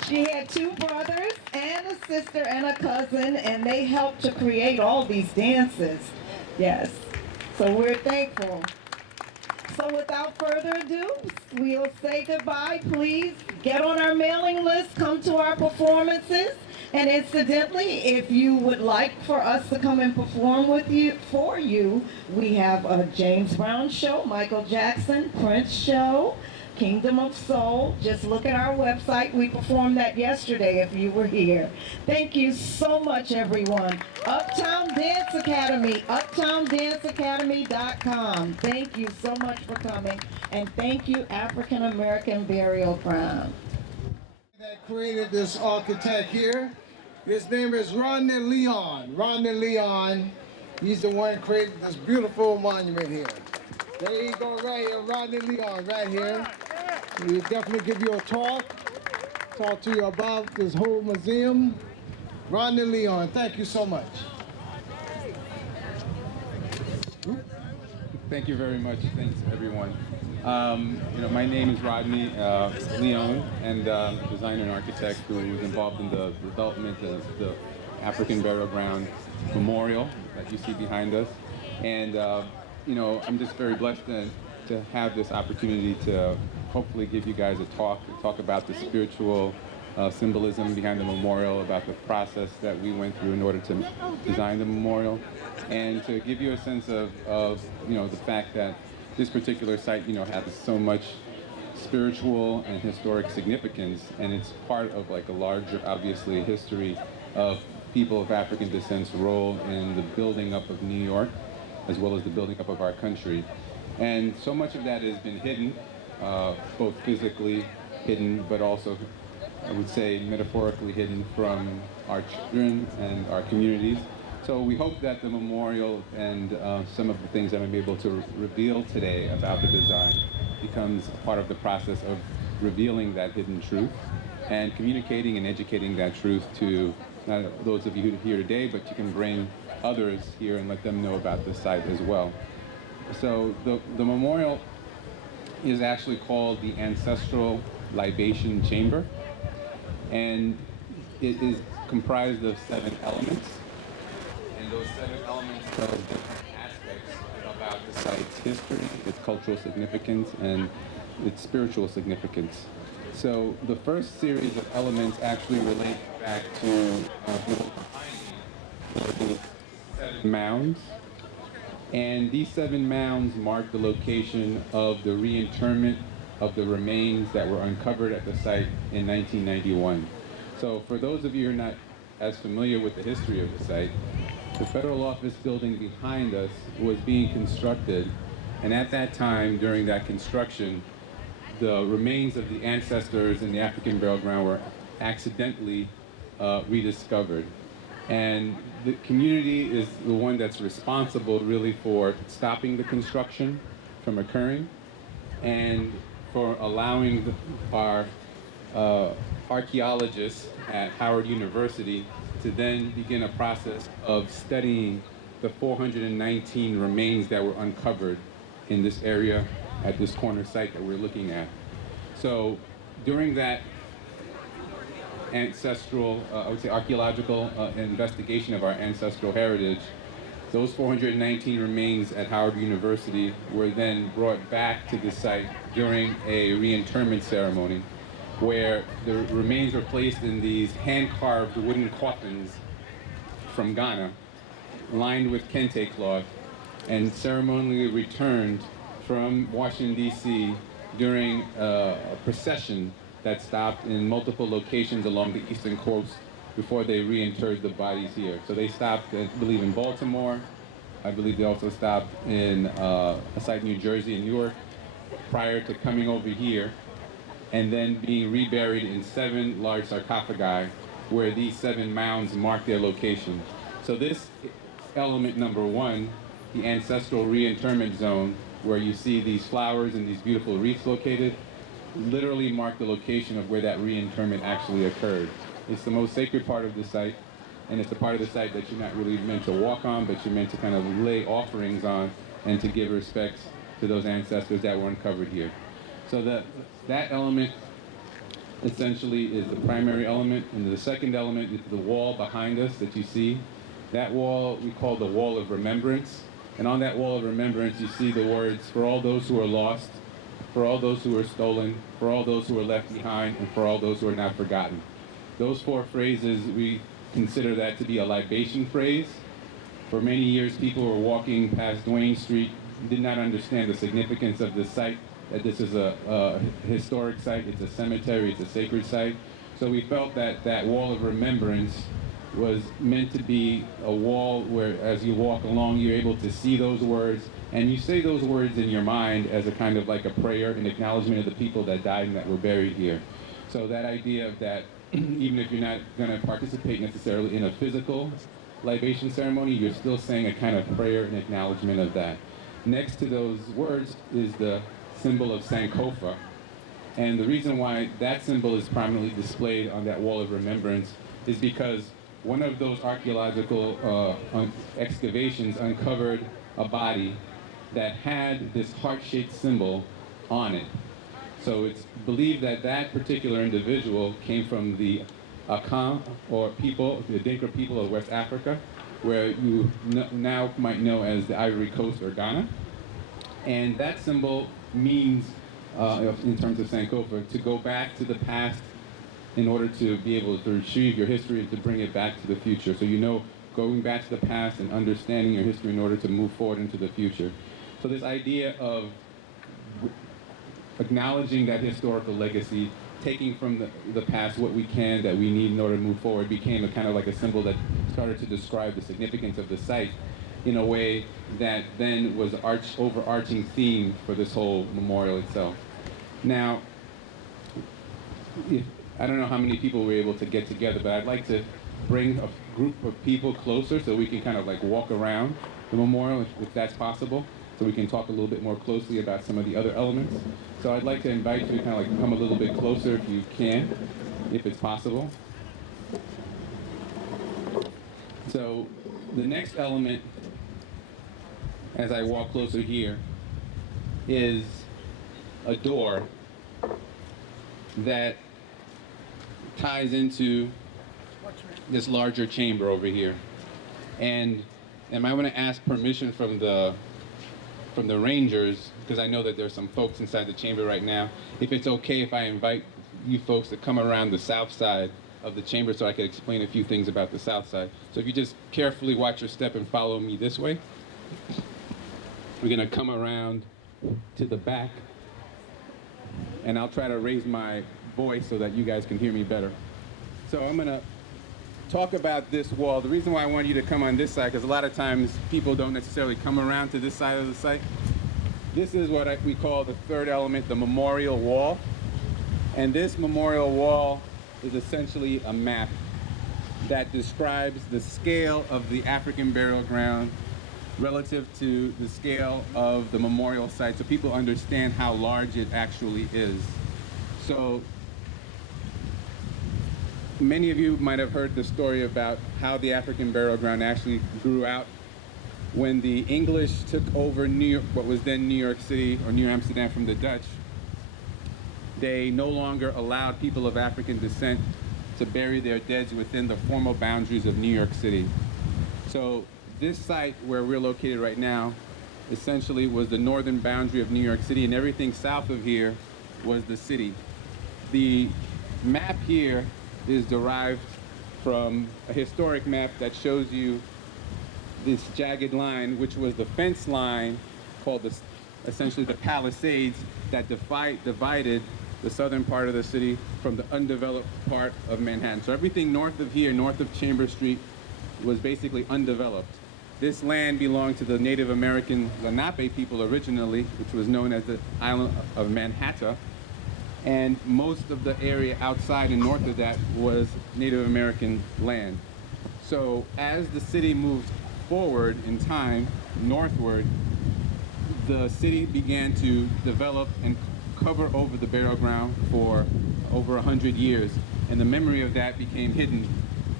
She had 2 brothers and a sister and a cousin, and they helped to create all these dances. Yes, so we're thankful. So without further ado, we'll say goodbye. Please get on our mailing list, come to our performances. And incidentally, if you would like for us to come and perform for you, we have a James Brown show, Michael Jackson, Prince show, Kingdom of Soul. Just look at our website. We performed that yesterday if you were here. Thank you so much, everyone. Uptown Dance Academy, uptowndanceacademy.com. Thank you so much for coming. And thank you, African American Burial Ground. That created this architect here. His name is Rodney Leon. Rodney Leon, he's the one who created this beautiful monument here. There you go, right here, Rodney Leon, right here. He'll definitely give you a talk to you about this whole museum. Rodney Leon, thank you so much. Thank you very much. Thanks, everyone. My name is Rodney Leon, and I'm a designer and architect who was involved in the development of the African Burial Ground Memorial that you see behind us. And, I'm just very blessed to have this opportunity to hopefully give you guys a talk about the spiritual symbolism behind the memorial, about the process that we went through in order to design the memorial, and to give you a sense of the fact that this particular site, has so much spiritual and historic significance, and it's part of like a larger, obviously, history of people of African descent's role in the building up of New York, as well as the building up of our country. And so much of that has been hidden, both physically hidden, but also, I would say, metaphorically hidden from our children and our communities. So we hope that the memorial and some of the things that I'm able to reveal today about the design becomes a part of the process of revealing that hidden truth and communicating and educating that truth to not those of you who are here today, but you can bring others here and let them know about the site as well. So the memorial is actually called the Ancestral Libation Chamber, and it is comprised of 7 elements. And those 7 elements tell different aspects about the site's history, its cultural significance, and its spiritual significance. So the first series of elements actually relate back to the 7 mounds. And these 7 mounds mark the location of the reinterment of the remains that were uncovered at the site in 1991. So for those of you who are not as familiar with the history of the site, the federal office building behind us was being constructed, and at that time, during that construction, the remains of the ancestors in the African burial ground were accidentally rediscovered. And the community is the one that's responsible really for stopping the construction from occurring and for allowing our archaeologists at Howard University to then begin a process of studying the 419 remains that were uncovered in this area at this corner site that we're looking at. So during that ancestral, I would say archaeological investigation of our ancestral heritage, those 419 remains at Howard University were then brought back to the site during a reinterment ceremony, where the remains were placed in these hand-carved wooden coffins from Ghana, lined with kente cloth, and ceremonially returned from Washington, D.C. during a procession that stopped in multiple locations along the eastern coast before they reinterred the bodies here. So they stopped, I believe, in Baltimore. I believe they also stopped in a site in New Jersey and Newark prior to coming over here, and then being reburied in 7 large sarcophagi where these 7 mounds mark their location. So this element number 1, the ancestral reinterment zone, where you see these flowers and these beautiful wreaths located, literally mark the location of where that reinterment actually occurred. It's the most sacred part of the site. and it's a part of the site that you're not really meant to walk on, but you're meant to kind of lay offerings on and to give respects to those ancestors that were uncovered here. So that element essentially is the primary element, and the second element is the wall behind us that you see. That wall we call the Wall of Remembrance, and on that Wall of Remembrance you see the words, "For all those who are lost, for all those who are stolen, for all those who are left behind, and for all those who are not forgotten." Those four phrases, we consider that to be a libation phrase. For many years, people were walking past Duane Street, did not understand the significance of this site, that this is a historic site, it's a cemetery, it's a sacred site. So we felt that that Wall of Remembrance was meant to be a wall where as you walk along, you're able to see those words, and you say those words in your mind as a kind of like a prayer, an acknowledgement of the people that died and that were buried here. So that idea of that, even if you're not going to participate necessarily in a physical libation ceremony, you're still saying a kind of prayer and acknowledgement of that. Next to those words is the symbol of Sankofa. And the reason why that symbol is prominently displayed on that Wall of Remembrance is because one of those archaeological excavations uncovered a body that had this heart-shaped symbol on it. So it's believed that that particular individual came from the Akan, or people, the Dinka people of West Africa, where you now might know as the Ivory Coast or Ghana. And that symbol means, in terms of Sankofa, to go back to the past in order to be able to retrieve your history and to bring it back to the future. So you know, going back to the past and understanding your history in order to move forward into the future. So this idea of acknowledging that historical legacy, taking from the past what we can, that we need in order to move forward, became a kind of like a symbol that started to describe the significance of the site in a way that then was overarching theme for this whole memorial itself. Now, I don't know how many people were able to get together, but I'd like to bring a group of people closer so we can kind of like walk around the memorial, if that's possible, so we can talk a little bit more closely about some of the other elements. So I'd like to invite you to kind of like come a little bit closer if you can, if it's possible. So the next element, as I walk closer here, is a door that ties into this larger chamber over here. And I want to ask permission from the rangers, because I know that there's some folks inside the chamber right now, if it's okay if I invite you folks to come around the south side of the chamber so I can explain a few things about the south side. So if you just carefully watch your step and follow me this way. We're going to come around to the back, and I'll try to raise my voice so that you guys can hear me better. So I'm going to talk about this wall. The reason why I want you to come on this side, because a lot of times people don't necessarily come around to this side of the site. This is what we call the third element, the memorial wall. And this memorial wall is essentially a map that describes the scale of the African burial ground relative to the scale of the memorial site, so people understand how large it actually is. So many of you might have heard the story about how the African burial ground actually grew out. When the English took over New York, what was then New York City or New Amsterdam from the Dutch, they no longer allowed people of African descent to bury their dead within the formal boundaries of New York City. So this site where we're located right now essentially was the northern boundary of New York City, and everything south of here was the city. The map here is derived from a historic map that shows you this jagged line, which was the fence line called essentially the Palisades that divided the southern part of the city from the undeveloped part of Manhattan. So everything north of here, north of Chambers Street, was basically undeveloped. This land belonged to the Native American Lenape people originally, which was known as the island of Manhattan. And most of the area outside and north of that was Native American land. So as the city moved forward in time, northward, the city began to develop and cover over the burial ground for over 100 years. And the memory of that became hidden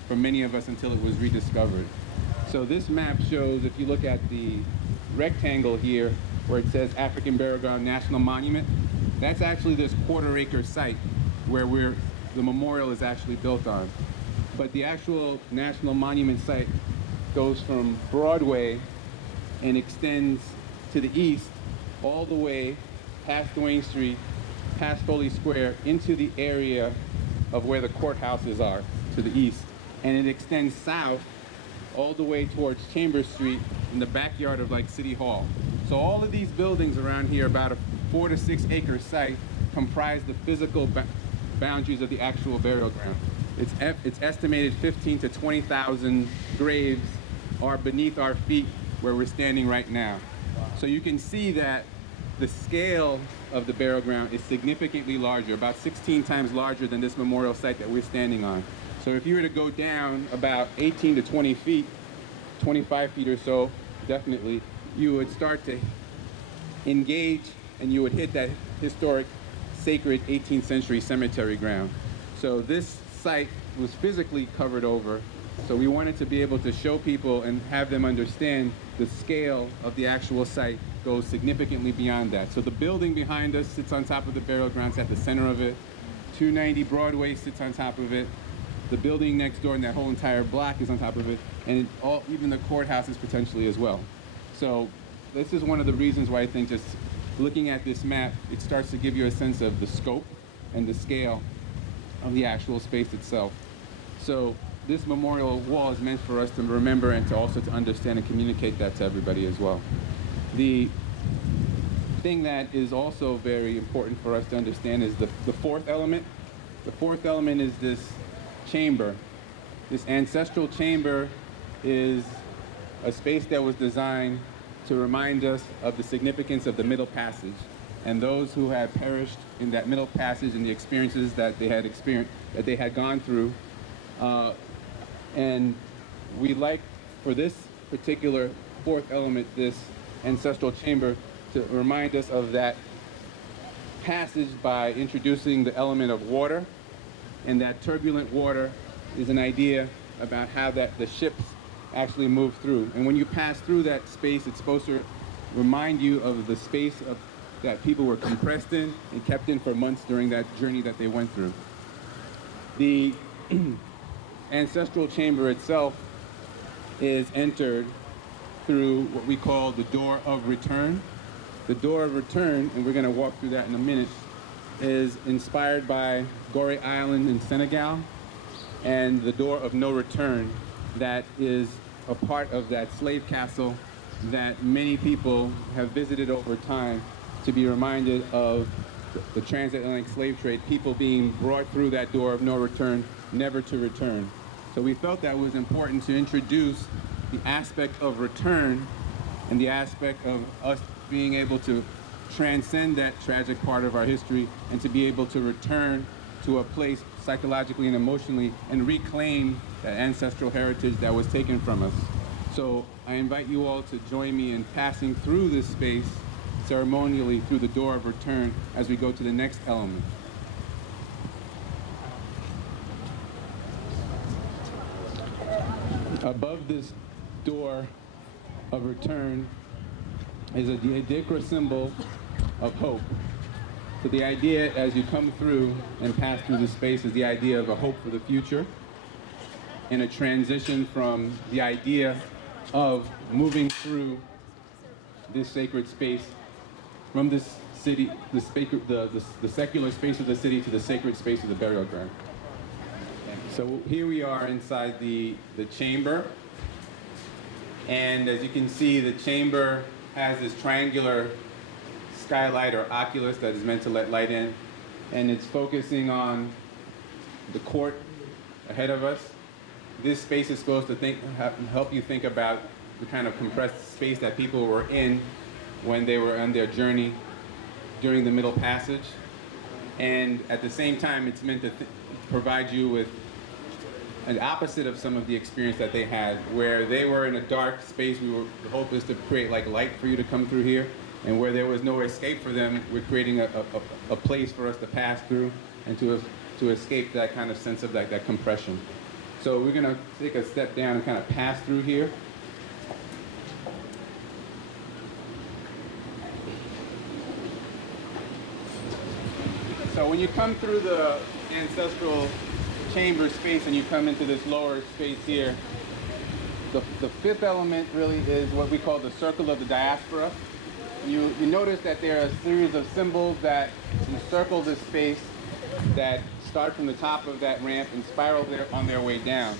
for many of us until it was rediscovered. So this map shows, if you look at the rectangle here where it says African Burial Ground National Monument, that's actually this quarter-acre site where the memorial is actually built on. But the actual National Monument site goes from Broadway and extends to the east all the way past Duane Street, past Foley Square, into the area of where the courthouses are to the east. And it extends south all the way towards Chambers Street in the backyard of like City Hall. So all of these buildings around here, about a 4 to 6 acre site, comprise the physical boundaries of the actual burial ground. It's estimated 15 to 20,000 graves are beneath our feet where we're standing right now. So you can see that the scale of the burial ground is significantly larger, about 16 times larger than this memorial site that we're standing on. So if you were to go down about 18 to 20 feet, 25 feet or so, definitely, you would start to engage and you would hit that historic, sacred 18th century cemetery ground. So this site was physically covered over. So we wanted to be able to show people and have them understand the scale of the actual site goes significantly beyond that. So the building behind us sits on top of the burial grounds at the center of it. 290 Broadway sits on top of it. The building next door and that whole entire block is on top of it. And even the courthouse is potentially as well. So this is one of the reasons why I think just looking at this map, it starts to give you a sense of the scope and the scale of the actual space itself. So this memorial wall is meant for us to remember and to also to understand and communicate that to everybody as well. The thing that is also very important for us to understand is the fourth element. The fourth element is this chamber. This ancestral chamber is a space that was designed to remind us of the significance of the Middle Passage and those who had perished in that Middle Passage and the experiences that they had experienced, that they had gone through. And we like, for this particular fourth element, this ancestral chamber, to remind us of that passage by introducing the element of water. And that turbulent water is an idea about how the ships actually move through. And when you pass through that space, it's supposed to remind you of the space that people were compressed in and kept in for months during that journey that they went through. The ancestral chamber itself is entered through what we call the door of return. The door of return, and we're going to walk through that in a minute, is inspired by Gorée Island in Senegal, and the door of no return that is a part of that slave castle that many people have visited over time to be reminded of the transatlantic slave trade, people being brought through that door of no return, never to return. So we felt that was important to introduce the aspect of return and the aspect of us being able to transcend that tragic part of our history and to be able to return to a place psychologically and emotionally and reclaim that ancestral heritage that was taken from us. So I invite you all to join me in passing through this space ceremonially through the door of return as we go to the next element. Above this door of return is a diaspora symbol of hope. So the idea as you come through and pass through the space is the idea of a hope for the future and a transition from the idea of moving through this sacred space from this city, the secular space of the city to the sacred space of the burial ground. So here we are inside the chamber. And as you can see, the chamber has this triangular skylight or oculus that is meant to let light in. And it's focusing on the court ahead of us. This space is supposed to help you think about the kind of compressed space that people were in when they were on their journey during the Middle Passage. And at the same time, it's meant to provide you with an opposite of some of the experience that they had, where they were in a dark space. The hope is to create like light for you to come through here, and where there was no escape for them, we're creating a place for us to pass through and to escape that kind of sense of that compression. So we're going to take a step down and kind of pass through here. So when you come through the ancestral chamber space and you come into this lower space here, the fifth element really is what we call the circle of the diaspora. You notice that there are a series of symbols that encircle this space that start from the top of that ramp and spiral there on their way down.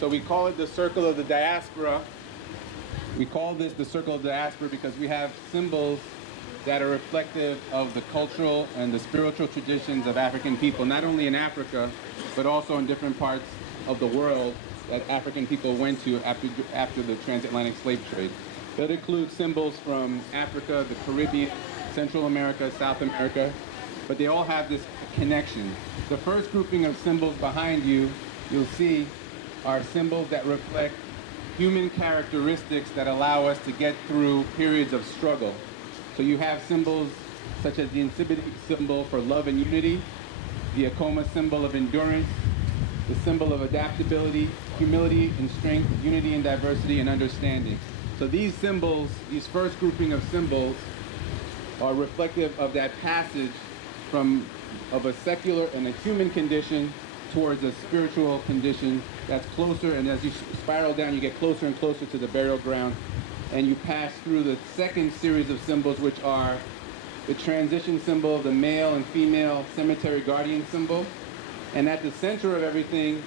So we call it the circle of the diaspora. We call this the circle of the diaspora because we have symbols that are reflective of the cultural and the spiritual traditions of African people, not only in Africa, but also in different parts of the world that African people went to after the transatlantic slave trade. That includes symbols from Africa, the Caribbean, Central America, South America, but they all have this connection. The first grouping of symbols behind you, you'll see, are symbols that reflect human characteristics that allow us to get through periods of struggle. So you have symbols such as the Insibidi symbol for love and unity, the Akoma symbol of endurance, the symbol of adaptability, humility and strength, unity and diversity, and understanding. So these symbols, these first grouping of symbols, are reflective of that passage of a secular and a human condition towards a spiritual condition that's closer, and as you spiral down, you get closer and closer to the burial ground, and you pass through the second series of symbols, which are the transition symbol, the male and female cemetery guardian symbol. And at the center of everything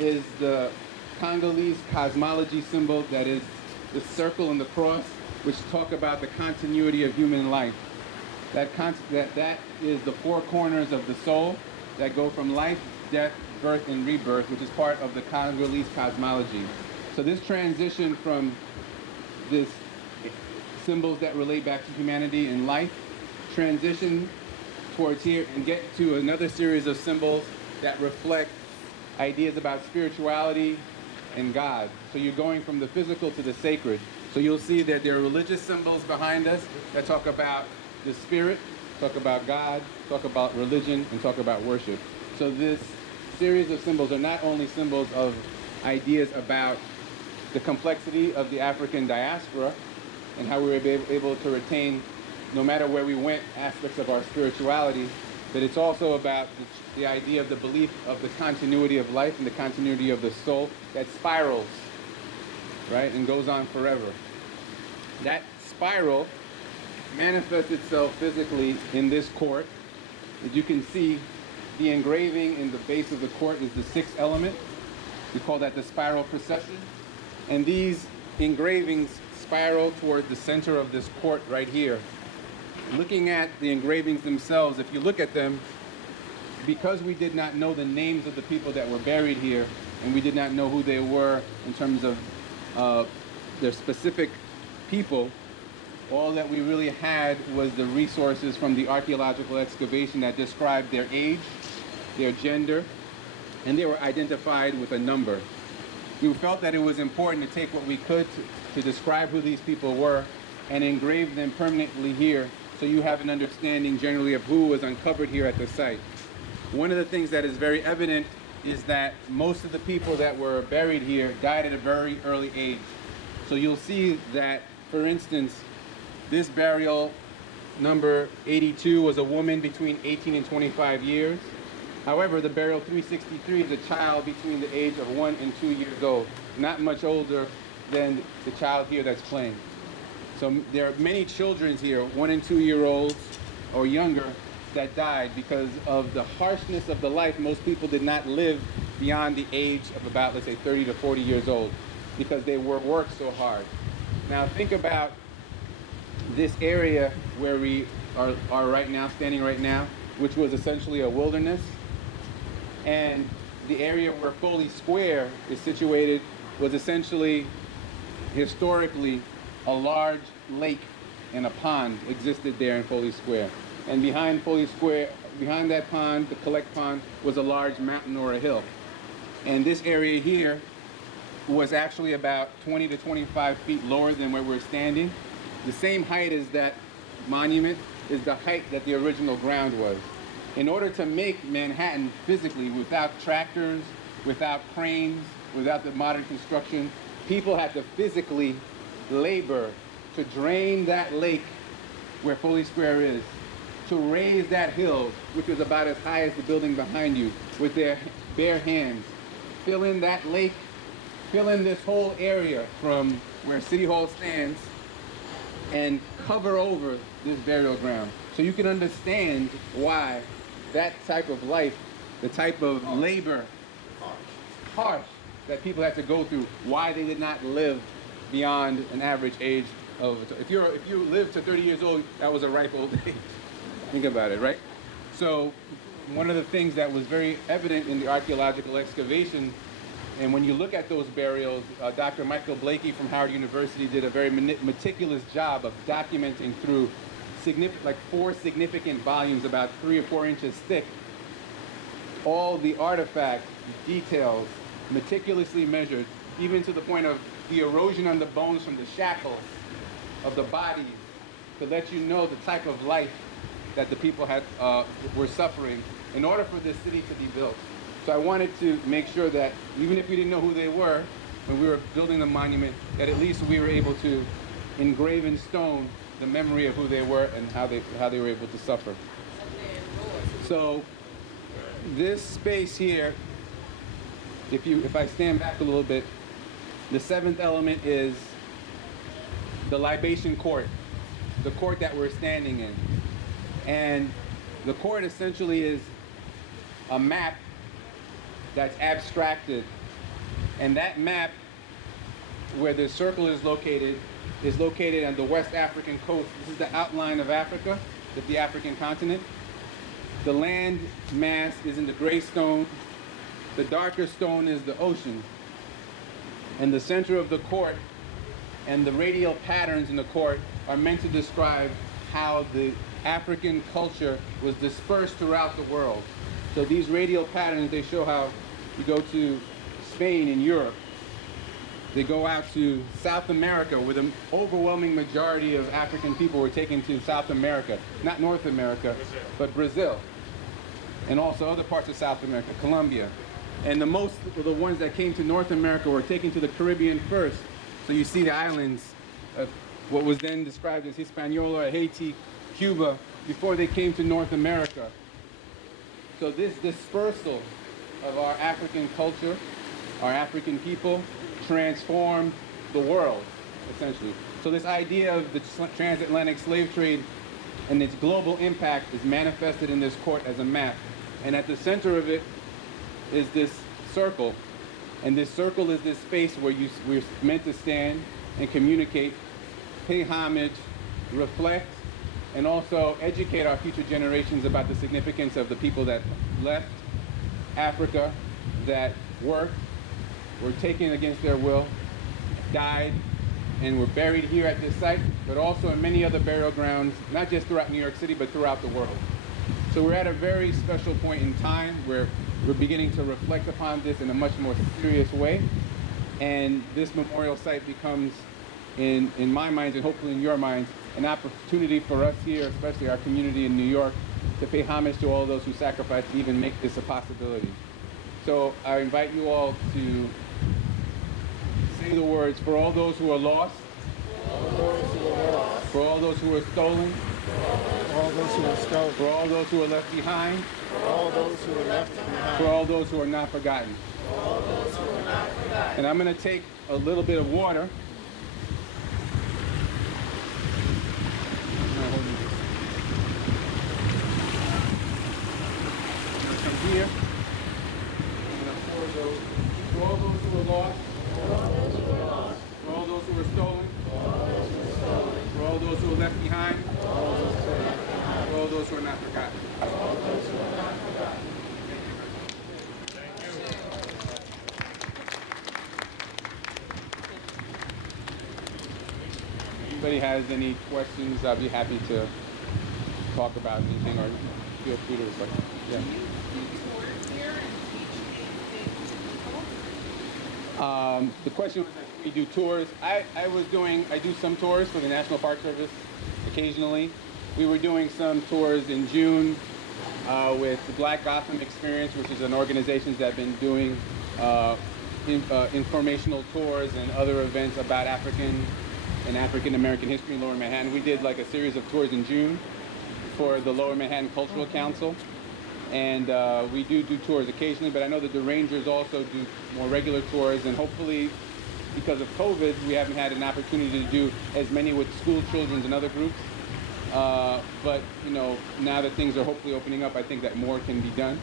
is the Congolese cosmology symbol, that is the circle and the cross, which talk about the continuity of human life. That is the four corners of the soul that go from life, death, birth, and rebirth, which is part of the Congolese cosmology. So this transition from this symbols that relate back to humanity and life, transition towards here and get to another series of symbols that reflect ideas about spirituality and God. So you're going from the physical to the sacred. So you'll see that there are religious symbols behind us that talk about the spirit, talk about God, talk about religion, and talk about worship. So this series of symbols are not only symbols of ideas about the complexity of the African diaspora and how we were able to retain, no matter where we went, aspects of our spirituality, but it's also about the idea of the belief of the continuity of life and the continuity of the soul that spirals, right, and goes on forever. That spiral manifests itself physically in this court. As you can see, the engraving in the base of the court is the sixth element. We call that the Spiral Procession. And these engravings spiral toward the center of this court right here. Looking at the engravings themselves, if you look at them, because we did not know the names of the people that were buried here, and we did not know who they were in terms of their specific people, all that we really had was the resources from the archaeological excavation that described their age, their gender, and they were identified with a number. We felt that it was important to take what we could to describe who these people were and engrave them permanently here, so you have an understanding generally of who was uncovered here at the site. One of the things that is very evident is that most of the people that were buried here died at a very early age. So you'll see that, for instance, this burial number 82 was a woman between 18 and 25 years. However, the burial 363 is a child between the age of 1 and 2 years old, not much older than the child here that's playing. So there are many children here, 1 and 2 year olds or younger, that died because of the harshness of the life. Most people did not live beyond the age of about, let's say, 30 to 40 years old because they worked so hard. Now think about this area where we are right now, standing right now, which was essentially a wilderness. And the area where Foley Square is situated was essentially, historically, a large lake and a pond existed there in Foley Square. And behind Foley Square, behind that pond, the collect pond, was a large mountain or a hill. And this area here was actually about 20 to 25 feet lower than where we're standing. The same height as that monument is the height that the original ground was. In order to make Manhattan physically without tractors without cranes, without the modern construction. People had to physically labor to drain that lake where Foley Square is, to raise that hill, which was about as high as the building behind you, with their bare hands. Fill in that lake, fill in this whole area from where City Hall stands, and cover over this burial ground. So you can understand why that type of life, the type of labor, harsh, that people had to go through, why they did not live beyond an average age of, if you live to 30 years old, that was a ripe old age. Think about it, right? So one of the things that was very evident in the archaeological excavation, and when you look at those burials, Dr. Michael Blakey from Howard University did a very meticulous job of documenting through like 4 significant volumes, about 3 or 4 inches thick, all the artifact details, meticulously measured, even to the point of the erosion on the bones from the shackles of the bodies, to let you know the type of life that the people were suffering in order for this city to be built. So I wanted to make sure that even if we didn't know who they were when we were building the monument, that at least we were able to engrave in stone the memory of who they were and how they were able to suffer. So this space here, if I stand back a little bit, the 7th element is the Libation Court, the court that we're standing in. And the court essentially is a map that's abstracted. And that map, where the circle is located on the West African coast. This is the outline of Africa, the African continent. The land mass is in the gray stone. The darker stone is the ocean. And the center of the court and the radial patterns in the court are meant to describe how the African culture was dispersed throughout the world. So these radial patterns, they show how you go to Spain and Europe. They go out to South America, where the overwhelming majority of African people were taken to South America, not North America, but Brazil, and also other parts of South America, Colombia. And the ones that came to North America were taken to the Caribbean first. So you see the islands of what was then described as Hispaniola, Haiti, Cuba, before they came to North America. So this dispersal of our African culture, our African people, transformed the world, essentially. So this idea of the transatlantic slave trade and its global impact is manifested in this court as a map. And at the center of it is this circle. And this circle is this space where we're meant to stand and communicate, pay homage, reflect, and also educate our future generations about the significance of the people that left Africa, that worked, were taken against their will, died, and were buried here at this site, but also in many other burial grounds, not just throughout New York City, but throughout the world. So we're at a very special point in time where we're beginning to reflect upon this in a much more serious way. And this memorial site becomes, in my mind, and hopefully in your minds, an opportunity for us here, especially our community in New York, to pay homage to all those who sacrificed to even make this a possibility. So I invite you all to say the words, for all those who are lost, for all those who are stolen, for all those who are stolen, for all those who are left behind, for all those who are left behind, for all those who are not forgotten. For all those who are not forgotten. And I'm going to take a little bit of water. From here, I'm going to pour those, for all those who are lost, for all those who are stolen, for all those who are left behind, for all those who are not forgotten. If anybody has any questions, I'll be happy to talk about anything, or feel free to request. Yeah. The question was, we do tours. I do some tours for the National Park Service occasionally. We were doing some tours in June with the Black Gotham Experience, which is an organization that's been doing informational tours and other events about African and African American history in Lower Manhattan. We did like a series of tours in June for the Lower Manhattan Cultural Council, and we do tours occasionally, but I know that the Rangers also do more regular tours, and hopefully because of COVID we haven't had an opportunity to do as many with school children and other groups, but you know, now that things are hopefully opening up, I think that more can be done,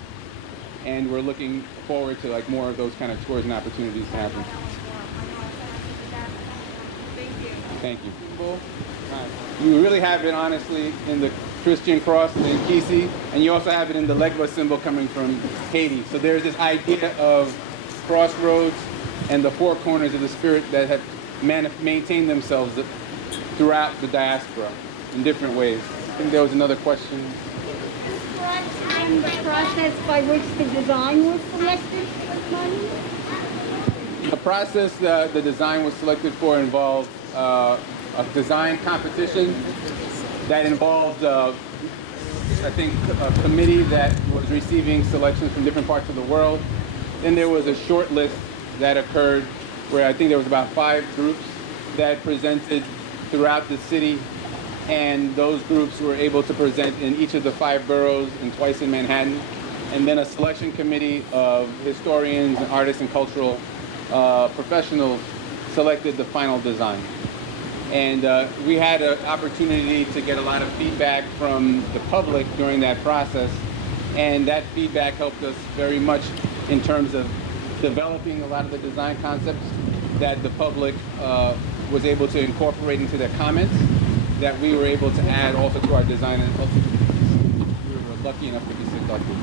and we're looking forward to like more of those kind of tours and opportunities to happen. Thank you. You really have it, honestly, in the Christian cross in Kisi, and you also have it in the Legba symbol coming from Haiti. So there's this idea of crossroads and the four corners of the spirit that have maintained themselves throughout the diaspora in different ways. I think there was another question. And the process by which the design was selected for money? The process the design was selected for involved a design competition that involved, I think, a committee that was receiving selections from different parts of the world. Then there was a short list that occurred where I think there was about 5 groups that presented throughout the city, and those groups were able to present in each of the 5 boroughs and twice in Manhattan. And then a selection committee of historians, and artists, and cultural professionals selected the final design. And we had an opportunity to get a lot of feedback from the public during that process, and that feedback helped us very much in terms of developing a lot of the design concepts that the public was able to incorporate into their comments, that we were able to add also to our design, and we were lucky enough to be selected.